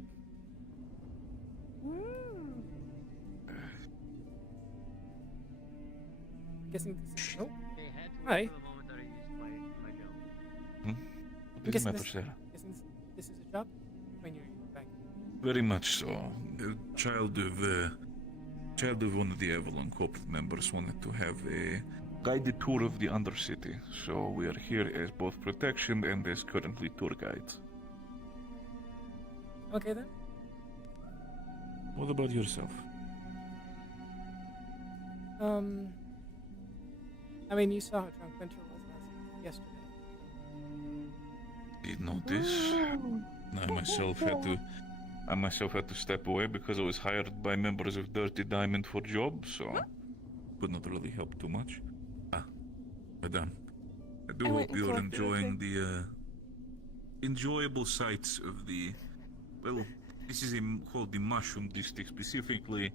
Guessing this is. Oh, They had to hi. wait for the moment that I used my jump. What I'm is guessing the matter, this, Sarah? guessing this is a job. When you're back. Very much so. The child of one of the Avalon corporate members wanted to have a guided tour of the Undercity, so we are here as both protection and as currently tour guides. Okay then. What about yourself? I mean, you saw how drunk Winter was yesterday. Did notice. I myself had to step away because I was hired by members of Dirty Diamond for job, so could not really help too much. Madame, I do hope you're enjoying the enjoyable sights of the. Well, this is called the Mushroom District specifically,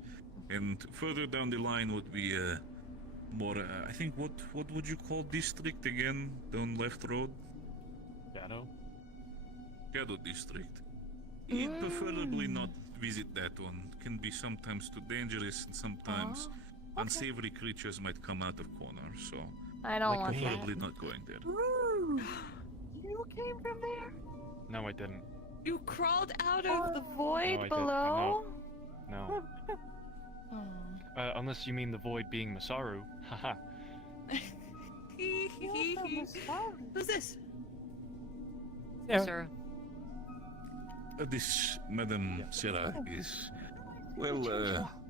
and further down the line would be more. I think what would you call district again? Down left road. Shadow District. Preferably not visit that one. Can be sometimes too dangerous, and sometimes unsavory creatures might come out of corners. So I don't want preferably that. not going there. Ooh, you came from there? No, I didn't. You crawled out of the void No, I below? No. Unless you mean the void being Masaru. Haha. Who's this? Sarah. This Madame Sarah is,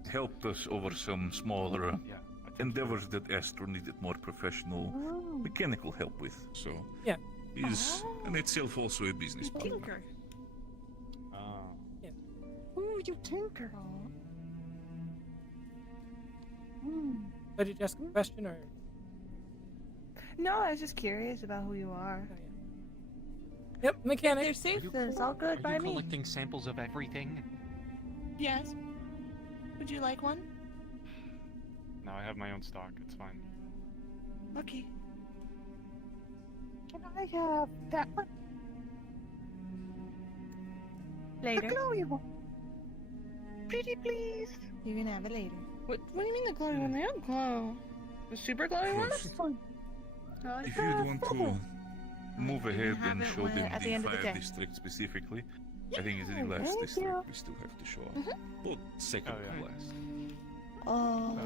helped us over some smaller endeavors that Astro needed more professional mechanical help with. So, yeah, is in itself also a business partner. Tinker. Yeah. Ooh, you tinker. But did you ask a question or? No, I was just curious about who you are. Yep, mechanic. They're safe, then it's all good by Are you me. collecting samples of everything? Yes. Would you like one? No, I have my own stock. It's fine. Okay. Can I have that one? Later. The glowy one. Pretty please. You can have it later. What do you mean the glowy one? They don't glow. The super glowy one? I like If that. you'd want to move ahead have and it show when- them at the the end of the fire day. district specifically, I think it's the last thank district you. we still have to show off. But second to last. Oh.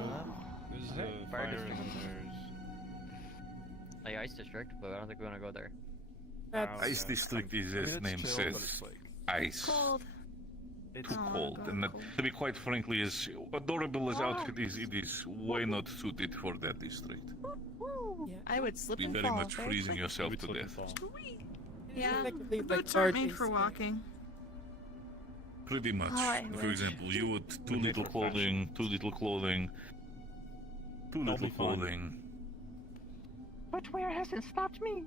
There's Okay, a fire fire and district. then The ice district, but I don't think we want to go there. Ice district is, as name says, ice. Cold. Too cold, and to be quite frankly, as adorable as outfit is, it is way not suited for that district. Yeah, I would slip Be and very fall. much freezing yourself to death. Yeah, Effectively, like, boots aren't large made for AC. walking. Pretty much. Oh, I For wish. example, you would too little clothing, too little clothing, too I'll little be fine. clothing. Footwear hasn't stopped me.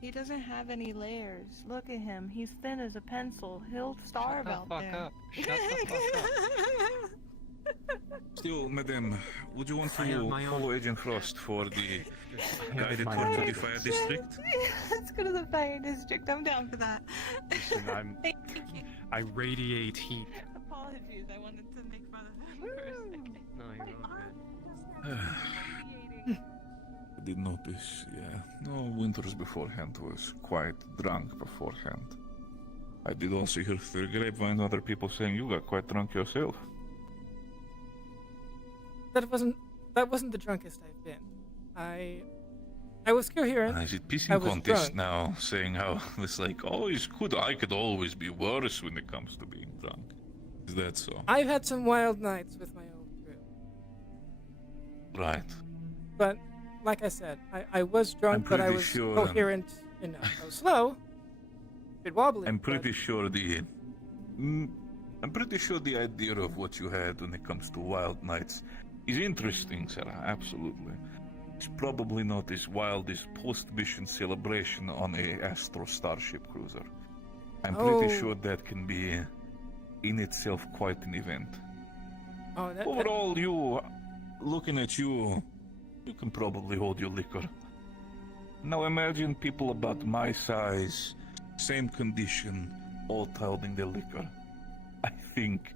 He doesn't have any layers. Look at him. He's thin as a pencil. He'll starve out there. Shut the fuck up. Still, madam, would you want I have to my own- follow Agent Frost for the have guided my tour own to the fire district? Let's go to the fire district. I'm down for that. Listen, I radiate heat. Apologies. I wanted to make fun of him for a second. No, you're all good. I did notice, yeah. No, Winters beforehand was quite drunk beforehand. I did also hear through the grapevine other people saying you got quite drunk yourself. That wasn't the drunkest I've been. I was coherent. Is it I pissing was contest drunk. now, saying how it's like, I could always be worse when it comes to being drunk. Is that so? I've had some wild nights with my old crew. Right. But, like I said, I was drunk, but I pretty was sure, coherent enough. I was slow, a bit wobbly. I'm pretty sure I'm pretty sure the idea of what you had when it comes to wild nights is interesting, Sarah. Absolutely. It's probably not as wild as post-mission celebration on a Astro Starship cruiser. I'm pretty Oh. sure that can be, in itself, quite an event. Oh, that, Overall, looking at you can probably hold your liquor. Now imagine people about my size, same condition, all holding their liquor. I think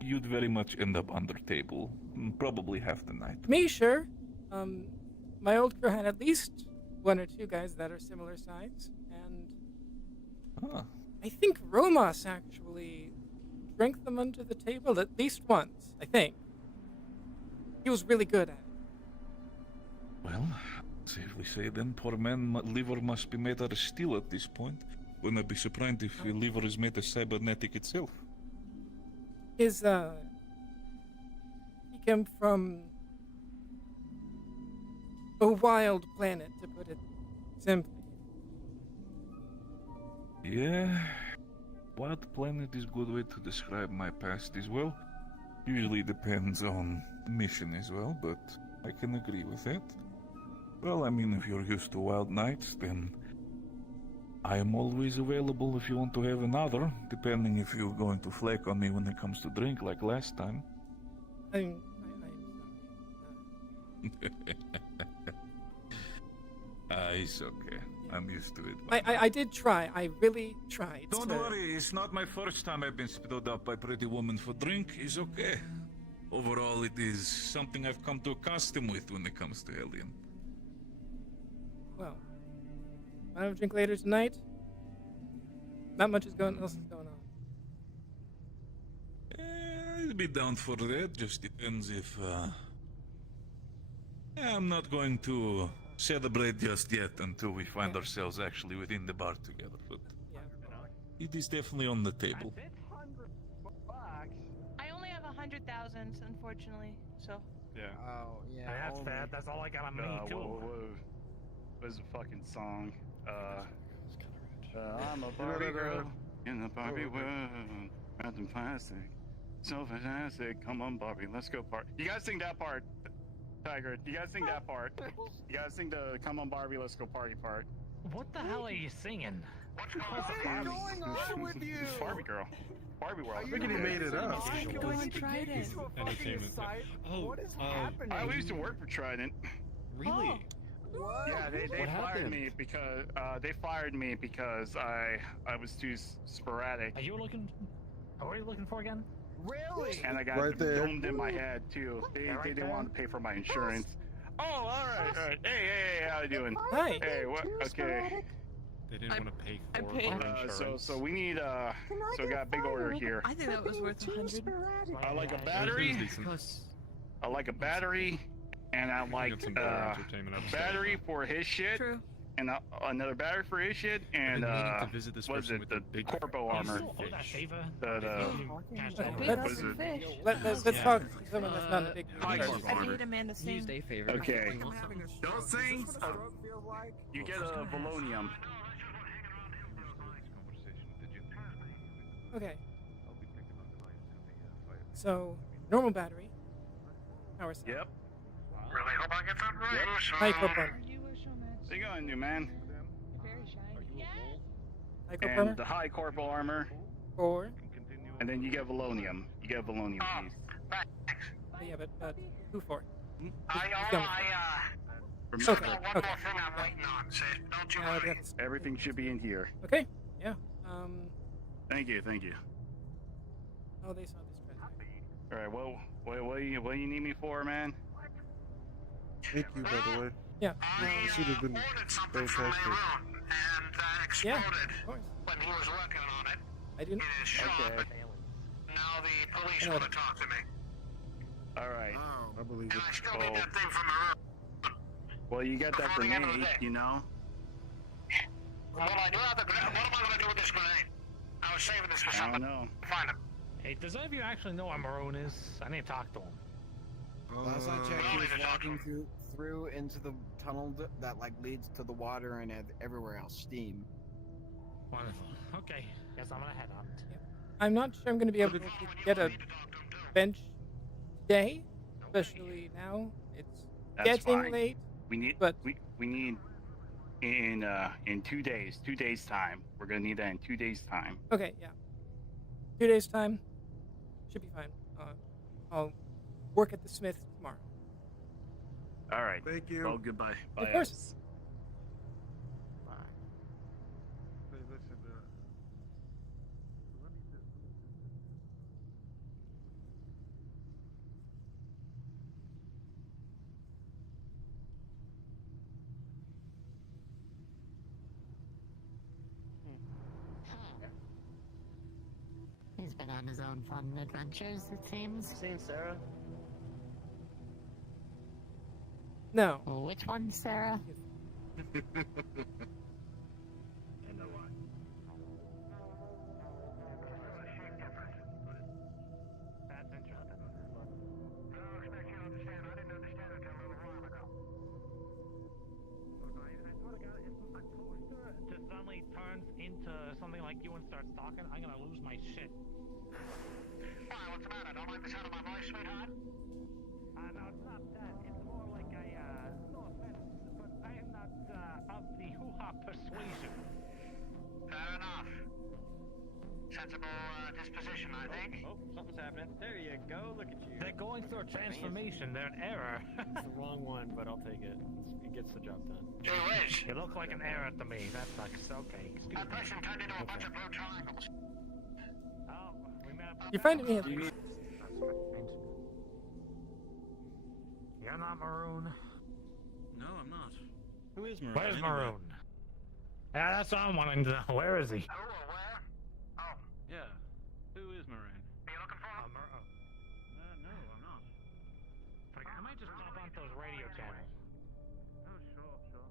you'd very much end up under table, probably half the night. me, sure. My old crew had at least one or two guys that are similar size, and I think Romas actually drank them under the table at least once. I think he was really good at it. Well, safely say then, poor man, liver must be made out of steel at this point. Wouldn't I be surprised if your liver is made of cybernetic itself? He came from a wild planet, to put it simply. Yeah, wild planet is a good way to describe my past as well. Usually depends on the mission as well, but I can agree with that. Well, I mean, if you're used to wild nights, then I am always available if you want to have another, depending if you're going to flake on me when it comes to drink like last time. It's okay. I'm used to it. I did try. I really tried. Don't to- worry, it's not my first time I've been stood up by pretty woman for drink. It's okay. Overall, it is something I've come to accustom with when it comes to Hellion. Well, I have a drink later tonight. Not much else is going on. I'd be down for that. Just depends if. I'm not going to celebrate just yet until we find ourselves actually within the bar together. But it is definitely on the table. I only have 100,000, unfortunately. So. Yeah. Oh, yeah. That's that. That's all I got on me, too. Where's the fucking song? I'm a Barbie girl in the Barbie world. Wrapped in plastic. So fantastic. Come on, Barbie. Let's go part. You guys sing that part. Tiger, you gotta sing that part. You gotta sing the "Come on, Barbie, let's go party" part. What the hell are you singing? What's going on with you? Barbie girl. Barbie world. I think he made it up. Go on, Trident. Entertainment. Oh, What is happening? I used to work for Trident. Really? Yeah, they fired me because I was too sporadic. Are you looking? What are you looking for again? Really? And I got Right there. domed in my head too. They didn't want to pay for my insurance. Oh, all right. Hey, how you doing? Hi. Hey, what? Okay. They didn't want to pay I for paid- our insurance. So we need so we got a big order here. I think that was worth 100. I like a battery. I like a battery, and I like some better entertainment a upstairs, battery though. for his shit, True. and another battery for his shit, and I've been meaning to visit this what is person it? with The a big corpo armor. Oh, that favor. What is it? Let's talk to someone that's not a big High person. corpo I armor. paid Amanda sing. Used a favor. Okay. Those things, you get a Volonium. Okay. So, normal battery. Power cell. Yep. Really hope I get that right. High corpo. What you gonna do, man? High corpo. And the high corporal armor, 4. and then you get Volonium. You get Volonium, please. Yeah, but who for? Remember, Okay, One okay. more thing I'm waiting on, sis. Don't you worry. That's, everything should be in here. okay. Yeah. Thank you. Oh, they saw this transaction. All right. Well, what do you need me for, man? Thank you, by the way. Yeah. This would have been Ordered something from fantastic. Leroy, and that exploded Of course. when he was working on it I didn't. in his shop. Okay. Now the police I know want to that. talk to me. All right. I believe And it. I still need that thing from Leroy. Well, you got that Before for the end of the me, day. you know. Well, I do have the grenade. What am I going to do with this grenade? I was saving this for I don't something. know. Find him. Hey, does any of you actually know where Maroon is? I need to talk to him. Last I checked, I he need was to talk to walking through into the tunnel that like leads to the water and everywhere else steam. Wonderful. Okay, guess I'm gonna head on. I'm not sure I'm going to be able to get a bench today, especially now. It's That's getting fine. late. We need. But- we need in 2 days. 2 days time. We're gonna need that in 2 days time. Okay, yeah. 2 days time should be fine. I'll work at the Smith tomorrow. All right. Thank you. Well, goodbye. Bye. Of course. Hey, listen, let me just- He's been on his own fun adventures, it seems. Seen Sarah? No. Which one, Sarah? That's interesting. I don't expect you to understand. I didn't understand it until a little while ago. I swear to God, if a toaster just suddenly turns into something like you and starts talking, I'm gonna lose my shit. Why, what's the matter? Don't like the sound of my voice, sweetheart? No, it's not that. It's more like no offense, but I am not of the hoo-ha persuasion. Fair enough. Sensible disposition, I think. Oh, something's happening. There you go. Look at you. They're going through a transformation. They're an error. It's the wrong one, but I'll take it. It gets the job done. Gee whiz. You look like an error to me. That sucks. Okay. Excuse That me. person turned into a bunch of blue triangles. Oh, we met up. You find me. You're not Maroon. No, I'm not. Who is Maroon? Where's anyway? Maroon? Yeah, that's what I'm wanting to know. Where is he? Who or where? Oh, Yeah. Who is Maroon? are you looking for him? No, I'm not. I might just pop on those radio channels. Oh, sure.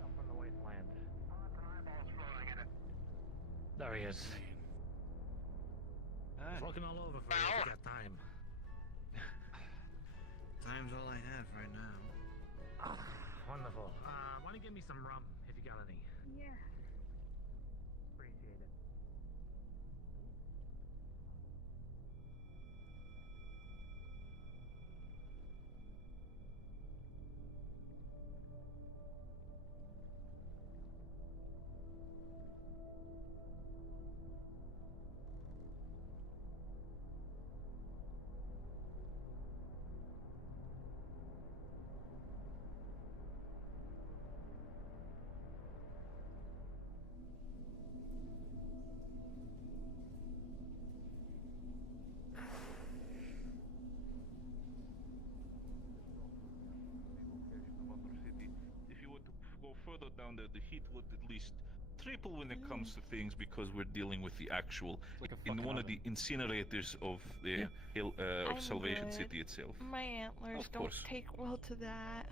Come from the wasteland. There he is. Looking all over for you if you got time. Time's all I have right now. Wonderful. Why don't you give me some rum if you got any? Yeah. Appreciate it. If you were to go further down there, the heat would at least triple when it comes to things because we're dealing with the actual in one of the incinerators of the hill of I'm Salvation good. City itself. My antlers Of don't course. take well to that.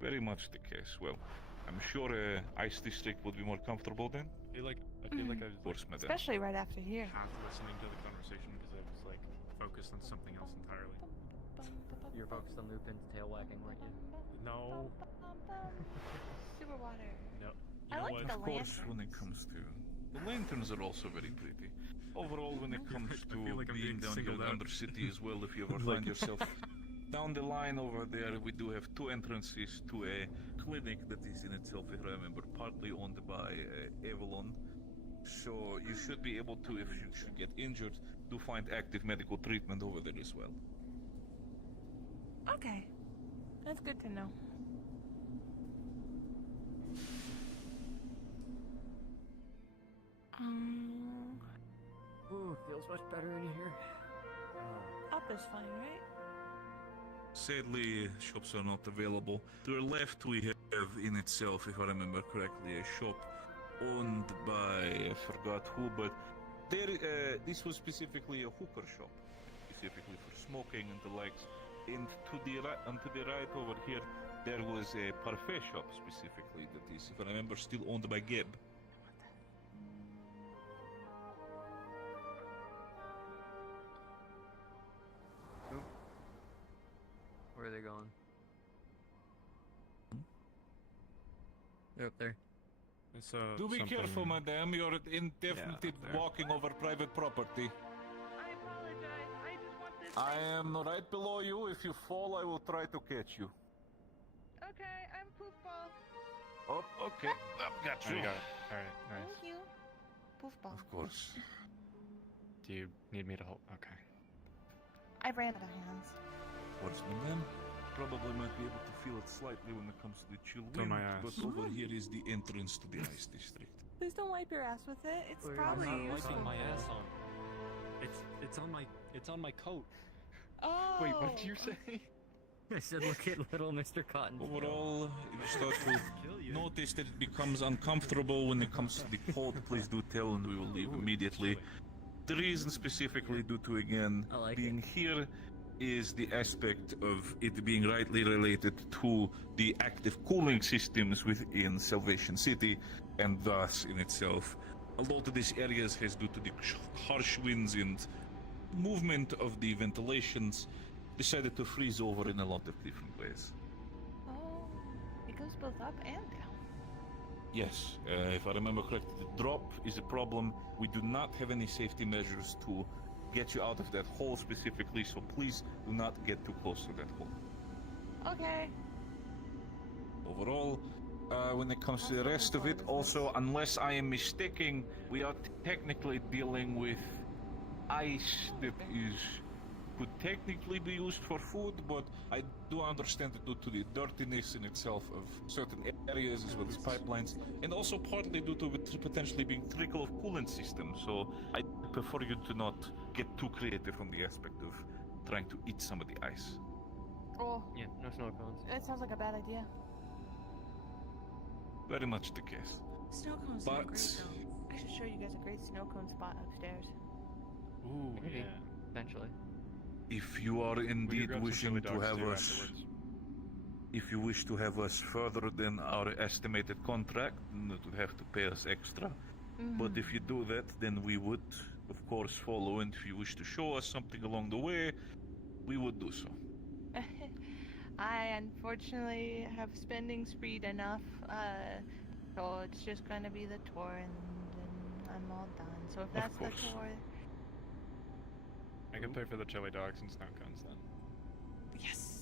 Very much the case. Well, I'm sure Ice District would be more comfortable then. I feel like I was Of course, madam. Especially right after here. half listening to the conversation because I was like focused on something else entirely. You were focused on Lupin's tail wagging, weren't you? No. Super water. No. I know like what? the Of course, when it comes to the lanterns are also very pretty. Overall, when it comes I to feel like I'm being being down here in singled out. Undercity as well, if you ever Like- find yourself down the line over there, we do have two entrances to a clinic that is in itself, if I remember, partly owned by Avalon. So you should be able to, if you should get injured, to find active medical treatment over there as well. Okay. That's good to know. Ooh, feels much better in here. Up is fine, right? Sadly, shops are not available. To our left, we have in itself, if I remember correctly, a shop owned by I forgot who, but there, this was specifically a hooker shop, specifically for smoking and the likes. And to the right, over here, there was a parfait shop specifically that is, if I remember, still owned by Geb. Where are they going? They're up there. It's, Do be something- careful, madam. You're indefinitely up there. walking over private property. I apologize. I just want this. I am right below you. If you fall, I will try to catch you. Okay, I'm Poofball. Oh, okay. Got Oh, you. you got it. Alright, nice. Thank you. Poofball. Of course. Do you need me to hold? Okay. I ran out of hands. Horseman then probably might be able to feel it slightly when it comes to the chill It's on wind, my ass. but over here is the entrance to the ice district. Please don't wipe your ass with it. It's Well, probably I'm not useful. wiping my ass on. It's on my coat. Oh. Wait, what did you say? I said, look at little Mr. Cotton. Overall, if you start to notice that it becomes uncomfortable when it comes to the cold, please do tell and we will leave immediately. The reason specifically due to, again, being here is the aspect of it being rightly related to the active cooling systems within Salvation City, and thus in itself, a lot of these areas has, due to the harsh winds and movement of the ventilations, decided to freeze over in a lot of different ways. Oh, it goes both up and down. Yes, if I remember correctly, the drop is a problem. We do not have any safety measures to get you out of that hole specifically, so please do not get too close to that hole. Okay. Overall, when it comes to the rest of it, also, unless I am mistaken, we are technically dealing with ice that could technically be used for food, but I do understand that due to the dirtiness in itself of certain areas as well as pipelines, and also partly due to it potentially being trickle of coolant system, so I prefer you to not get too creative from the aspect of trying to eat some of the ice. Oh. Yeah, no snow cones. That sounds like a bad idea. Very much the case. Snow cones But are great though. I should show you guys a great snow cone spot upstairs. Ooh, Maybe. yeah. Eventually. If you are indeed grab some wishing chili to dogs have too us, afterwards. if you wish to have us further than our estimated contract, then it would have to pay us extra. But if you do that, then we would, of course, follow. And if you wish to show us something along the way, we would do so. I unfortunately have spending spreed enough, so it's just gonna be the tour and I'm all done. So if that's the tour, I can pay for the chili dogs and snow cones then. yes.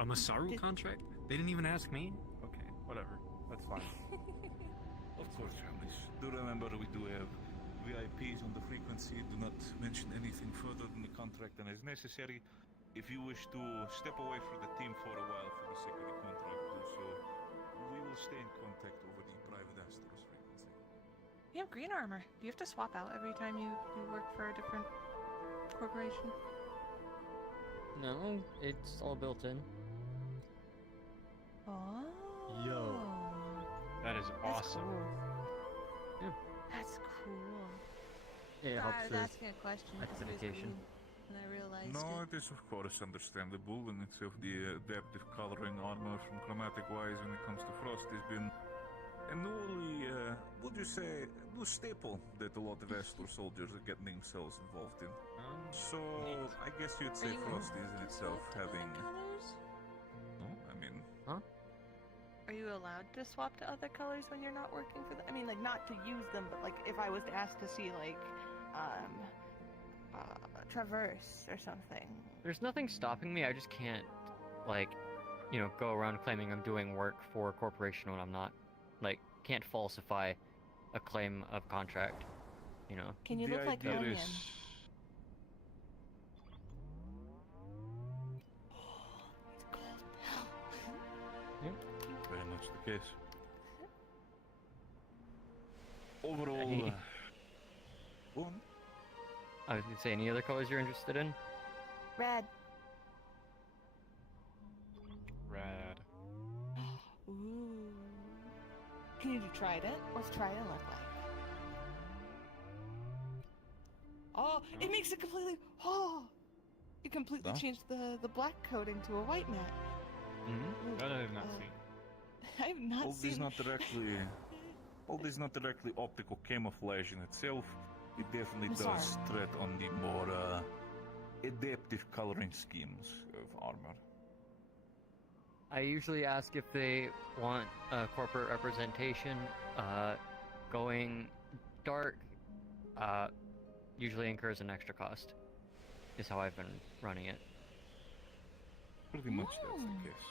A Masaru contract? They didn't even ask me? Okay, whatever. That's fine. Of course, families. Do remember we do have VIPs on the frequency. Do not mention anything further than the contract and as necessary. If you wish to step away from the team for a while for the sake of the contract, do so. We will stay in contact over the private Astros frequency. You have green armor. Do you have to swap out every time you work for a different corporation? No, it's all built in. Oh. Yo. That is That's awesome. cool. Yeah. That's cool. It Sorry, helps I was with asking a question because it was identification. green, and I realized No, it. it is of course understandable, and it's of the adaptive coloring armor from chromatic wise when it comes to frost has been a newly, would you say, new staple that a lot of Astro soldiers are getting themselves involved in. So I guess you'd say frost is in itself having. No, I mean. Huh? Are you allowed to swap to other colors when you're not working for them? I mean, like, not to use them, but, like, if I was asked to see, like, Traverse or something. There's nothing stopping me, I just can't, like, you know, go around claiming I'm doing work for a corporation when I'm not. Like, can't falsify a claim of contract, you know. Can you The look like idea Onion? is- Very much the case. Overall, Hey. go on. I was gonna say, any other colors you're interested in? Red. Rad. Ooh. Can you do Trident? What's Trident look like? Oh, it makes it completely. Oh, it completely No? changed the black coating to a white matte. Mm-hmm. That I have not seen. I have not All seen. these not directly, all these not directly optical camouflage in itself. It definitely I'm does sorry. tread on the more adaptive coloring schemes of armor. I usually ask if they want corporate representation. Going dark usually incurs an extra cost, is how I've been running it. Pretty much that's the case.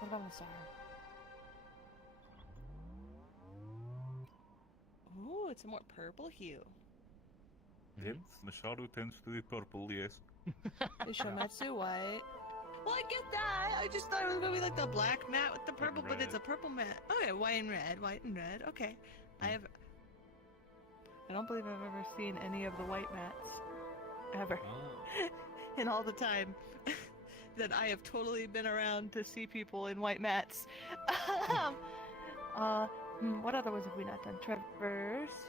What about Masar? Ooh, it's a more purple hue. Yep, Masaru tends to be purple, yes. Is Shometsu white? Well, I get that. I just thought it was gonna be like the black matte with the purple, but it's a purple matte. Okay, white and red. Okay. I don't believe I've ever seen any of the white mattes. Ever. In all the time that I have totally been around to see people in white mattes. What other ones have we not done? Traverse.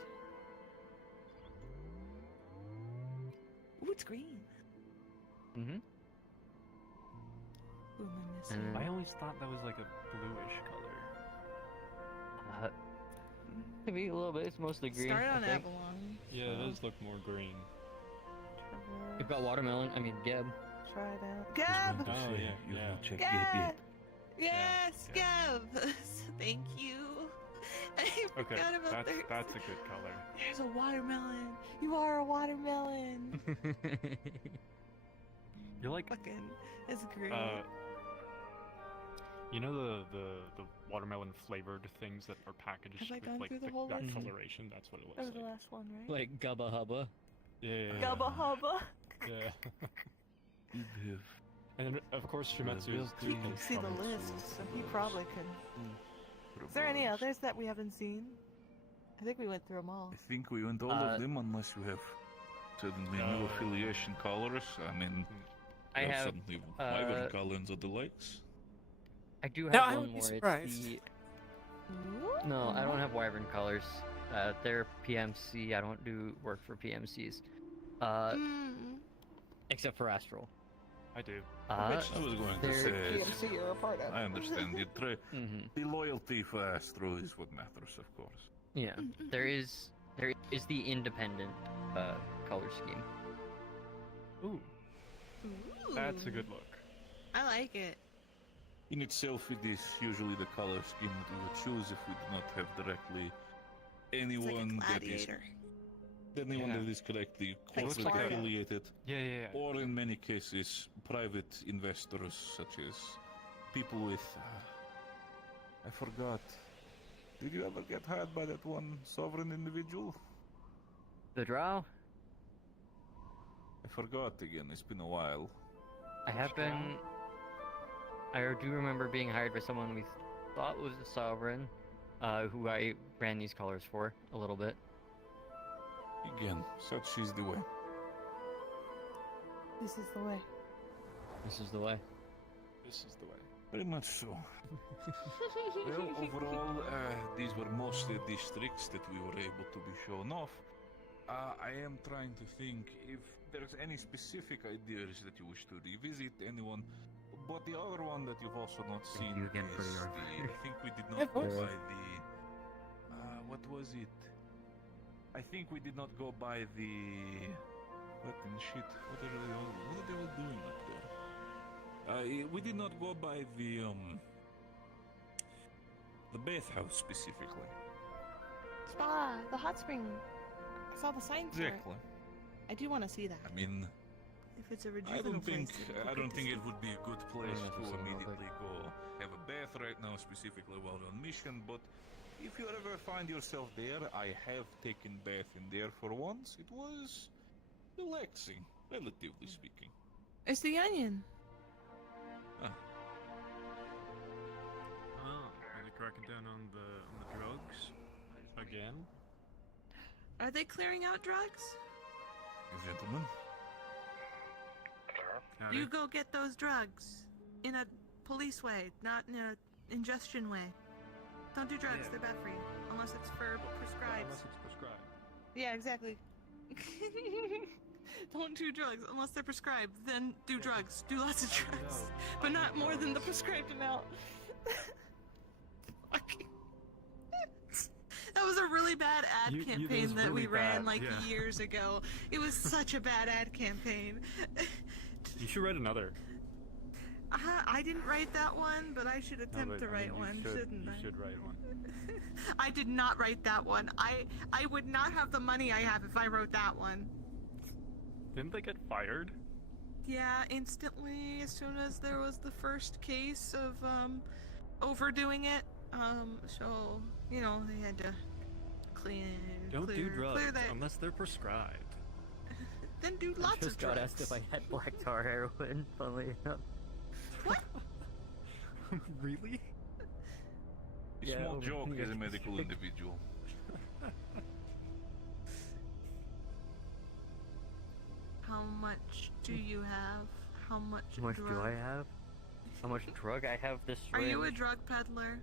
Ooh, it's green. Mm-hmm. Who am I missing? I always thought that was like a bluish color. Maybe a little bit. It's mostly green. Start I on think. Avalon. Yeah, it does look more green. We've got watermelon. I mean, Geb. Try it out. Gab! Oh, yeah. Gab! Yes, Gab! Thank you. I Okay, forgot about that's a good color. There's a watermelon. You are a watermelon. You're like Fucking, it's great. You know the watermelon flavored things that are packaged Have I with gone like through the whole that list? coloration? That's what it looks That was like. the last one, right? Like Gubba Hubba. Yeah. Gubba Hubba. Yeah. And then, of course, Shimetsu is He can see the list, so he probably could. Is there any others that we haven't seen? I think we went through them all. I think we went all of them, unless you have suddenly new affiliation colors. I mean, I you have, suddenly Wyvern colors or the likes. I do have No, I one would be more. surprised. It's the... No, I don't have Wyvern colors. They're PMC. I don't do work for PMCs. Except for Astral. I do. I was going to say, PMC you're a part of. I understand. The loyalty for Astro is what matters, of course. Yeah, there is the independent color scheme. Ooh, that's a good look. I like it. In itself, it is usually the color scheme that we would choose if we do not have directly anyone that is that is correctly corporate affiliated, or in many cases private investors such as people with I forgot. Did you ever get hired by that one sovereign individual? The Drow? I forgot again. It's been a while. I have been. I do remember being hired by someone we thought was a sovereign, who I ran these colors for a little bit. Again, such is the way. This is the way. This is the way. This is the way. Very much so. Well, overall, these were mostly districts that we were able to be shown off. I am trying to think if there's any specific ideas that you wish to revisit, anyone. But the other one that you've also not seen is I think we did not go by the... what was it? I think we did not go by the... What in shit? What are they all doing up there? We did not go by the bathhouse specifically. Spa, the hot spring. I saw the sign for it. Exactly. I do want to see that. I mean, if it's a I don't think place, it would be a good place to immediately go have a bath right now, specifically while on mission. But if you ever find yourself there, I have taken bath in there for once. It was relaxing, relatively speaking. It's the onion. Oh, are they cracking down on the drugs again? Are they clearing out drugs? Gentlemen. You go get those drugs in a police way, not in a ingestion way. Don't do drugs; they're bad for you, unless it's for prescribed. Unless it's prescribed. Yeah, exactly. Don't do drugs unless they're prescribed. Then do drugs. Do lots of drugs, but not more than the prescribed amount. That was a really bad ad campaign that we ran years ago. It was such a bad ad campaign. You should write another. I didn't write that one, but I should attempt to write one, shouldn't I? You should write one. I did not write that one. I would not have the money I have if I wrote that one. Didn't they get fired? Yeah, instantly, as soon as there was the first case of overdoing it. So, you know, they had to Don't do drugs clear that. unless they're prescribed. Then do lots of Just got drugs. asked if I had black tar heroin, funnily enough. What? Really? Small joke as a medical individual. How much do you have? How much How much drug? do I have? How much drug I have this Are you a syringe. drug peddler?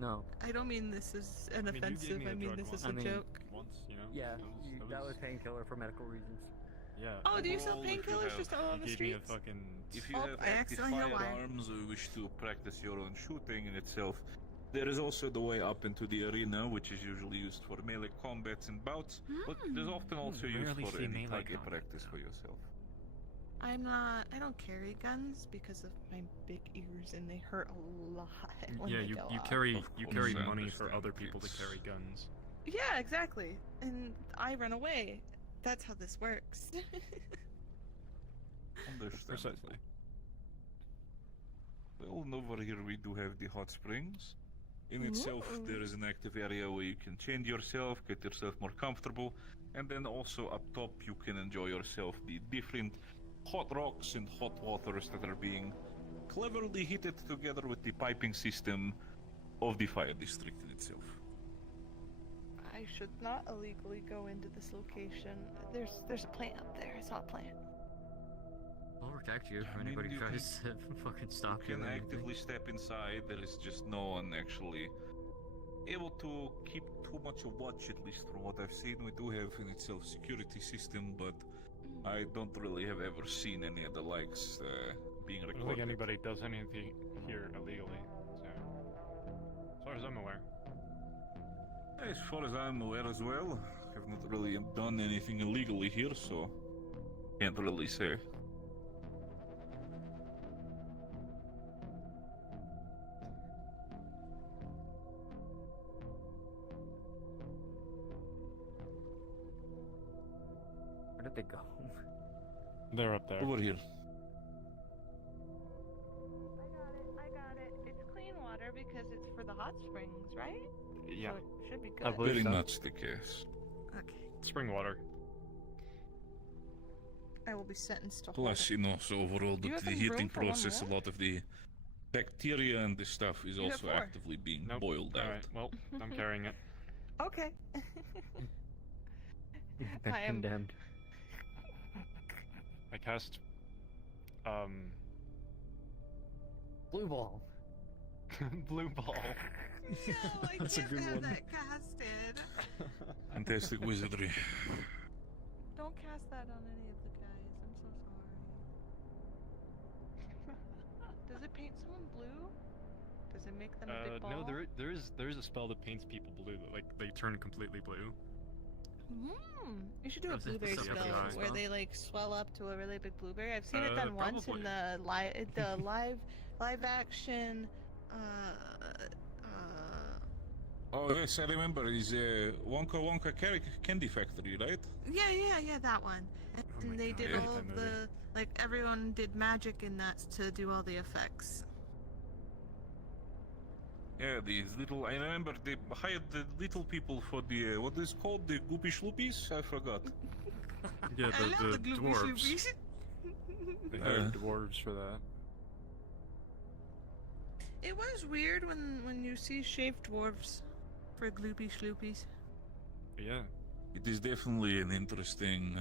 No. I don't mean this as an I mean, you gave offensive. me a I mean drug this once. as a joke. Once, you know? Yeah, That was painkiller for medical reasons. Yeah. Oh, do you sell Overall, if you painkillers have- just out on He the gave me a streets? fucking... If you Oh, have I active accidentally hit a wire. firearms or wish to practice your own shooting in itself, there is also the way up into the arena, which is usually used for melee combats and bouts, but there's often also used rarely for see any melee target combat, practice for yourself. I don't carry guns because of my big ears and they hurt a lot when Yeah, they you go you off. carry Of you course, carry I money for understand. other people to It's- carry guns. Yeah, exactly. And I run away. That's how this works. Understandable. Well, and over here we do have the hot springs. In itself, Ooh. there is an active area where you can change yourself, get yourself more comfortable, and then also up top you can enjoy yourself the different hot rocks and hot waters that are being cleverly heated together with the piping system of the fire district in itself. I should not illegally go into this location. There's a plant up there. I saw a plant. I'll protect you if I mean, anybody you tries to fucking stop You you. can or anything. actively step inside, there is just no one actually able to keep too much of watch, at least from what I've seen. We do have in itself security system, but I don't really have ever seen any of the likes being I don't think recorded. anybody does anything here illegally, so as far as I'm aware. As far as I'm aware as well, I've not really done anything illegally here, so can't really say. Where did they go? They're up there. Over here. I got it. It's clean water because it's for the hot springs, right? Yeah. So it should be I good. believe Very so. much the case. Okay. Spring water. I will be sentenced to hold Plus, it. you know, so overall, Do you have the any room heating for one process, a more? lot of the bacteria and the stuff is You have also 4. actively being Nope. boiled out. Alright, well, I'm carrying it. Okay. You've been I am- condemned. I cast Blue ball. blue ball. No, I That's a can't good have one. that casted. Fantastic wizardry. Don't cast that on any of the guys. I'm so sorry. Does it paint someone blue? Does it make them a big ball? No, there is a spell that paints people blue, that, like they turn completely blue. You should do a Is it blueberry something spell else, where though? they like swell up to a really big blueberry. I've seen it done once in probably. the live action. Oh yes, I remember. It's Wonka Wonka Candy Factory, right? Yeah, that one. And they did God, all that of movie. the like everyone did magic in that to do all the effects. Yeah, these little. I remember they hired the little people for the what is it called, the Goopy Schloopies. I forgot. Yeah, I love the gloopy dwarves. sloopies. They hired dwarves for that. It was weird when you see shaved dwarves for gloopy sloopies. Yeah. It is definitely an interesting.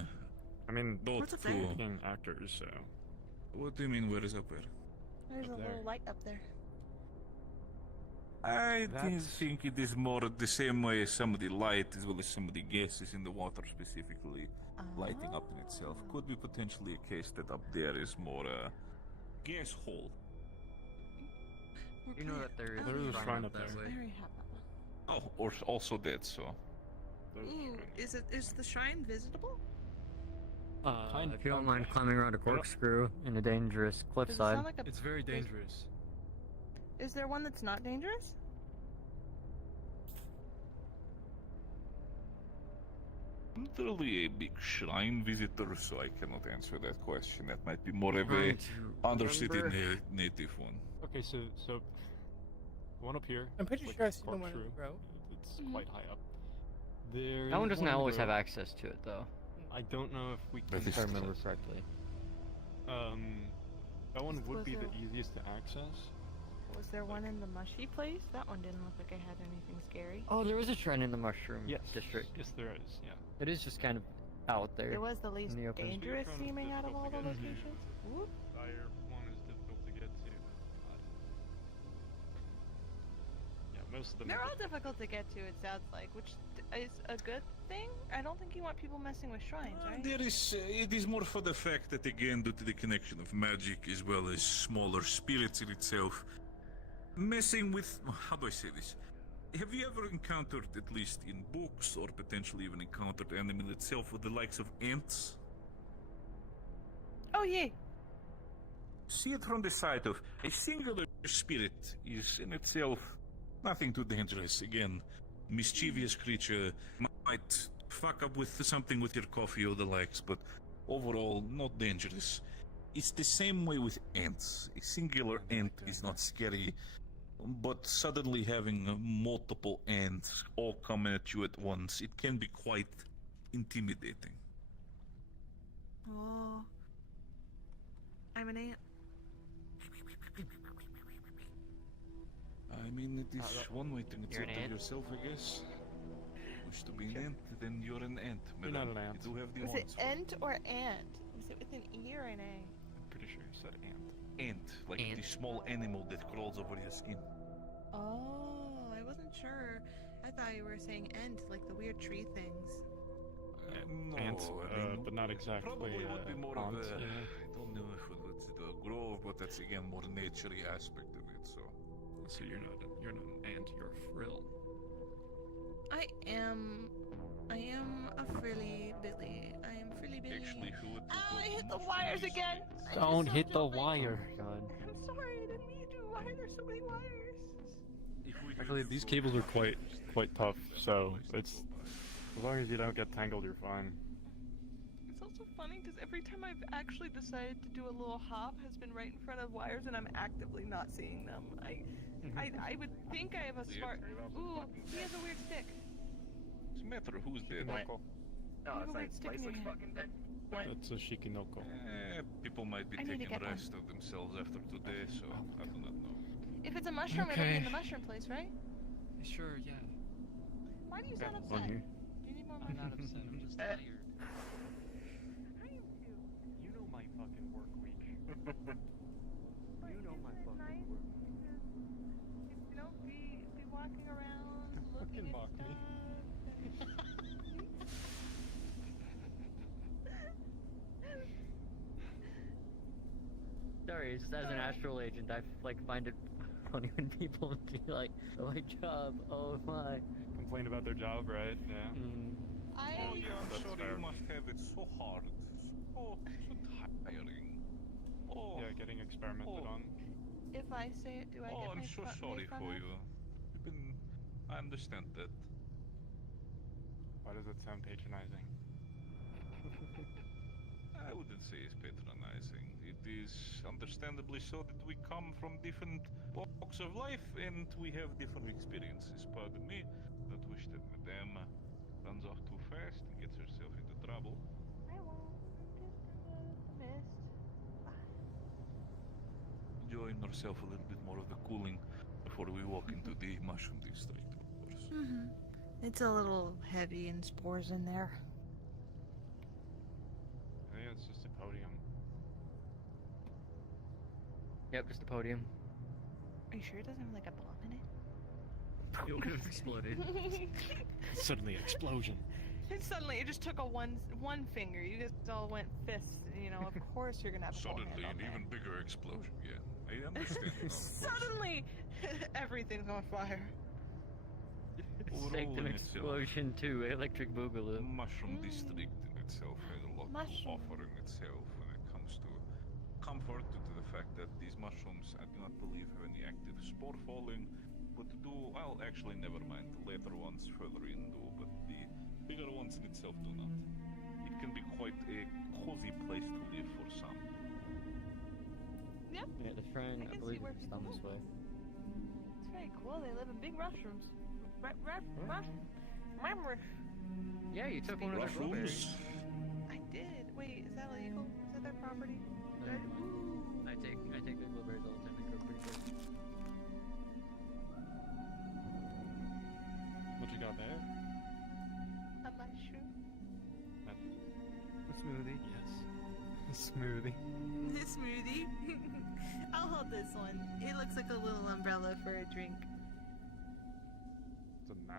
I mean, thought What's up to. there? being actors, so. What do you mean? Where is up there? There's Up a there. little light up there. I That's- think it is more the same way as some of the light, as well as some of the gases in the water, specifically lighting up in itself. Could be potentially a case that up there is more a gas hole. You know that there is There is a shrine up that there. way. Very happy. Oh, or also dead. So Ooh, is the shrine visitable? If you don't mind climbing around a corkscrew in a dangerous Does it cliffside. sound like a? It's very dangerous. Is there one that's not dangerous? I'm not really a big shrine visitor, so I cannot answer that question. That might be more of a Trying to undercity remember. native one. Okay, so the one up here. I'm pretty like sure I've seen the one in corkscrew, the row. It's quite high up. There. That one doesn't in the always have row. access to it, though. I don't know if we can. If I remember correctly. That one would be the Was easiest to access. Was there one in the mushy place? That one didn't look like it had anything scary. Oh, there is a shrine in the mushroom Yes. district. Yes, there is. Yeah. It is just kind of out there. It was the least in the open. dangerous Speakerphone is seeming out of all difficult the to get to. locations. Whoop. Fire one is difficult to get to. Yeah, most of them. They're all difficult to get to, it sounds like, which is a good thing. I don't think you want people messing with shrines, right? There is, it is more for the fact that, again, due to the connection of magic as well as smaller spirits in itself, messing with, how do I say this? Have you ever encountered, at least in books, or potentially even encountered animal itself, with the likes of ants? Oh, yeah. See it from the side of a singular spirit is in itself nothing too dangerous. Again, mischievous creature might fuck up with something with your coffee or the likes, but overall not dangerous. It's the same way with ants. A singular ant is not scary, but suddenly having multiple ants all coming at you at once, it can be quite intimidating. Oh. I'm an ant. I mean, it is one way to You're an insult ant? yourself, I guess. Wish to be an ant, then you're an ant. You're not an ant. You do have the Was horns. it ant or ant? Was it with an E or an A? I'm pretty sure you said ant. Ant, like the small animal that crawls over your skin. Oh, I wasn't sure. I thought you were saying ant, like the weird tree things. No, Ant, I mean, but not exactly. Probably would be more of ant, a, yeah. I don't know if it's the grove, but that's again more naturey aspect of it, so. So you're not an ant, you're a frill. I am a frilly Billy. I am frilly Billy. Actually, who would Oh, I hit the wires again. Don't hit the wire, God. I'm sorry, I didn't mean to do a wire. There's so many wires. Actually, these cables are quite tough, so it's as long as you don't get tangled, you're fine. It's also funny because every time I've actually decided to do a little hop has been right in front of wires and I'm actively not seeing them. I would think I have a smart. Ooh, he has a weird stick. It's a matter of who's dead. You have a weird stick in your hand. That's a shikinoko. People might be I need to taking get one. rest of themselves after today, so I do not know. If it's a mushroom, it'll be in the mushroom place, right? Sure, yeah. Why do you sound upset? Do you need more I'm mushrooms? not upset, I'm just tired. You know my fucking work week. You know my fucking work week. You know, be walking around, looking at mock me. Sorry, just as an astral agent, I find it funny when people do like, oh my job, oh my. Complain about their job, right? Yeah. Oh yeah, I'm That's sorry fair. you must have it so hard. So tiring. Oh. Yeah, getting experimented on. If I say it, do I get I'm my so front sorry made fun for of? you. I understand that. Why does it sound patronizing? I wouldn't say it's patronizing. It is understandably so that we come from different walks of life and we have different experiences. Pardon me. Not wish that Madame runs off too fast and gets herself into trouble. I won't. I'm just in the mist. Enjoying ourselves a little bit more of the cooling before we walk into the mushroom district, of course. It's a little heavy and spores in there. I think it's just a podium. Yep, just a podium. Are you sure it doesn't have like a bomb in it? It would have exploded. Suddenly, explosion. And suddenly, it just took a one finger. You guys all went fists. You know, of course you're gonna have a bomb Suddenly, handle an there. even bigger explosion. Yeah, I understand now. Suddenly, everything's on fire. Sanctum Rolling itself. Explosion 2, Electric Boogaloo. Mushroom district in itself has a lot to offer in itself when it comes to comfort due to the fact that these mushrooms, I do not believe, have any active spore falling, but do, well, actually, never mind. The later ones further in do, but the bigger ones in itself do not. It can be quite a cozy place to live for some. Yep. Yeah, the shrine, I can believe, see where is down people this way. It's very cool. They live in big mushrooms. Yeah, you took one of their blueberries. I did. Wait, is that illegal? Is that their property? I take their blueberries all the time. They grow pretty good. What you got there? A mushroom. A smoothie, yes. A smoothie. Smoothie. I'll hold this one. It looks like a little umbrella for a drink.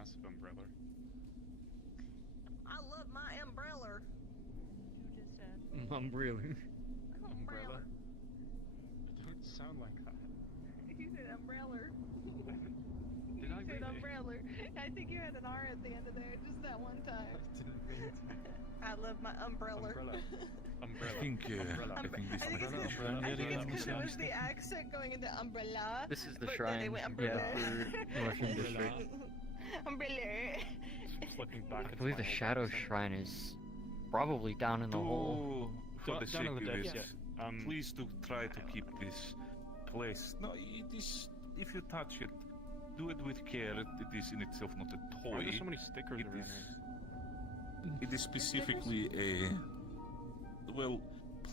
massive umbrella. I love my umbrella. You just said. Umbrella. Umbrella? It don't sound like that. You said umbrella. Did I You said really? umbrella. I think you had an R at the end of there, just that one time. Didn't mean to. I love my umbrella. Umbrella. I think this I think it was the accent going into umbrella. This is the but shrine. Then they went Yeah, umbrella. for Mushroom District. Umbrella. Looking back I believe the Shadow Shrine is probably down in the hole. For the Down sake in the of depths, it, yeah. please do try to keep this place. No, it is. If you touch it, do it with care. It is in itself not a toy. Why are there so many stickers It around is. here? It is specifically a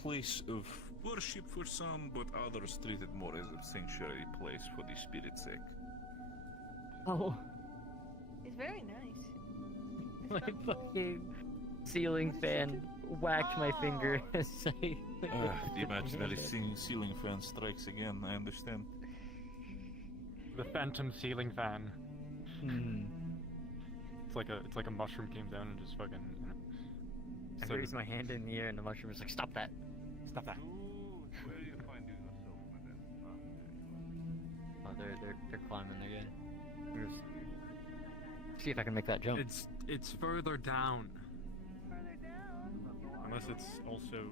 place of worship for some, but others treat it more as a sanctuary place for the spirit's sake. Oh. It's very nice. My fucking ceiling fan whacked my finger as I. The imaginary ceiling fan strikes again. I understand. The phantom ceiling fan. Hmm. It's like a mushroom came down and just fucking. I raised my hand in the air and the mushroom was like, "Stop that! Stop that!" Where are you finding yourself, madam? Oh, they're climbing again. See if I can make that jump. It's further down. Further down. Unless it's also.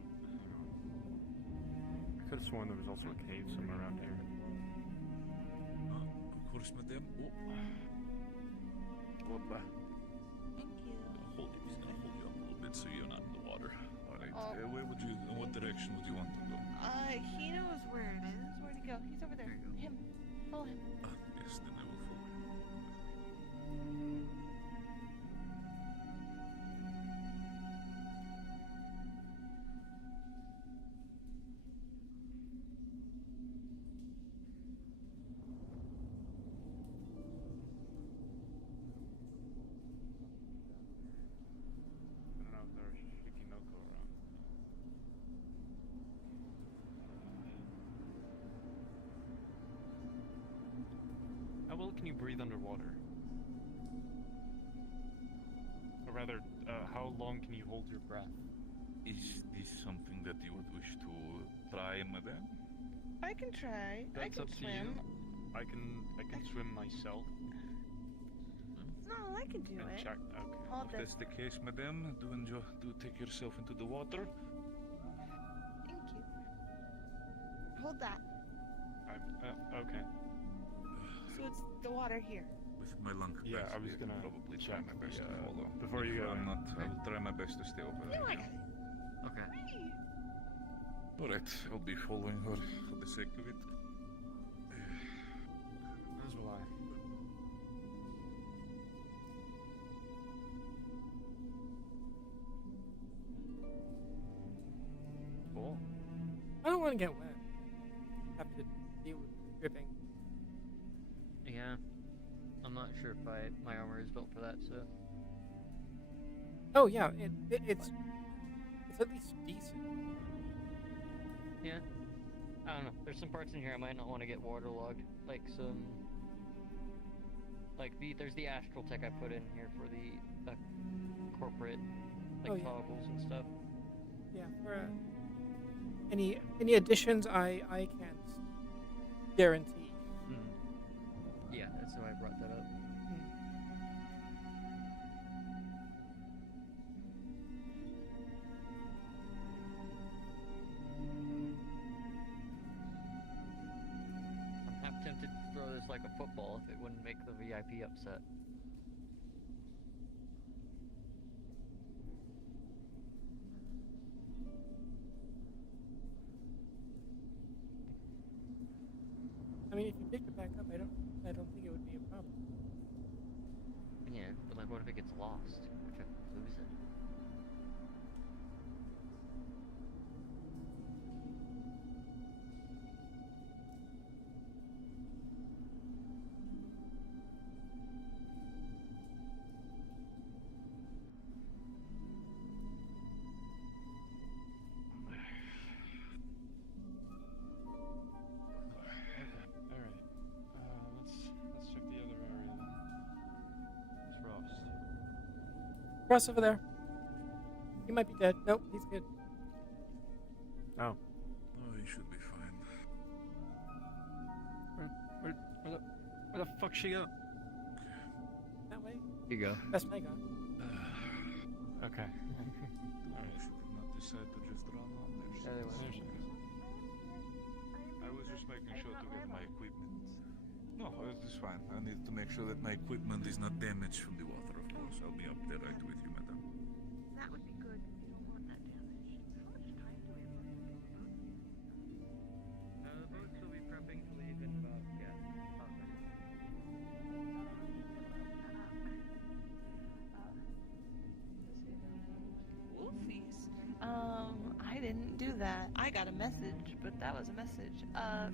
I could have sworn there was also a cave somewhere around here. Of course, madam. Whoop. Thank you. Hold you. He's gonna hold you up a little bit so you're not in the water. All right. Oh. Where would you? In what direction would you want to go? He knows where it is. Where'd he go? He's over there. Him. Follow him. Yes, then I will follow you. I don't know if there's Shikinoko around. How well can you breathe underwater? Or rather, how long can you hold your breath? Is this something that you would wish to try, madam? I can try. I That's can up to swim. you. I can swim myself. No, I can do And it. check. Okay. Hold If this. that's the case, madam, do take yourself into the water. Thank you. Hold that. Okay. So it's the water here. With my lung capacity, Yeah, I was can gonna probably try check my best the, to follow. before you If go I'm in. not. I will try my best to stay over there. No, I got Okay. All right, I'll be following her for the sake of it. As will I. Cool. I don't want to get wet. Have to deal with dripping. Yeah. I'm not sure if my armor is built for that, so. Oh yeah, it's at least decent. Yeah. I don't know. There's some parts in here I might not want to get waterlogged. Like some. Like there's the astral tech I put in here for the corporate like Oh, yeah. toggles and stuff. Yeah, for any additions I can't guarantee. Yeah, that's why I brought that up. I'm half tempted to throw this like a football if it wouldn't make the VIP upset. I mean, if you picked it back up, I don't think it would be a problem. Yeah, but like what if it gets lost? If I lose it? Alright. Let's check the other area then. Cross over there. He might be dead. Nope, he's good. Oh. Oh, he should be fine. Where the fuck she go? That way. Here you go. That's my gun. Okay. I should not decide to just run on there. I was just making sure to get my equipment. No, it is fine. I need to make sure that my equipment is not damaged from the water, of course. I'll be up there right with you, madam. That would be good. You don't want that damaged. How much time do we have left? The boats will be prepping to leave in about, Wolfies. I didn't do that. I got a message, but that was a message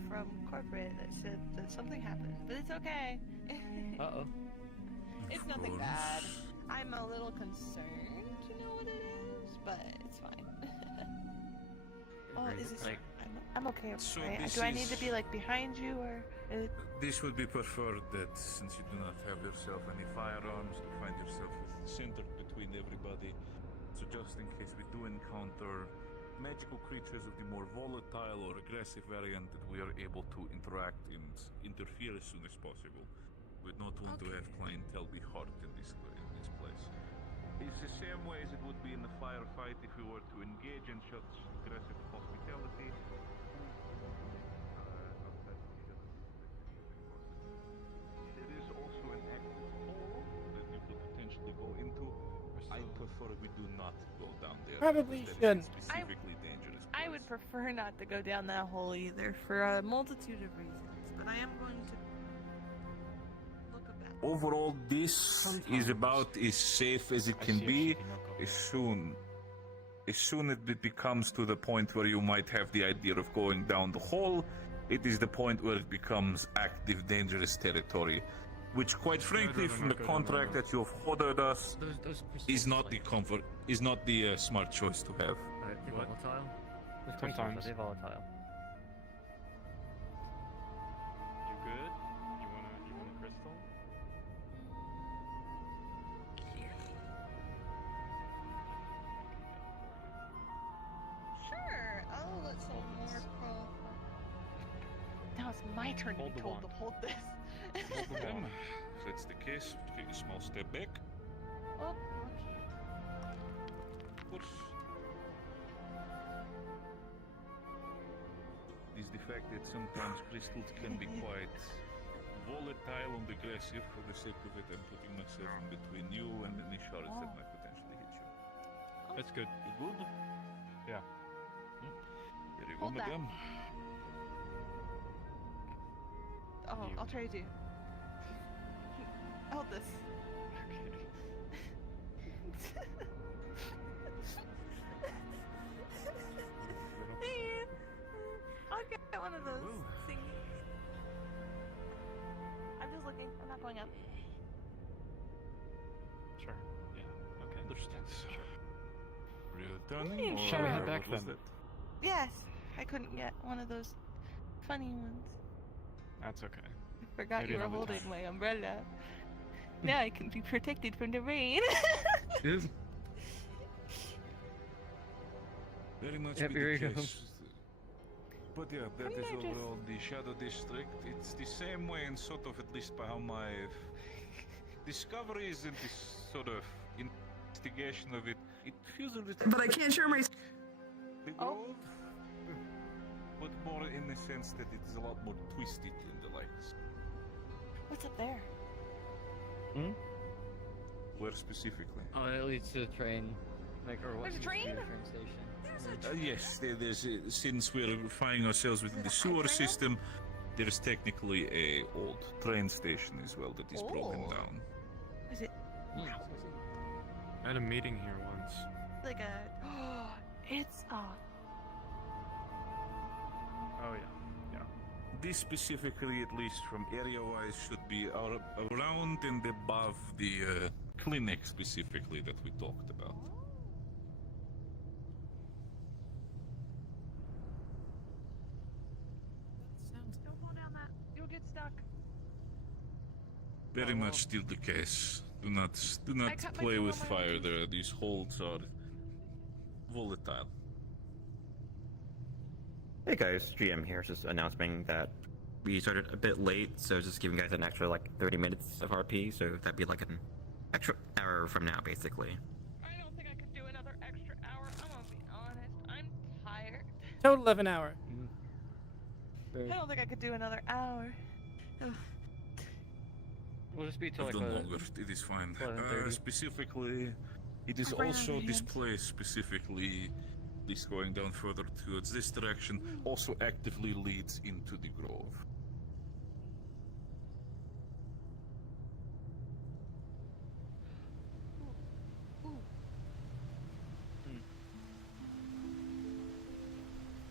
from corporate that said that something happened, but it's okay. Uh-oh. It's nothing bad. I'm a little concerned to know what it is, but it's fine. Oh, is this? Like, I'm okay, So right? this Do I need to is- be like behind you or? This would be preferred that since you do not have yourself any firearms, to find yourself centered between everybody. So just in case we do encounter magical creatures of the more volatile or aggressive variant, that we are able to interact and interfere as soon as possible. We not want to have clientele be hurt in this place. It's the same way as it would be in a firefight if we were to engage in such aggressive hospitality. There is also an active hole that you could potentially go into. I prefer we do not go down there. Probably because that shouldn't. is a specifically dangerous. I would prefer not to go down that hole either for a multitude of reasons, but I am going to look a bit. Overall, this is about as safe as it can be. As soon as it becomes to the point where you might have the idea of going down the hole, it is the point where it becomes active, dangerous territory. Which, quite frankly, from the contract that you have ordered us, is not the comfort, is not the smart choice to have. They're volatile? Those crystals, Sometimes. are they volatile? You good? You want a crystal? Sure, I'll let some more qualify. Now it's my turn to Hold be the told wand. to hold this. If that's the case, take a small step back. Oh, Push. Is the fact that sometimes crystals can be quite volatile and aggressive. For the sake of it, I'm putting myself in between you and any shards that might potentially hit you. That's good. You good? Yeah. Here you go, Hold that. madam. Oh, I'll try to. Hold this. I'll get one of those thingies. I'm just looking. I'm not going up. Sure. Yeah. Okay. Understand. Sure. Returning? Sure. Or Shall we head back what was then? that? Yes, I couldn't get one of those funny ones. That's okay. I forgot Maybe you were another holding time. my umbrella. Now I can be protected from the rain. Very much Yep, be here the he case. But yeah, that Couldn't is I just- overall the Shadow District. It's the same way, and sort of, at least by how my discoveries and this sort of investigation of it, it feels a little. But I can't share my. The Grove, but more in the sense that it is a lot more twisted than the likes. What's up there? Where specifically? Oh, it leads to the train. Like, or what There's a used to be train? the train station. Yes, there's since we're finding ourselves within the sewer system, there's technically a old train station as well that is broken Oh. down. Is it I had a meeting here once. like a? It's Oh yeah. Yeah. This specifically, at least from area-wise, should be around and above the clinic specifically that we talked about. Don't go down that. You'll get stuck. Very much still the case. Do not play with fire there. These holds are volatile. Hey guys, GM here. Just announcing that we started a bit late, so just giving you guys an extra like 30 minutes of RP, so that'd be like an extra hour from now, basically. I don't think I could do another extra hour. I'm gonna be honest. I'm tired. Total of an hour. I don't think I could do another hour. We'll just be till I've like done longer. It is fine. 11:30. Specifically, it is I'm also running this hands. place specifically. This going down further towards this direction also actively leads into the grove.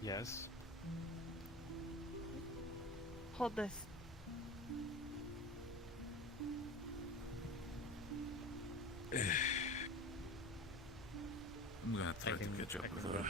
Yes. Hold this. I'm gonna try to catch up with her.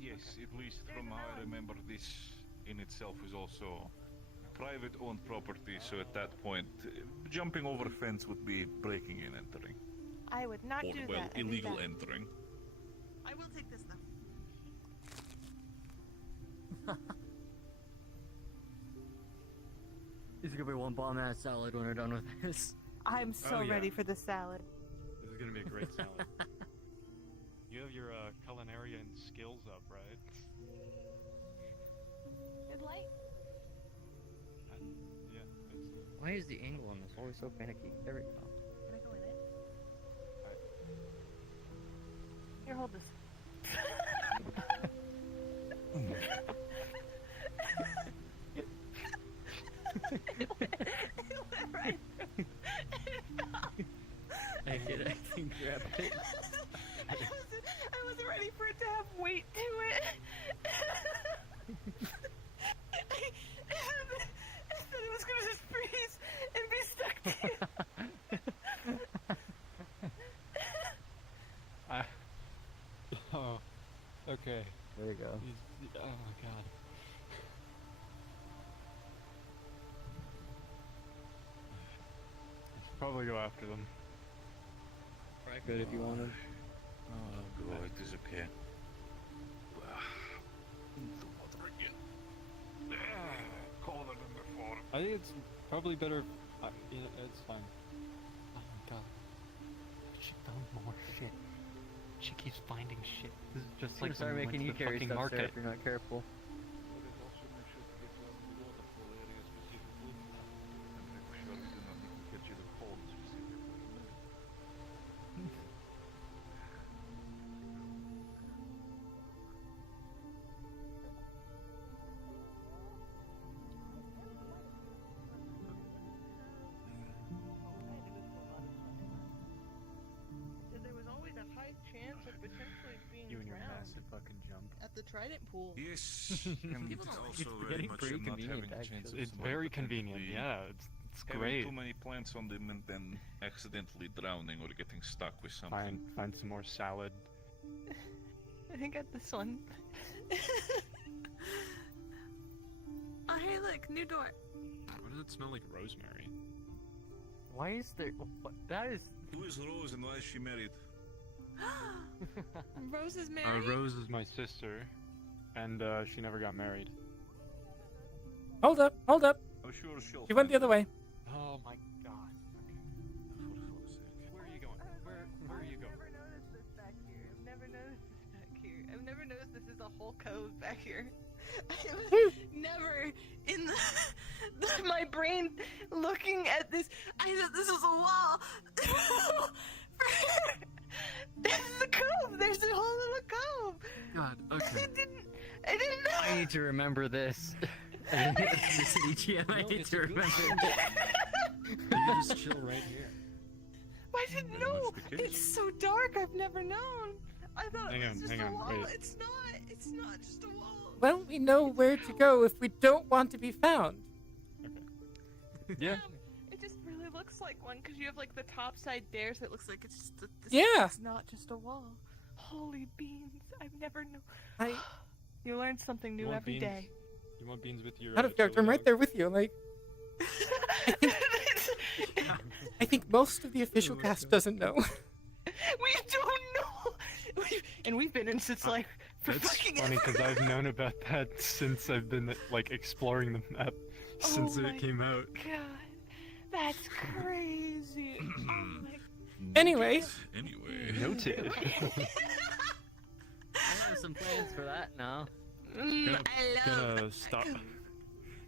Yes, at least from how I remember, this in itself is also private-owned property, so at that point, jumping over a fence would be breaking and entering. I would not Or, do well, that. I do illegal that. entering. I will take this though. There's gonna be one bomb-ass salad when we're done with this. I'm so ready for the salad. This is gonna be a great salad. You have your culinarian skills up, right? It's light. Yeah. Why is the angle on this always so finicky? There we go. Can I go in it? Here, hold this. It went right through. I hit it. I can grab it. I wasn't ready for it to have weight to it. I thought it was gonna just freeze and be stuck to you. Oh, okay. There you go. Oh my god. I should probably go after them. Right, good if you wanted. Oh, go disappear. The water again. Call the number 4. I think it's probably better. Yeah, it's fine. Oh my god. She found more shit. She keeps finding shit. This is just like start when we making you went to the carry fucking stuff, market. Sarah, if you're not careful. There was always a high chance of potentially being You and your drowned massive fucking jump. at the Trident pool. Yes, and People it's don't- also It's very getting much pretty not convenient, having a chance actually. of It's somebody very convenient, potentially yeah, it's having great. too many plants on them and then accidentally drowning or getting stuck with something. Find some more salad. I think I got this one. Oh, hey, look, new door. Why does it smell like rosemary? Why is there? What? That is. Who is Rose and why is she married? Rose is married. Rose is my sister, and she never got married. Hold up, hold up. I'm sure she'll. She went the other way. Oh my god. Where are you going? Where are you going? I've never noticed this back here. I've never noticed this back here. I've never noticed this is a whole cove back here. I was never in my brain looking at this. I thought this was a wall. This is a cove. There's a whole little cove. God, okay. I didn't know. I need to remember this. It's the city GM. I need to remember. You can just chill right here. I didn't know. It's so dark. I've never known. I thought it was just a wall. wait. It's not. It's not just a wall. Well, we know where to go if we don't want to be found. Yeah. It just really looks like one because you have like the top side there, so it looks like it's just Yeah. It's not just a wall. Holy beans! I've never known. I. You learn something new every day. You want beans with your Out of character, I'm right there with you. Like, I think most of the official cast doesn't know. We don't know. We've been in since like for That's fucking funny ever. because I've known about that since I've been like exploring the map since Oh my it came out. God, that's crazy. Oh my. Anyway. Noted. I have some plans for that now. Gonna stop.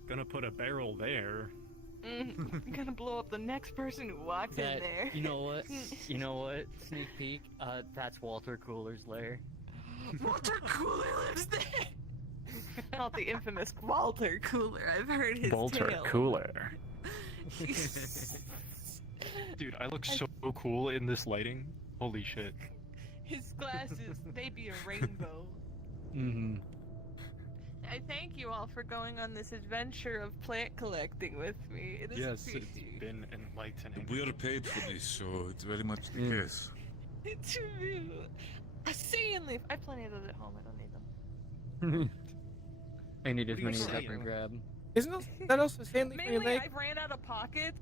Gonna put a barrel there. I'm gonna blow up the next person who walks in there. You know what? You know what? Sneak peek. That's Walter Cooler's lair. Walter Cooler lives there. Not the infamous Walter Cooler. I've heard his tale. Cooler. Dude, I look so cool in this lighting. Holy shit. His glasses, they be a rainbow. Mm-hmm. I thank you all for going on this adventure of plant collecting with me. It is Yes, it's appreciated. been enlightening. We are paid for this, so it's very much the case. True. A sand leaf. I have plenty of those at home. I don't need them. I need as What are many you as I saying? can grab. Isn't that also Stanley for your Mainly, leg? I ran out of pockets.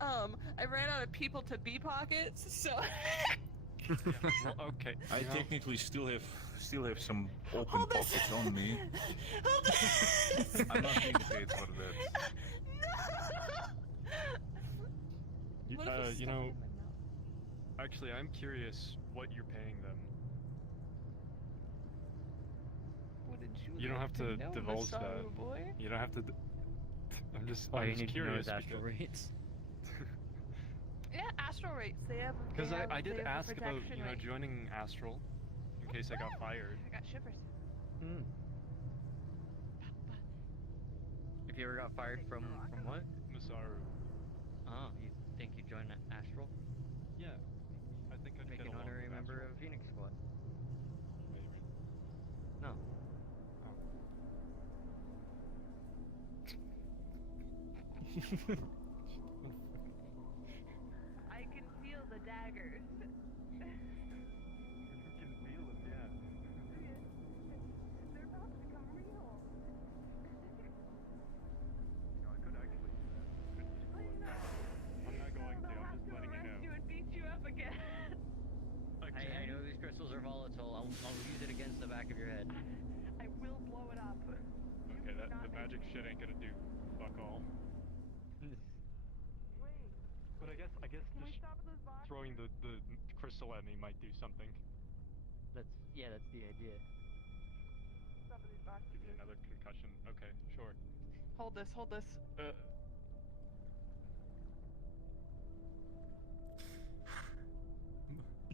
I ran out of people to be pockets, so. Well, okay. I technically still have some open pockets on me. I'm not being paid for that. You know, actually, I'm curious what you're paying them. What did you? You don't have to know, divulge that. Masaru boy? You don't have to. I'm just. All I'm you just need to know curious is astral because- rates. Yeah, astral rates. They have. Because I did they have a ask about protection rate. joining Astral in case I got fired. I got shivers. If you ever got fired from what? Masaru. Oh, you think you joined Astral? Yeah, I think I'd Make get an along honorary with member Astral. of Phoenix Squad. No. I can feel the daggers. You can feel them, yeah. They're about to become real. No, I could actually do that. I'm not going to. I'm just letting you know. You and beat you up again. I know these crystals are volatile. I'll use it against the back of your head. I will blow it up. Okay, the magic shit ain't gonna do fuck all. But I guess just throwing the crystal at me might do something. That's the idea. Give me another concussion. Okay, sure. Hold this. Hold this.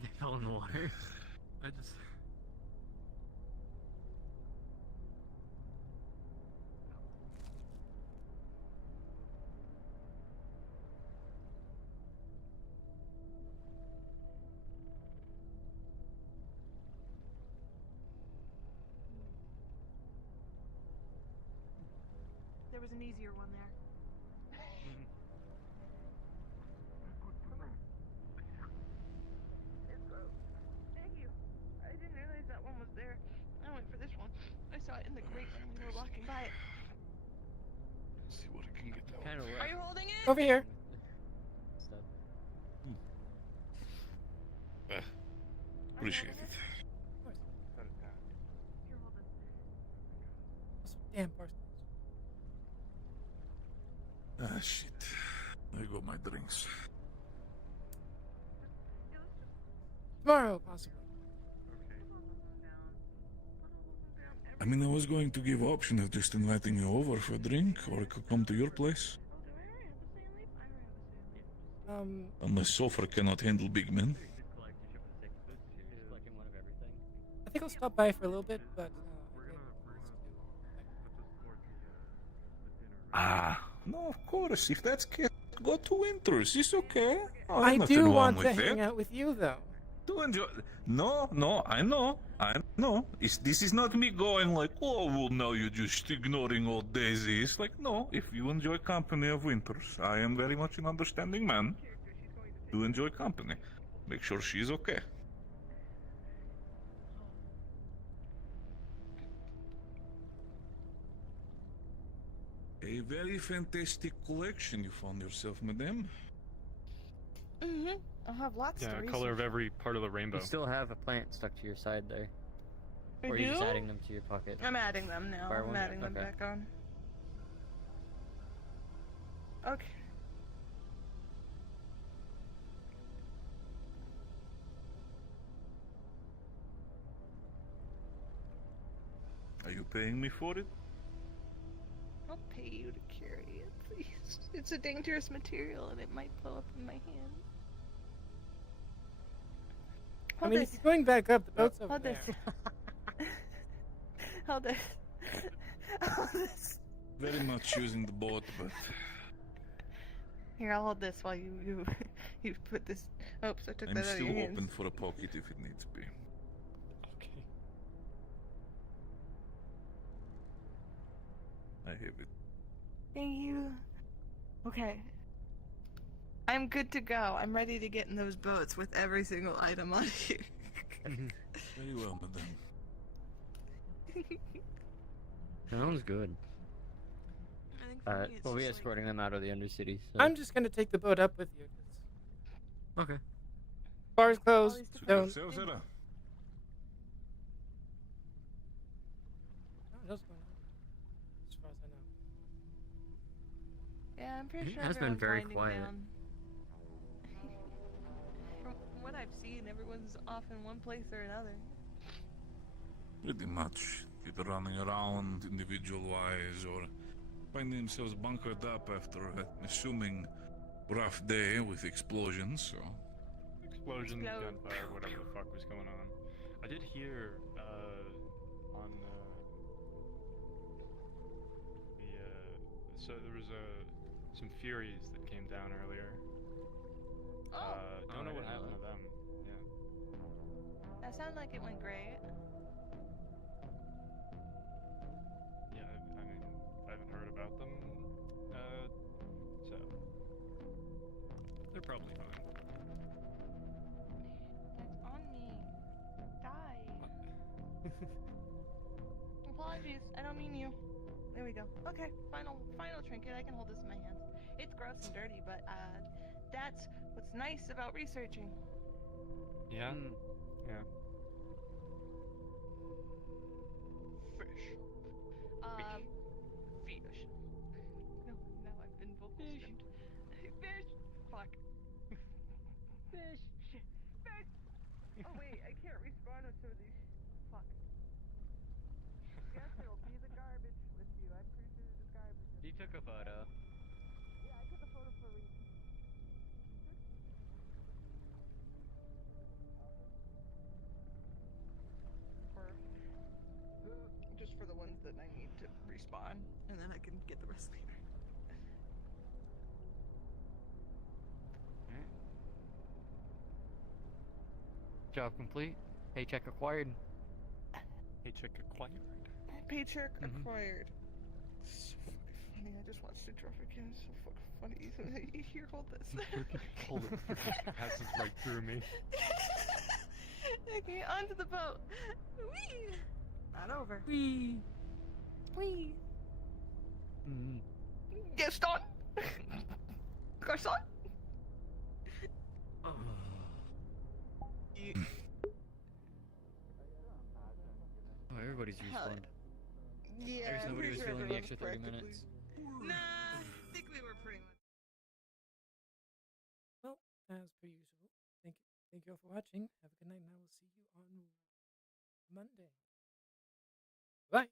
They fell in the water. I just. There was an easier one there. Thank you. I didn't realize that one was there. I went for this one. I saw it in the grate when we were walking by it. Let's see what I can get out. Are you holding it? Over here. Appreciate it. Damn Parsons. Ah, shit. There go my drinks. Tomorrow, possibly. I mean, I was going to give option of just inviting you over for a drink, or I could come to your place. Unless Sofer cannot handle big men. I think I'll stop by for a little bit, but No, of course. If that's case, go to Winters. It's okay. Oh, I nothing do wrong want with to hang that. out with you, though. To enjoy. No, I know. This is not me going like, oh, well, now you're just ignoring old Daisy. It's like, no, if you enjoy company of Winters, I am very much an understanding man. Do enjoy company. Make sure she's okay. A very fantastic collection you found yourself, madame. Mm-hmm. I'll have lots to Yeah, research. color of every part of the rainbow. You still have a plant stuck to your side there. I Or are you just do? adding them to your pocket? I'm adding them now. Fire I'm one? adding them Okay. back on. Okay. Are you paying me for it? I'll pay you to carry it, please. It's a dangerous material and it might blow up in my hand. I mean, if you're going back up, the boat's over Hold there. this. Hold this. Hold this. Very much using the boat, but Here, I'll hold this while you you put this. Oops, I took I'm that out of still your hands. open for a pocket if it needs be. Okay. I have it. Thank you. Okay. I'm good to go. I'm ready to get in those boats with every single item on here. Very well, madame. Sounds good. I think for me it's We'll be just escorting them out of the Undercity. So. I'm just gonna take the boat up with you. 'Cause Okay. bars closed. Don't. Sail, sailor. What else going on? As far as I know. Yeah, I'm pretty It sure has been everyone's very winding quiet. down. From what I've seen, everyone's off in one place or another. Pretty much. Either running around individual-wise or finding themselves bunkered up after an assuming rough day with explosions, so... Explosion, gunfire, whatever the fuck was going on. I did hear on so there was some Furies that came down earlier. Don't know what happened to them. Yeah. That sounded like it went great. Yeah, I mean, I haven't heard about them. So they're probably fine. That's on me. Die. Apologies. I don't mean you. There we go. Okay, final trinket. I can hold this in my hands. It's gross and dirty, but that's what's nice about researching. Yeah. Yeah. Fish. Fish. No, now I've been vocal stemmed. Fish. Fuck. Fish. Shit. Fish. Oh wait, I can't respawn with some of these. Fuck. Guess it'll be the garbage with you. I'm pretty sure there's garbage. You took a photo. Yeah, I took a photo for a reason. Just for the ones that I need to respawn, and then I can get the rest later. Job complete. Paycheck acquired. Paycheck acquired. Paycheck acquired. So fucking funny. I just watched it drop again. It's so fucking funny. Here, hold this. Hold it. Passes right through me. Okay, onto the boat. Whee! Not over. Whee! Whee! Mm-hmm. Gaston! Garçon! Oh, everybody's respawned. Yeah, There's I'm nobody pretty who's sure feeling the everyone's extra 30 practically- minutes. Nah, I think we were pretty much. Well, as per usual, thank you all for watching. Have a good night, and I will see you on Monday. Bye.